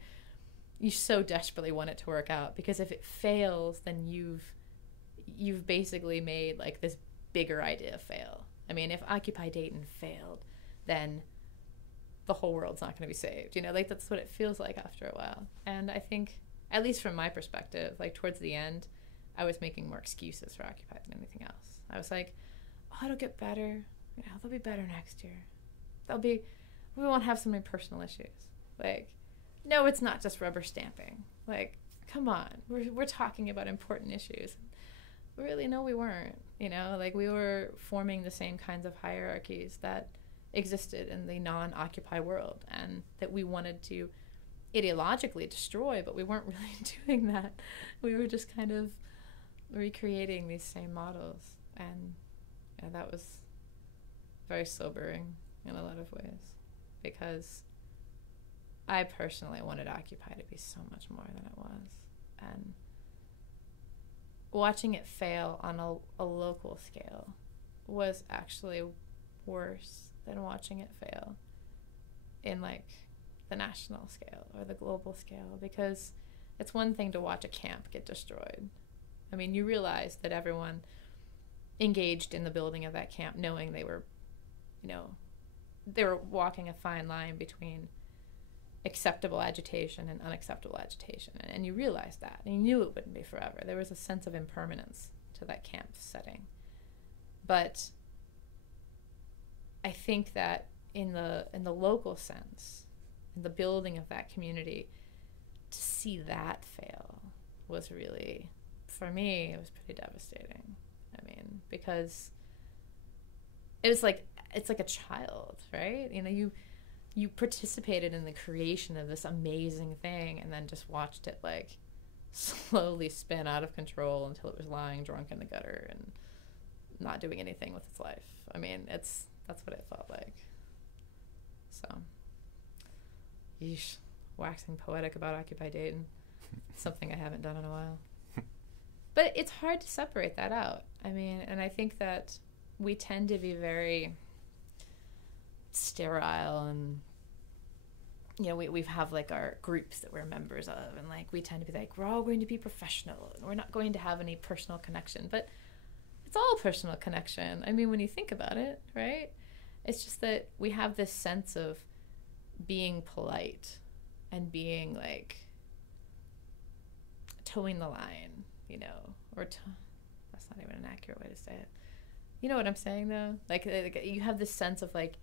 so desperately want it to work out, because if it fails, then you've basically made like this bigger idea fail. I mean, if Occupy Dayton failed, then the whole world's not going to be saved, you know, like that's what it feels like after a while. And I think, at least from my perspective, like towards the end, I was making more excuses for Occupy than anything else. I was like, oh, it'll get better. You know, they'll be better next year. We won't have so many personal issues. Like, no, it's not just rubber stamping. Like, come on, we're talking about important issues. Really, no, we weren't. You know, like, we were forming the same kinds of hierarchies that existed in the non-Occupy world, and that we wanted to ideologically destroy, but we weren't really doing that. We were just kind of recreating these same models, and yeah, that was very sobering in a lot of ways, because I personally wanted Occupy to be so much more than it was, and watching it fail on a local scale was actually worse than watching it fail in like the national scale or the global scale, because it's one thing to watch a camp get destroyed. I mean, you realize that everyone engaged in the building of that camp, knowing they were, you know, they were walking a fine line between acceptable agitation and unacceptable agitation, and you realize that, and you knew it wouldn't be forever. There was a sense of impermanence to that camp setting. But I think that in the local sense, in the building of that community, to see that fail was really, for me, it was pretty devastating. I mean, because it was like, it's like a child, right? You know, you participated in the creation of this amazing thing, and then just watched it like slowly spin out of control until it was lying drunk in the gutter and not doing anything with its life. I mean, that's what it felt like. So, yeesh, waxing poetic about Occupy Dayton. Something I haven't done in a while. But it's hard to separate that out. I mean, and I think that we tend to be very sterile, and you know, we have like our groups that we're members of, and like we tend to be like, we're all going to be professional and we're not going to have any personal connection. But it's all personal connection. I mean, when you think about it, right? It's just that we have this sense of being polite and being like towing the line, you know, or that's not even an accurate way to say it. You know what I'm saying though? Like you have this sense of like,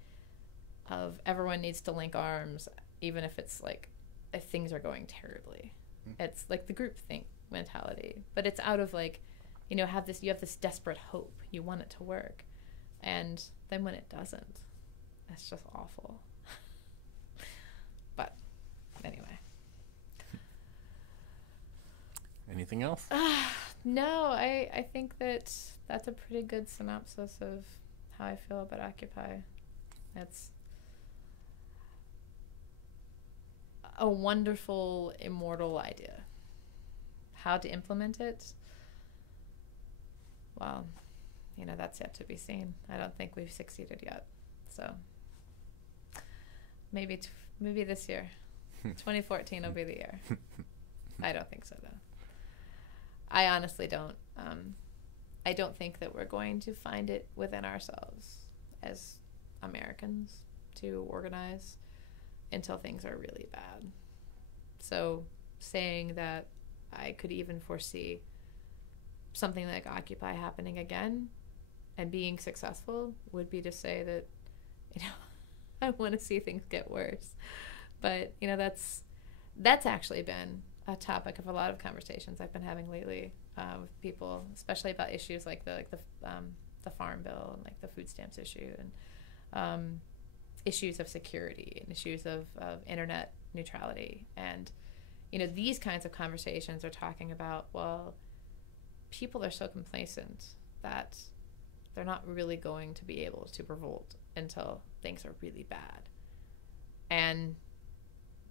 of everyone needs to link arms, even if it's like, if things are going terribly. It's like the groupthink mentality, but it's out of like, you know, you have this desperate hope. You want it to work. And then when it doesn't, it's just awful. But anyway. Anything else? No, I think that's a pretty good synopsis of how I feel about Occupy. It's a wonderful, immortal idea. How to implement it? Well, you know, that's yet to be seen. I don't think we've succeeded yet. So maybe this year. 2014 will be the year. I don't think so, though. I honestly don't. I don't think that we're going to find it within ourselves as Americans to organize until things are really bad. So saying that I could even foresee something like Occupy happening again and being successful would be to say that, you know, I want to see things get worse. But, you know, that's actually been a topic of a lot of conversations I've been having lately with people, especially about issues like the farm bill and like the food stamps issue, and issues of security and issues of internet neutrality. And, you know, these kinds of conversations are talking about, well, people are so complacent that they're not really going to be able to revolt until things are really bad. And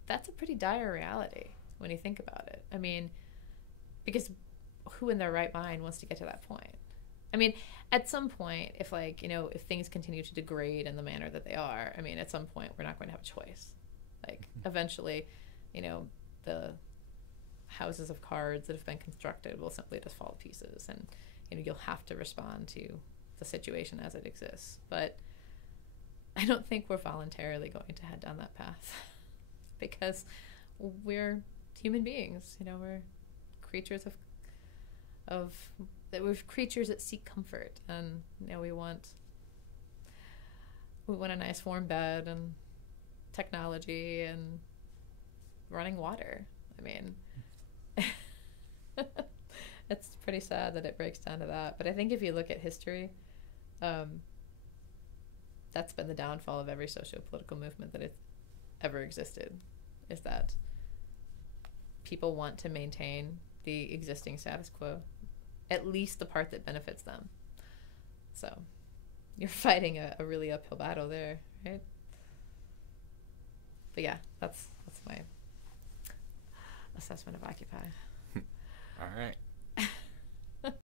that's a pretty dire reality when you think about it. I mean, because who in their right mind wants to get to that point? I mean, at some point, if like, you know, if things continue to degrade in the manner that they are, I mean, at some point we're not going to have a choice. Like, eventually, you know, the houses of cards that have been constructed will simply just fall to pieces, and, you know, you'll have to respond to the situation as it exists. But I don't think we're voluntarily going to head down that path because we're human beings, you know, we're creatures that we're creatures that seek comfort, and we want a nice warm bed and technology and running water. I mean, it's pretty sad that it breaks down to that. But I think if you look at history, that's been the downfall of every socio-political movement that has ever existed, is that people want to maintain the existing status quo, at least the part that benefits them. So you're fighting a really uphill battle there, right? But yeah, that's my assessment of Occupy. All right.